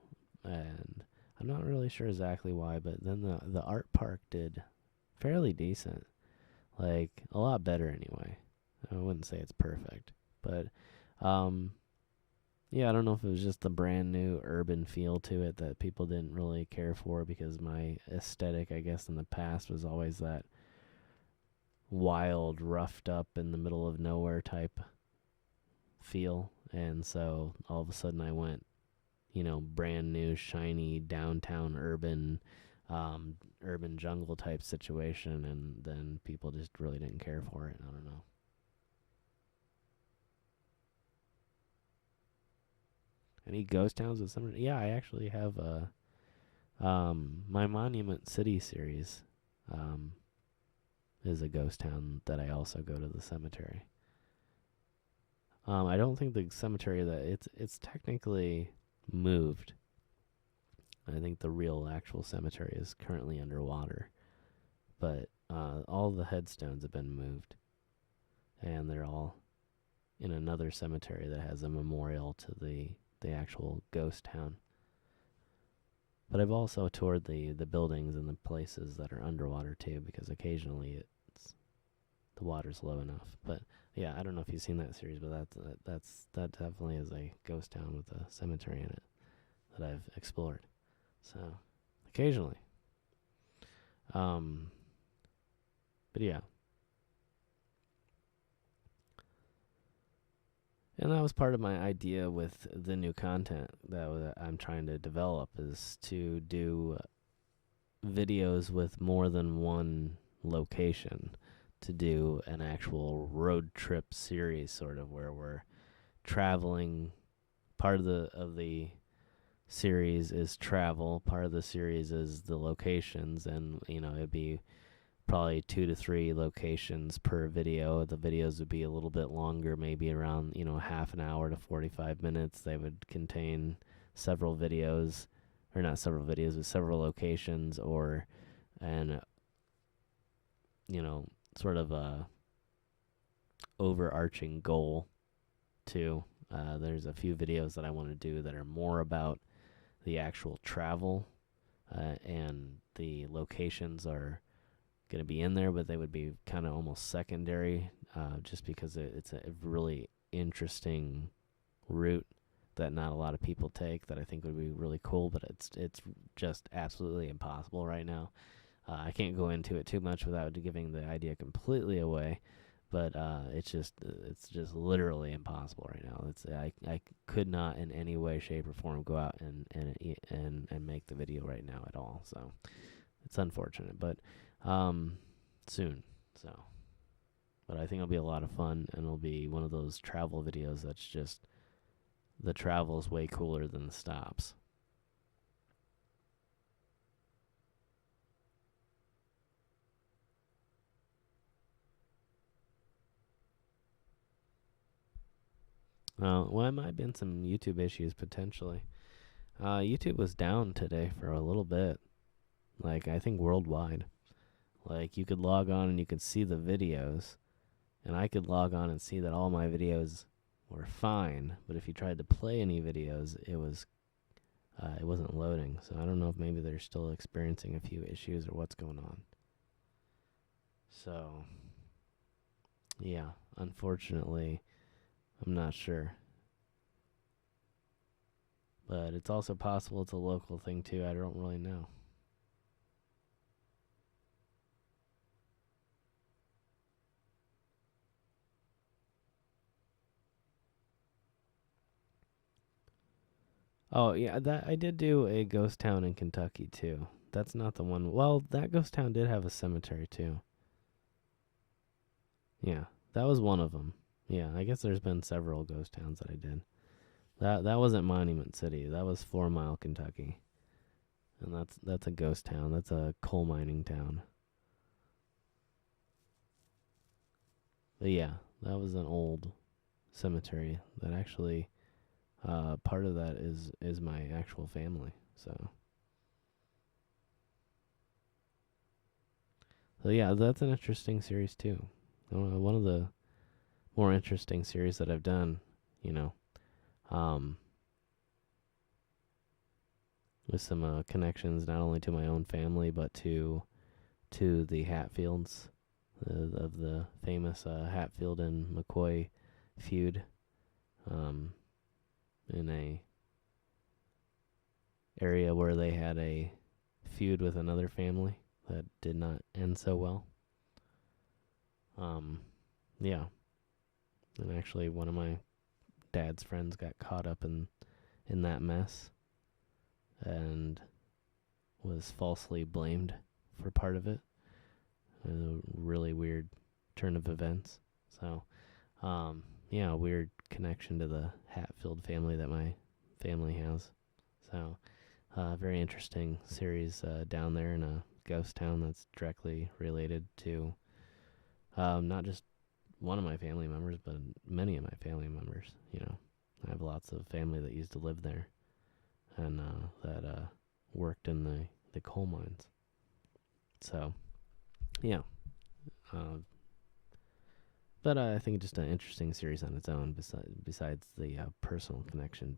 and I'm not really sure exactly why. But then the art park did fairly decent, like a lot better anyway. I wouldn't say it's perfect, but yeah, I don't know if it was just the brand new urban feel to it that people didn't really care for, because my aesthetic, I guess, in the past was always that wild, roughed up, in the middle of nowhere type feel. And so all of a sudden I went, brand new, shiny, downtown urban jungle type situation, and then people just really didn't care for it. I don't know. Any ghost towns with some? Yeah, I actually have my Monument City series is a ghost town that I also go to the cemetery. I don't think the cemetery that it's technically moved. I think the real actual cemetery is currently underwater, but all the headstones have been moved, and they're all in another cemetery that has a memorial to the actual ghost town. But I've also toured the buildings and the places that are underwater too, because occasionally the water's low enough. But yeah, I don't know if you've seen that series, but that definitely is a ghost town with a cemetery in it that I've explored. So occasionally, but yeah. And that was part of my idea with the new content that I'm trying to develop, is to do videos with more than one location, to do an actual road trip series, sort of, where we're traveling. Part of the series is travel, part of the series is the locations, and it'd be probably 2 to 3 locations per video. The videos would be a little bit longer, maybe around half an hour to 45 minutes. They would contain several videos, or not several videos, but several locations, and sort of a overarching goal too. There's a few videos that I want to do that are more about the actual travel, and the locations are going to be in there, but they would be kind of almost secondary, just because it's a really interesting route that not a lot of people take that I think would be really cool, but it's just absolutely impossible right now. I can't go into it too much without giving the idea completely away, but it's just literally impossible right now. I could not in any way, shape, or form go out and make the video right now at all. So it's unfortunate, but soon. So, but I think it'll be a lot of fun, and it'll be one of those travel videos that's just the travel is way cooler than the stops. Well, it might have been some YouTube issues potentially. YouTube was down today for a little bit, like I think worldwide. Like you could log on and you could see the videos, and I could log on and see that all my videos were fine. But if you tried to play any videos, it wasn't loading. So I don't know if maybe they're still experiencing a few issues or what's going on. So yeah, unfortunately, I'm not sure. But it's also possible it's a local thing too. I don't really know. Oh yeah, that I did do a ghost town in Kentucky too. That's not the one. Well, that ghost town did have a cemetery too. Yeah, that was one of them. Yeah, I guess there's been several ghost towns that I did. That wasn't Monument City. That was 4 Mile, Kentucky, and that's a ghost town. That's a coal mining town. But yeah, that was an old cemetery that actually, part of that is my actual family. So yeah, that's an interesting series too. One of the more interesting series that I've done, you know, um, with some connections not only to my own family but to the Hatfields, of the famous Hatfield and McCoy feud, um, in a area where they had a feud with another family that did not end so well. Yeah, and actually one of my dad's friends got caught up in that mess and was falsely blamed for part of it. A really weird turn of events. So, yeah, weird connection to the Hatfield family that my family has. So, very interesting series down there in a ghost town that's directly related to not just one of my family members, but many of my family members. I have lots of family that used to live there and that worked in the coal mines. So, yeah. But I think just an interesting series on its own, besides the personal connection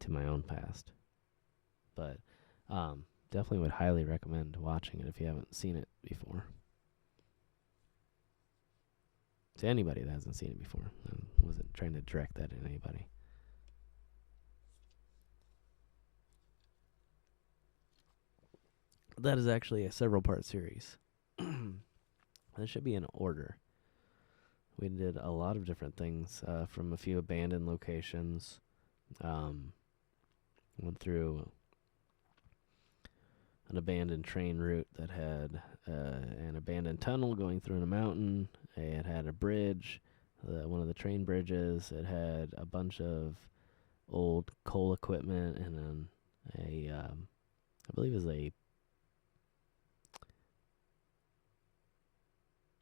to my own past. But definitely would highly recommend watching it if you haven't seen it before. To anybody that hasn't seen it before. I wasn't trying to direct that at anybody. That is actually a several part series. It should be in order. We did a lot of different things, from a few abandoned locations. Went through an abandoned train route that had an abandoned tunnel going through a mountain. It had a bridge, one of the train bridges. It had a bunch of old coal equipment, and then I believe it was it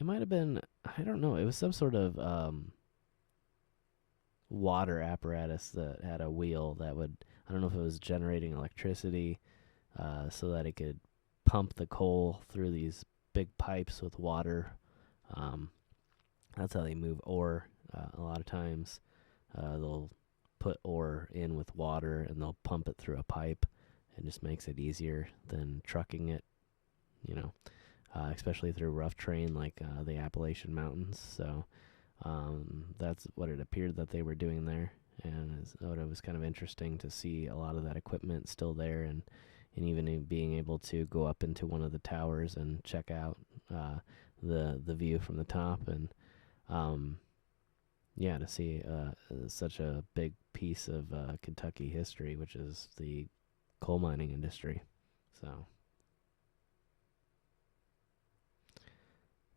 might have been, I don't know, it was some sort of water apparatus that had a wheel that would, I don't know if it was generating electricity, so that it could pump the coal through these big pipes with water. That's how they move ore. A lot of times, they'll put ore in with water and they'll pump it through a pipe. It just makes it easier than trucking it, you know, especially through rough terrain like the Appalachian Mountains. So that's what it appeared that they were doing there. And it was kind of interesting to see a lot of that equipment still there, and even being able to go up into one of the towers and check out the view from the top, and yeah, to see such a big piece of Kentucky history, which is the coal mining industry. So,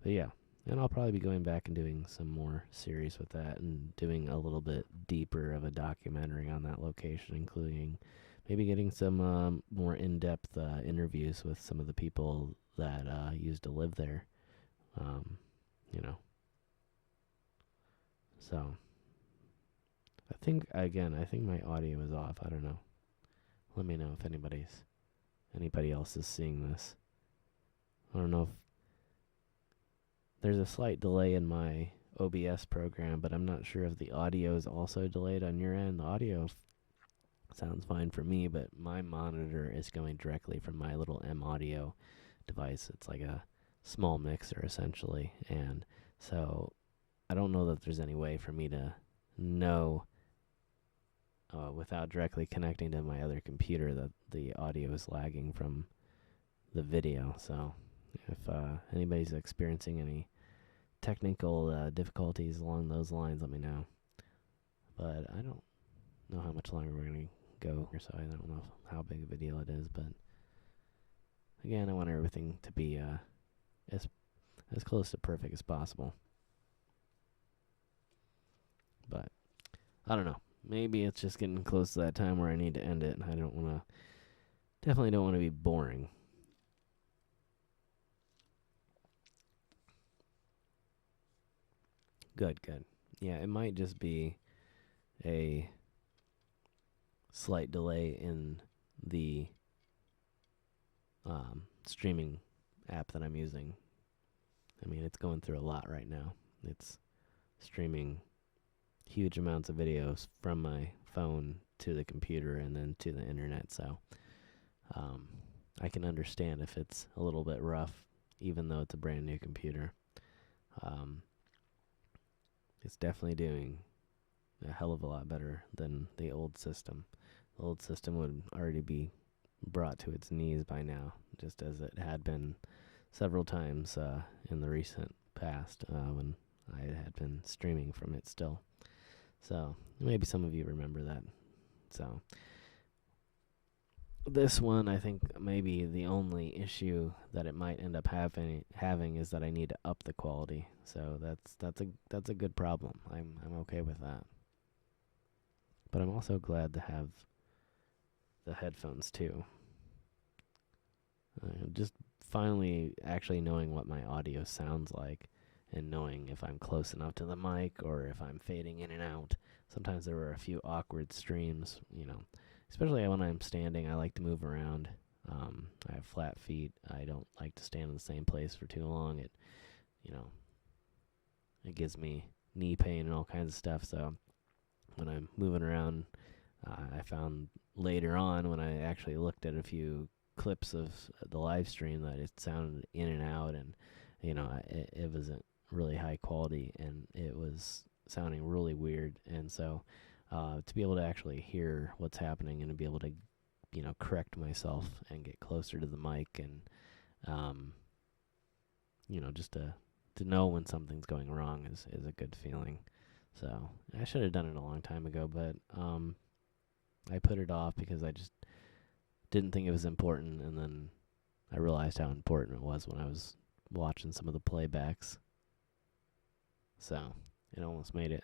but yeah, and I'll probably be going back and doing some more series with that and doing a little bit deeper of a documentary on that location, including maybe getting some more in-depth interviews with some of the people that used to live there. You know, so I think my audio is off. I don't know. Let me know if anybody else is seeing this. I don't know if there's a slight delay in my OBS program, but I'm not sure if the audio is also delayed on your end. The audio sounds fine for me, but my monitor is going directly from my little M Audio device. It's like a small mixer essentially, and so I don't know that there's any way for me to know without directly connecting to my other computer that the audio is lagging from the video. So if anybody's experiencing any technical difficulties along those lines, let me know. But I don't know how much longer we're going to go, so I don't know how big a deal it is. But again, I want everything to be as close to perfect as possible. But I don't know. Maybe it's just getting close to that time where I need to end it, and I definitely don't want to be boring. Good. Yeah, it might just be a slight delay in the streaming app that I'm using. I mean, it's going through a lot right now. It's streaming huge amounts of videos from my phone to the computer and then to the internet. So I can understand if it's a little bit rough, even though it's a brand new computer. It's definitely doing a hell of a lot better than the old system. The old system would already be brought to its knees by now, just as it had been several times in the recent past when I had been streaming from it still. So maybe some of you remember that. So this one, I think maybe the only issue that it might end up having is that I need to up the quality. So that's a good problem. I'm okay with that. But I'm also glad to have the headphones too. Just finally actually knowing what my audio sounds like, and knowing if I'm close enough to the mic or if I'm fading in and out. Sometimes there were a few awkward streams, especially when I'm standing. I like to move around. I have flat feet. I don't like to stand in the same place for too long. It gives me knee pain and all kinds of stuff. So when I'm moving around, I found later on when I actually looked at a few clips of the live stream that it sounded in and out, and it wasn't really high quality, and it was sounding really weird. And so to be able to actually hear what's happening and to be able to correct myself and get closer to the mic, and just to know when something's going wrong is a good feeling. So I should have done it a long time ago, but I put it off because I just didn't think it was important, and then I realized how important it was when I was watching some of the playbacks. So it almost made it,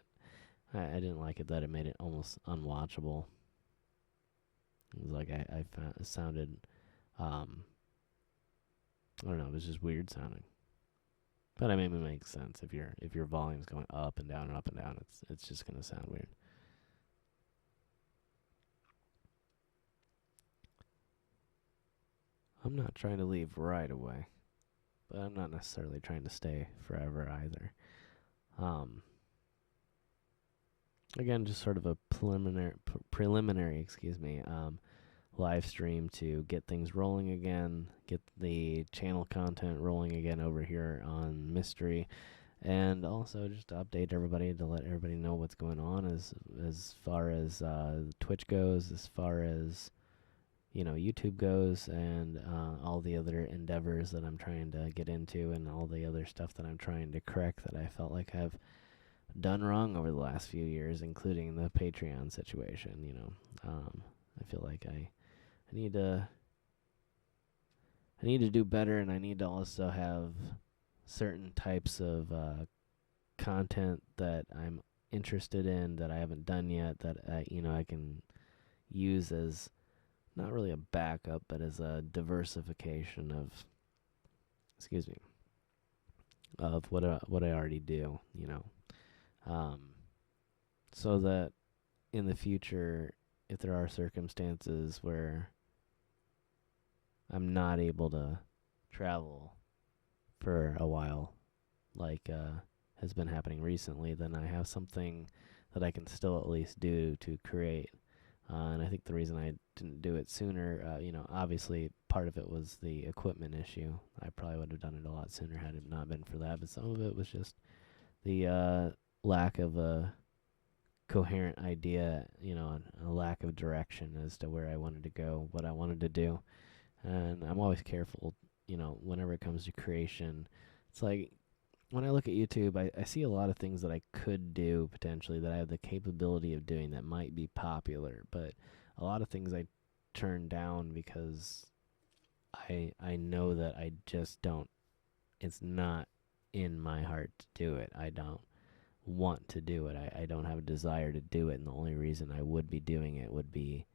I didn't like it that it made it almost unwatchable. It was like I found it sounded, I don't know, it was just weird sounding. But I mean, it makes sense. If your volume's going up and down and up and down, it's just gonna sound weird. I'm not trying to leave right away. but I'm not necessarily trying to stay forever either. Um, Again, just sort of a preliminary, live stream to get things rolling again, get the channel content rolling again over here on Mystery, and also just to update everybody, to let everybody know what's going on as far as Twitch goes, as far as YouTube goes, and all the other endeavors that I'm trying to get into, and all the other stuff that I'm trying to correct that I felt like I've done wrong over the last few years, including the Patreon situation. I feel like I need to do better, and I need to also have certain types of content that I'm interested in that I haven't done yet, that I can use as not really a backup, but as a diversification of what I already do, so that in the future, if there are circumstances where I'm not able to travel for a while, like has been happening recently, then I have something that I can still at least do to create. And I think the reason I didn't do it sooner, obviously part of it was the equipment issue. I probably would have done it a lot sooner had it not been for that. But some of it was just the lack of a coherent idea, and a lack of direction as to where I wanted to go, what I wanted to do. And I'm always careful, whenever it comes to creation. It's like when I look at YouTube, I see a lot of things that I could do potentially that I have the capability of doing that might be popular, but a lot of things I turn down because I know that I just don't, it's not in my heart to do it. I don't want to do it. I don't have a desire to do it, and the only reason I would be doing it would be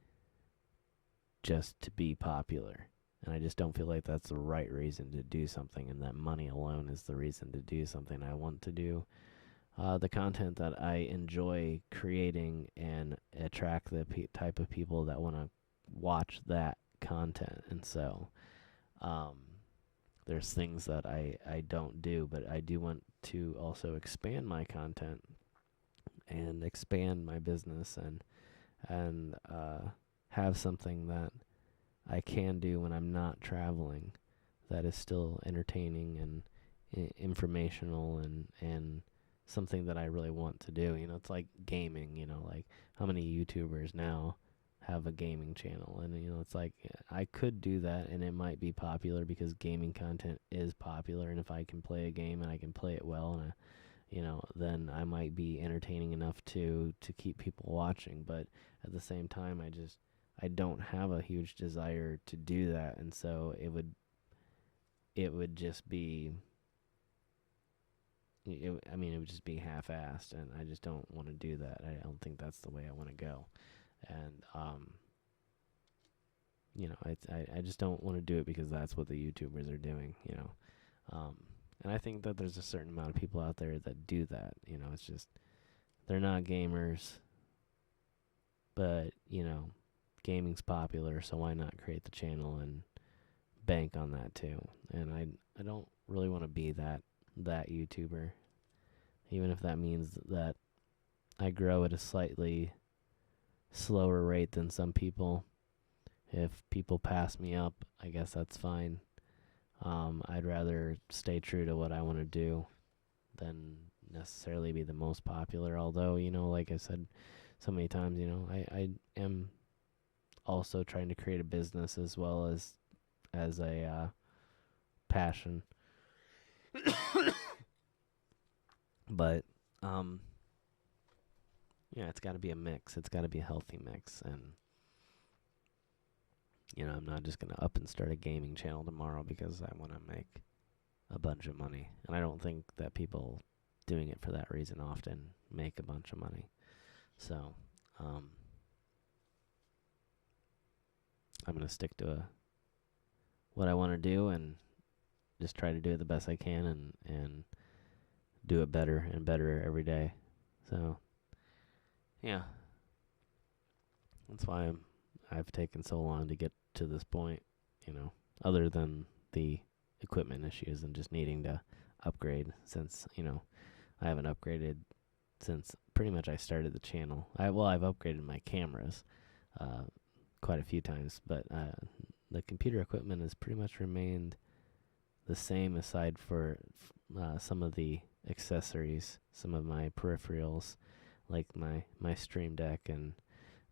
just to be popular. And I just don't feel like that's the right reason to do something, and that money alone is the reason to do something. I want to do the content that I enjoy creating and attract the type of people that want to watch that content. And so there's things that I don't do, but I do want to also expand my content and expand my business and have something that I can do when I'm not traveling that is still entertaining and informational and something that I really want to do. It's like gaming, like how many YouTubers now have a gaming channel, and it's like I could do that and it might be popular because gaming content is popular, and if I can play a game and I can play it well, and then I might be entertaining enough to keep people watching. But at the same time, I don't have a huge desire to do that, and so it would just be it would just be half-assed, and I just don't want to do that. I don't think that's the way I want to go. And I just don't want to do it because that's what the YouTubers are doing, and I think that there's a certain amount of people out there that do that. It's just they're not gamers, but gaming's popular, so why not create the channel and bank on that too? And I don't really want to be that YouTuber, even if that means that I grow at a slightly slower rate than some people. If people pass me up, I guess that's fine. I'd rather stay true to what I want to do than necessarily be the most popular. Although, like I said so many times, I am also trying to create a business as well as a passion. But it's got to be a mix. It's got to be a healthy mix. And I'm not just going to up and start a gaming channel tomorrow because I want to make a bunch of money. And I don't think that people doing it for that reason often make a bunch of money. So I'm going to stick to what I want to do and just try to do it the best I can and do it better and better every day. So, yeah. That's why I've taken so long to get to this point, other than the equipment issues and just needing to upgrade since, I haven't upgraded since pretty much I started the channel. I've upgraded my cameras quite a few times, but the computer equipment has pretty much remained the same aside for some of the accessories, some of my peripherals, like my Stream Deck and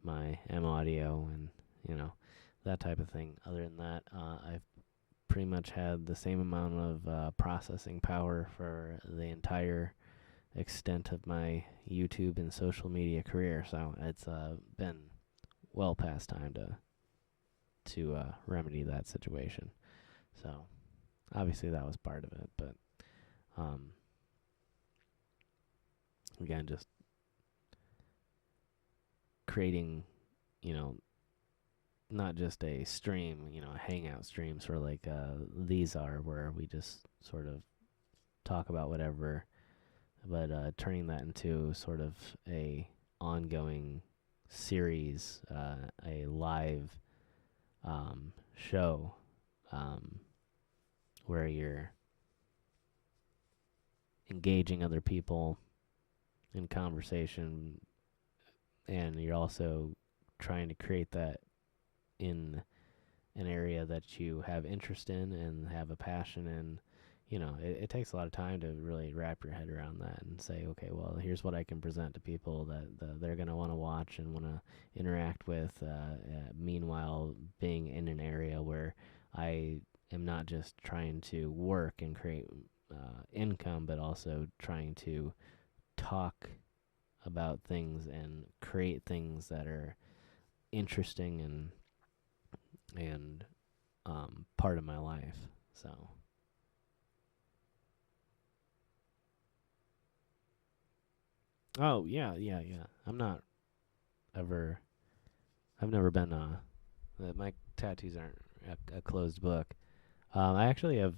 my M Audio and, that type of thing. Other than that, I've pretty much had the same amount of processing power for the entire extent of my YouTube and social media career. So it's been well past time to remedy that situation. So obviously that was part of it, but again, just creating, not just a stream, a hangout stream, sort of like these are, where we just sort of talk about whatever, but turning that into sort of a ongoing series, a live show, where you're engaging other people in conversation, and you're also trying to create that in an area that you have interest in and have a passion in. It takes a lot of time to really wrap your head around that and say, okay, well, here's what I can present to people that they're going to want to watch and want to interact with. Meanwhile, being in an area where I am not just trying to work and create income, but also trying to talk about things and create things that are interesting and part of my life. So yeah. I've never been my tattoos aren't a closed book. I actually have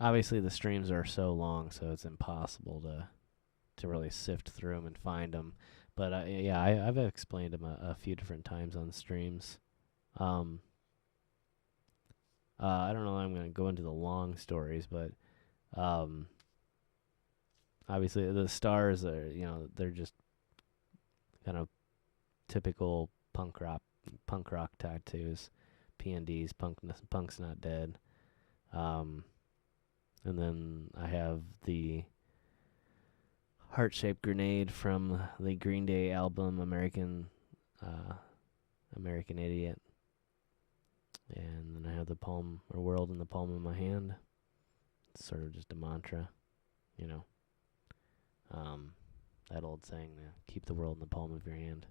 obviously the streams are so long, so it's impossible to really sift through them and find them. But I've explained them a few different times on streams. I don't know if I'm going to go into the long stories, but obviously the stars are, they're just kind of typical punk rock tattoos, PNDs, punk's not dead. And then I have the heart-shaped grenade from the Green Day album American Idiot. And then I have the palm or world in the palm of my hand. It's sort of just a mantra, that old saying, keep the world in the palm of your hand.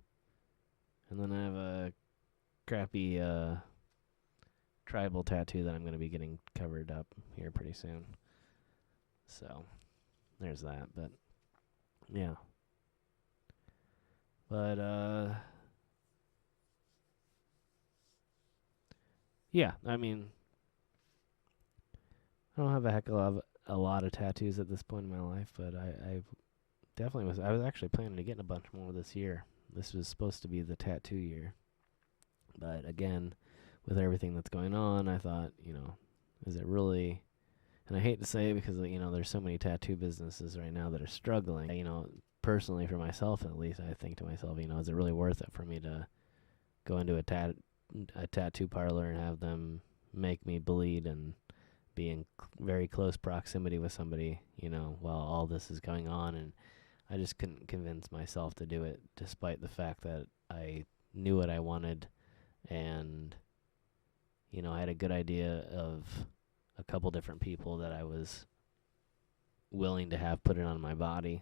And then I have a crappy tribal tattoo that I'm going to be getting covered up here pretty soon. So there's that. But yeah. But yeah, I mean, I don't have a lot of tattoos at this point in my life, but I definitely was. I was actually planning to get a bunch more this year. This was supposed to be the tattoo year, but again, with everything that's going on, I thought, is it really? And I hate to say it because there's so many tattoo businesses right now that are struggling. Personally, for myself at least, I think to myself, is it really worth it for me to go into a tattoo parlor and have them make me bleed and be in very close proximity with somebody, while all this is going on? And I just couldn't convince myself to do it, despite the fact that I knew what I wanted, and I had a good idea of a couple different people that I was willing to have put it on my body,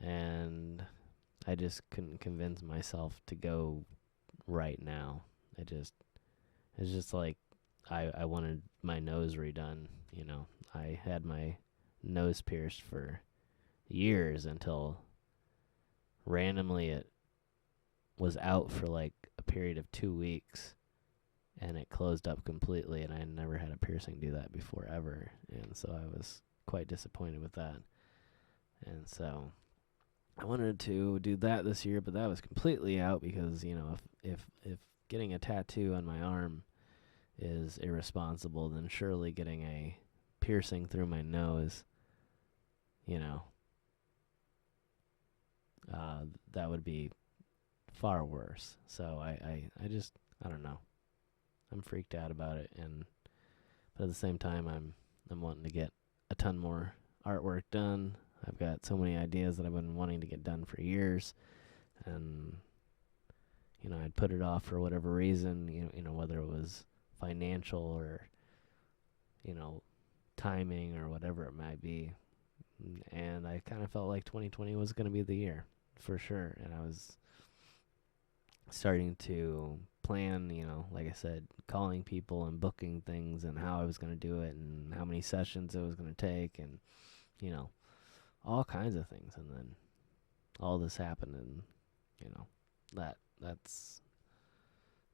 and I just couldn't convince myself to go right now. It's just like I wanted my nose redone. I had my nose pierced for years until randomly it was out for like a period of 2 weeks, and it closed up completely, and I had never had a piercing do that before ever, and so I was quite disappointed with that. And so I wanted to do that this year, but that was completely out because, if getting a tattoo on my arm is irresponsible, then surely getting a piercing through my nose, you know, that would be far worse. So I just, I don't know. I'm freaked out about it, but at the same time, I'm wanting to get a ton more artwork done. I've got so many ideas that I've been wanting to get done for years, and I'd put it off for whatever reason. Whether it was financial or timing or whatever it might be. And I kind of felt like 2020 was going to be the year for sure, and I was starting to plan, like I said, calling people and booking things and how I was going to do it and how many sessions it was going to take and, all kinds of things. And then all this happened and,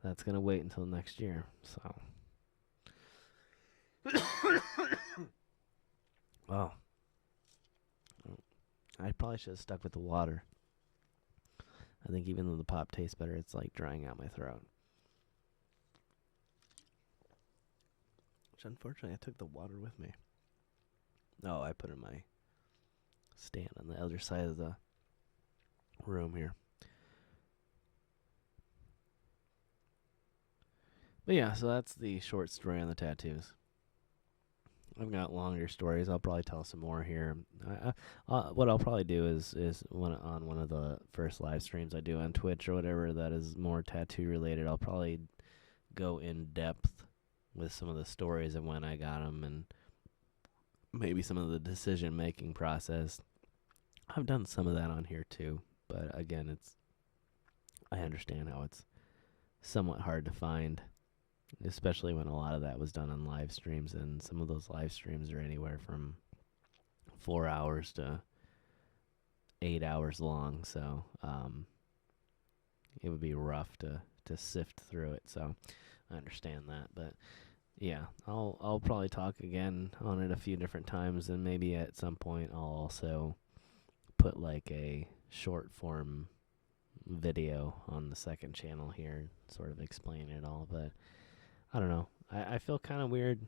that's going to wait until next year. So, oh, I probably should have stuck with the water. I think even though the pop tastes better, it's like drying out my throat. Which unfortunately, I took the water with me. Oh, I put it in my stand on the other side of the room here. But yeah, so that's the short story on the tattoos. I've got longer stories. I'll probably tell some more here. What I'll probably do is on one of the first live streams I do on Twitch or whatever that is more tattoo related, I'll probably go in depth with some of the stories of when I got them and maybe some of the decision making process. I've done some of that on here too, but again, I understand how it's somewhat hard to find, especially when a lot of that was done on live streams, and some of those live streams are anywhere from 4 hours to 8 hours long, so it would be rough to sift through it. So I understand that, but yeah, I'll probably talk again on it a few different times, and maybe at some point I'll also put like a short form video on the second channel here, sort of explain it all. But I don't know. I feel kind of weird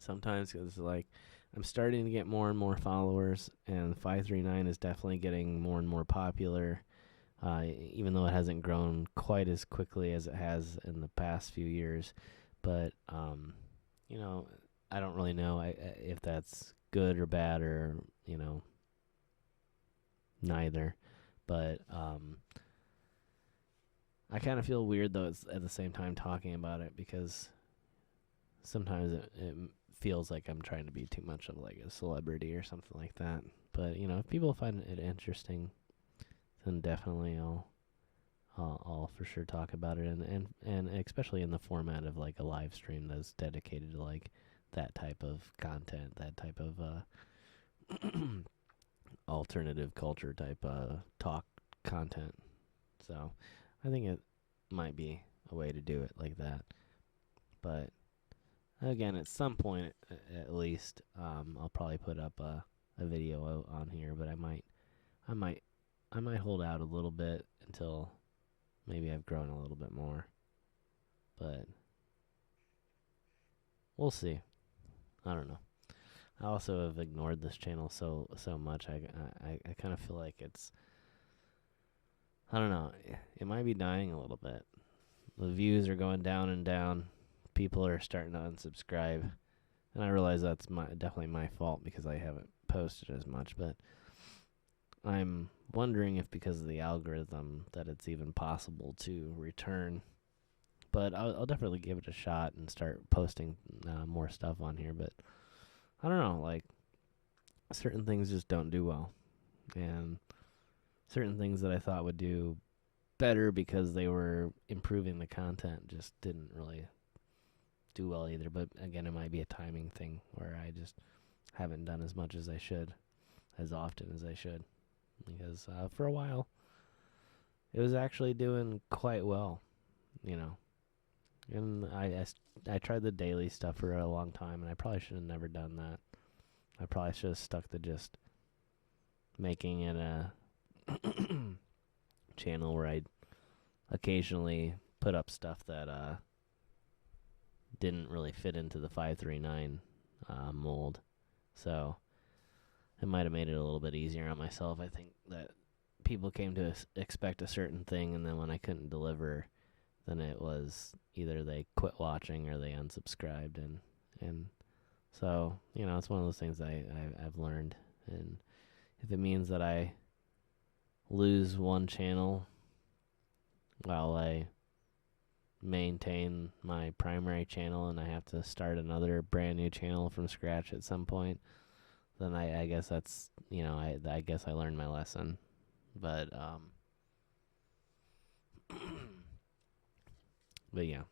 sometimes because like I'm starting to get more and more followers, and 539 is definitely getting more and more popular. Even though it hasn't grown quite as quickly as it has in the past few years. But, I don't really know if that's good or bad or, neither. But I kind of feel weird, though, at the same time talking about it, because sometimes it feels like I'm trying to be too much of like a celebrity or something like that. But, if people find it interesting, then definitely I'll for sure talk about it, and especially in the format of like a live stream that's dedicated to like that type of content, that type of alternative culture type talk content. So I think it might be a way to do it like that. But again, at some point at least, I'll probably put up a video on here, but I might hold out a little bit until maybe I've grown a little bit more. But we'll see. I don't know. I also have ignored this channel so much. I kind of feel like it's, I don't know. It might be dying a little bit. The views are going down and down. People are starting to unsubscribe, and I realize that's definitely my fault because I haven't posted as much. But I'm wondering if because of the algorithm that it's even possible to return. But I'll definitely give it a shot and start posting more stuff on here. But I don't know, like certain things just don't do well, and certain things that I thought would do better because they were improving the content just didn't really do well either. But again, it might be a timing thing where I just haven't done as much as I should, as often as I should. Because for a while, it was actually doing quite well, And I tried the daily stuff for a long time, and I probably should have never done that. I probably should have stuck to just making it a channel where I'd occasionally put up stuff that didn't really fit into the 539 mold. So it might have made it a little bit easier on myself. I think that people came to expect a certain thing, and then when I couldn't deliver, then it was either they quit watching or they unsubscribed, and so it's one of those things I've learned, and if it means that I lose one channel while I maintain my primary channel and I have to start another brand new channel from scratch at some point, then I guess that's I guess I learned my lesson. But but yeah,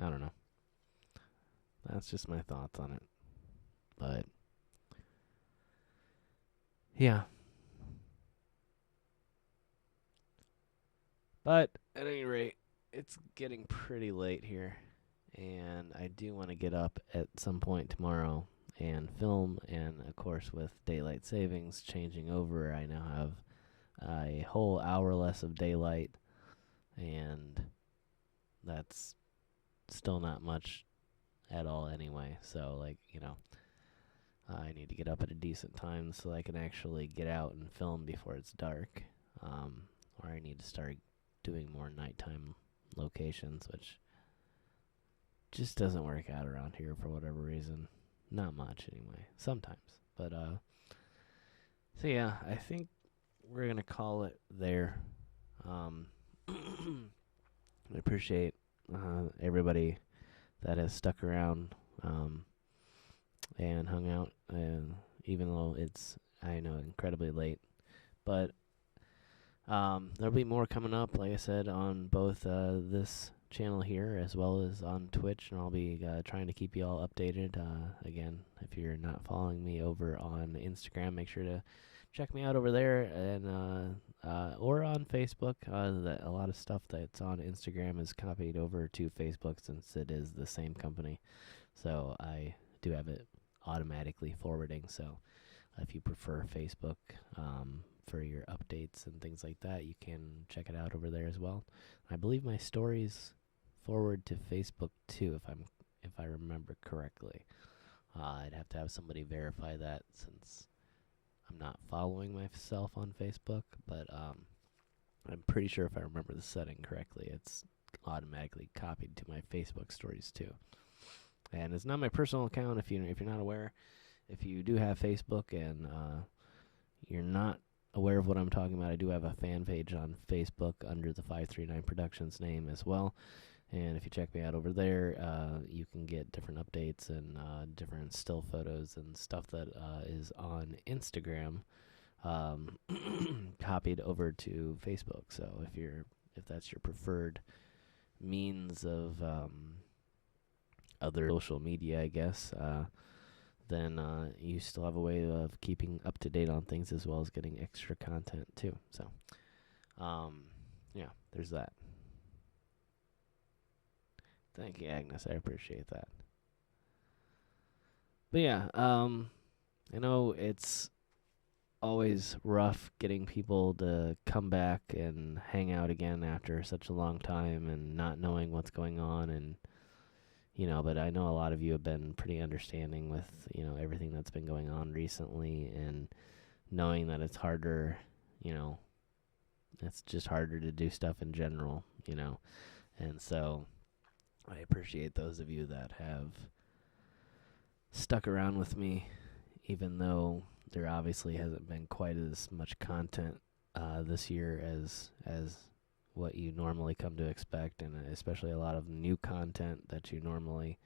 I don't know. That's just my thoughts on it. But yeah. But at any rate, it's getting pretty late here, and I do want to get up at some point tomorrow and film. And of course, with daylight savings changing over, I now have a whole hour less of daylight, and that's still not much at all anyway. So, I need to get up at a decent time so I can actually get out and film before it's dark. Or I need to start doing more nighttime locations, which just doesn't work out around here for whatever reason. Not much anyway. Sometimes. But so yeah, I think we're gonna call it there. I appreciate everybody that has stuck around and hung out, and even though it's, I know, incredibly late. But there'll be more coming up, like I said, on both this channel here as well as on Twitch, and I'll be trying to keep you all updated. Again, if you're not following me over on Instagram, make sure to check me out over there, and or on Facebook. A lot of stuff that's on Instagram is copied over to Facebook since it is the same company. So I do have it automatically forwarding. So if you prefer Facebook for your updates and things like that, you can check it out over there as well. I believe my stories forward to Facebook too, if I remember correctly. I'd have to have somebody verify that since I'm not following myself on Facebook, but I'm pretty sure if I remember the setting correctly, it's automatically copied to my Facebook stories too. And it's not my personal account. If you're not aware, if you do have Facebook and you're not aware of what I'm talking about, I do have a fan page on Facebook under the 539 Productions name as well. And if you check me out over there, you can get different updates and different still photos and stuff that is on Instagram copied over to Facebook. So if that's your preferred means of other social media, I guess, then you still have a way of keeping up to date on things as well as getting extra content too. So, yeah, there's that. Thank you, Agnes. I appreciate that. But yeah, I know it's always rough getting people to come back and hang out again after such a long time and not knowing what's going on, and but I know a lot of you have been pretty understanding with everything that's been going on recently, and knowing that it's harder, it's just harder to do stuff in general, and so I appreciate those of you that have stuck around with me, even though there obviously hasn't been quite as much content this year as what you normally come to expect, and especially a lot of new content that you normally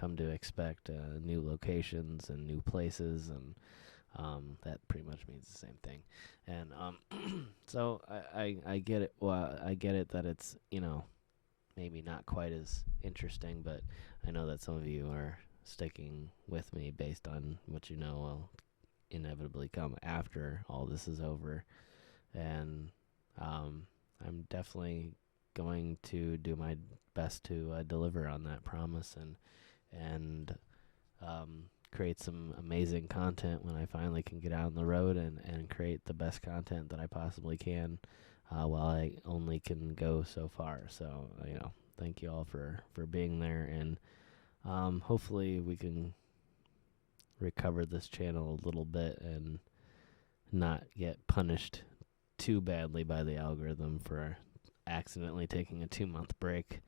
come to expect, new locations and new places, and that pretty much means the same thing. And so I get it. Well, I get it that it's maybe not quite as interesting, but I know that some of you are sticking with me based on what will inevitably come after all this is over, and I'm definitely going to do my best to deliver on that promise and create some amazing content when I finally can get out on the road and create the best content that I possibly can while I only can go so far. So, thank you all for being there and Hopefully we can recover this channel a little bit and not get punished too badly by the algorithm for accidentally taking a 2-month break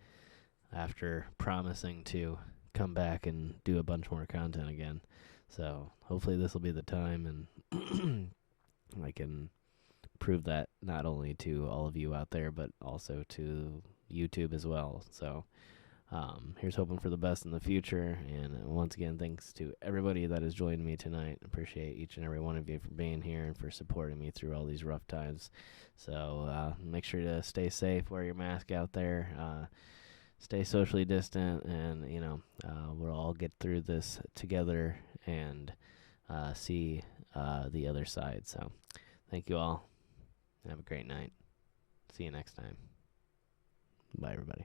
after promising to come back and do a bunch more content again. So hopefully this will be the time, and I can prove that not only to all of you out there, but also to YouTube as well. So here's hoping for the best in the future. And once again, thanks to everybody that has joined me tonight. Appreciate each and every one of you for being here and for supporting me through all these rough times. So make sure to stay safe, wear your mask out there, stay socially distant, and we'll all get through this together and see the other side. So thank you all. Have a great night. See you next time. Bye, everybody.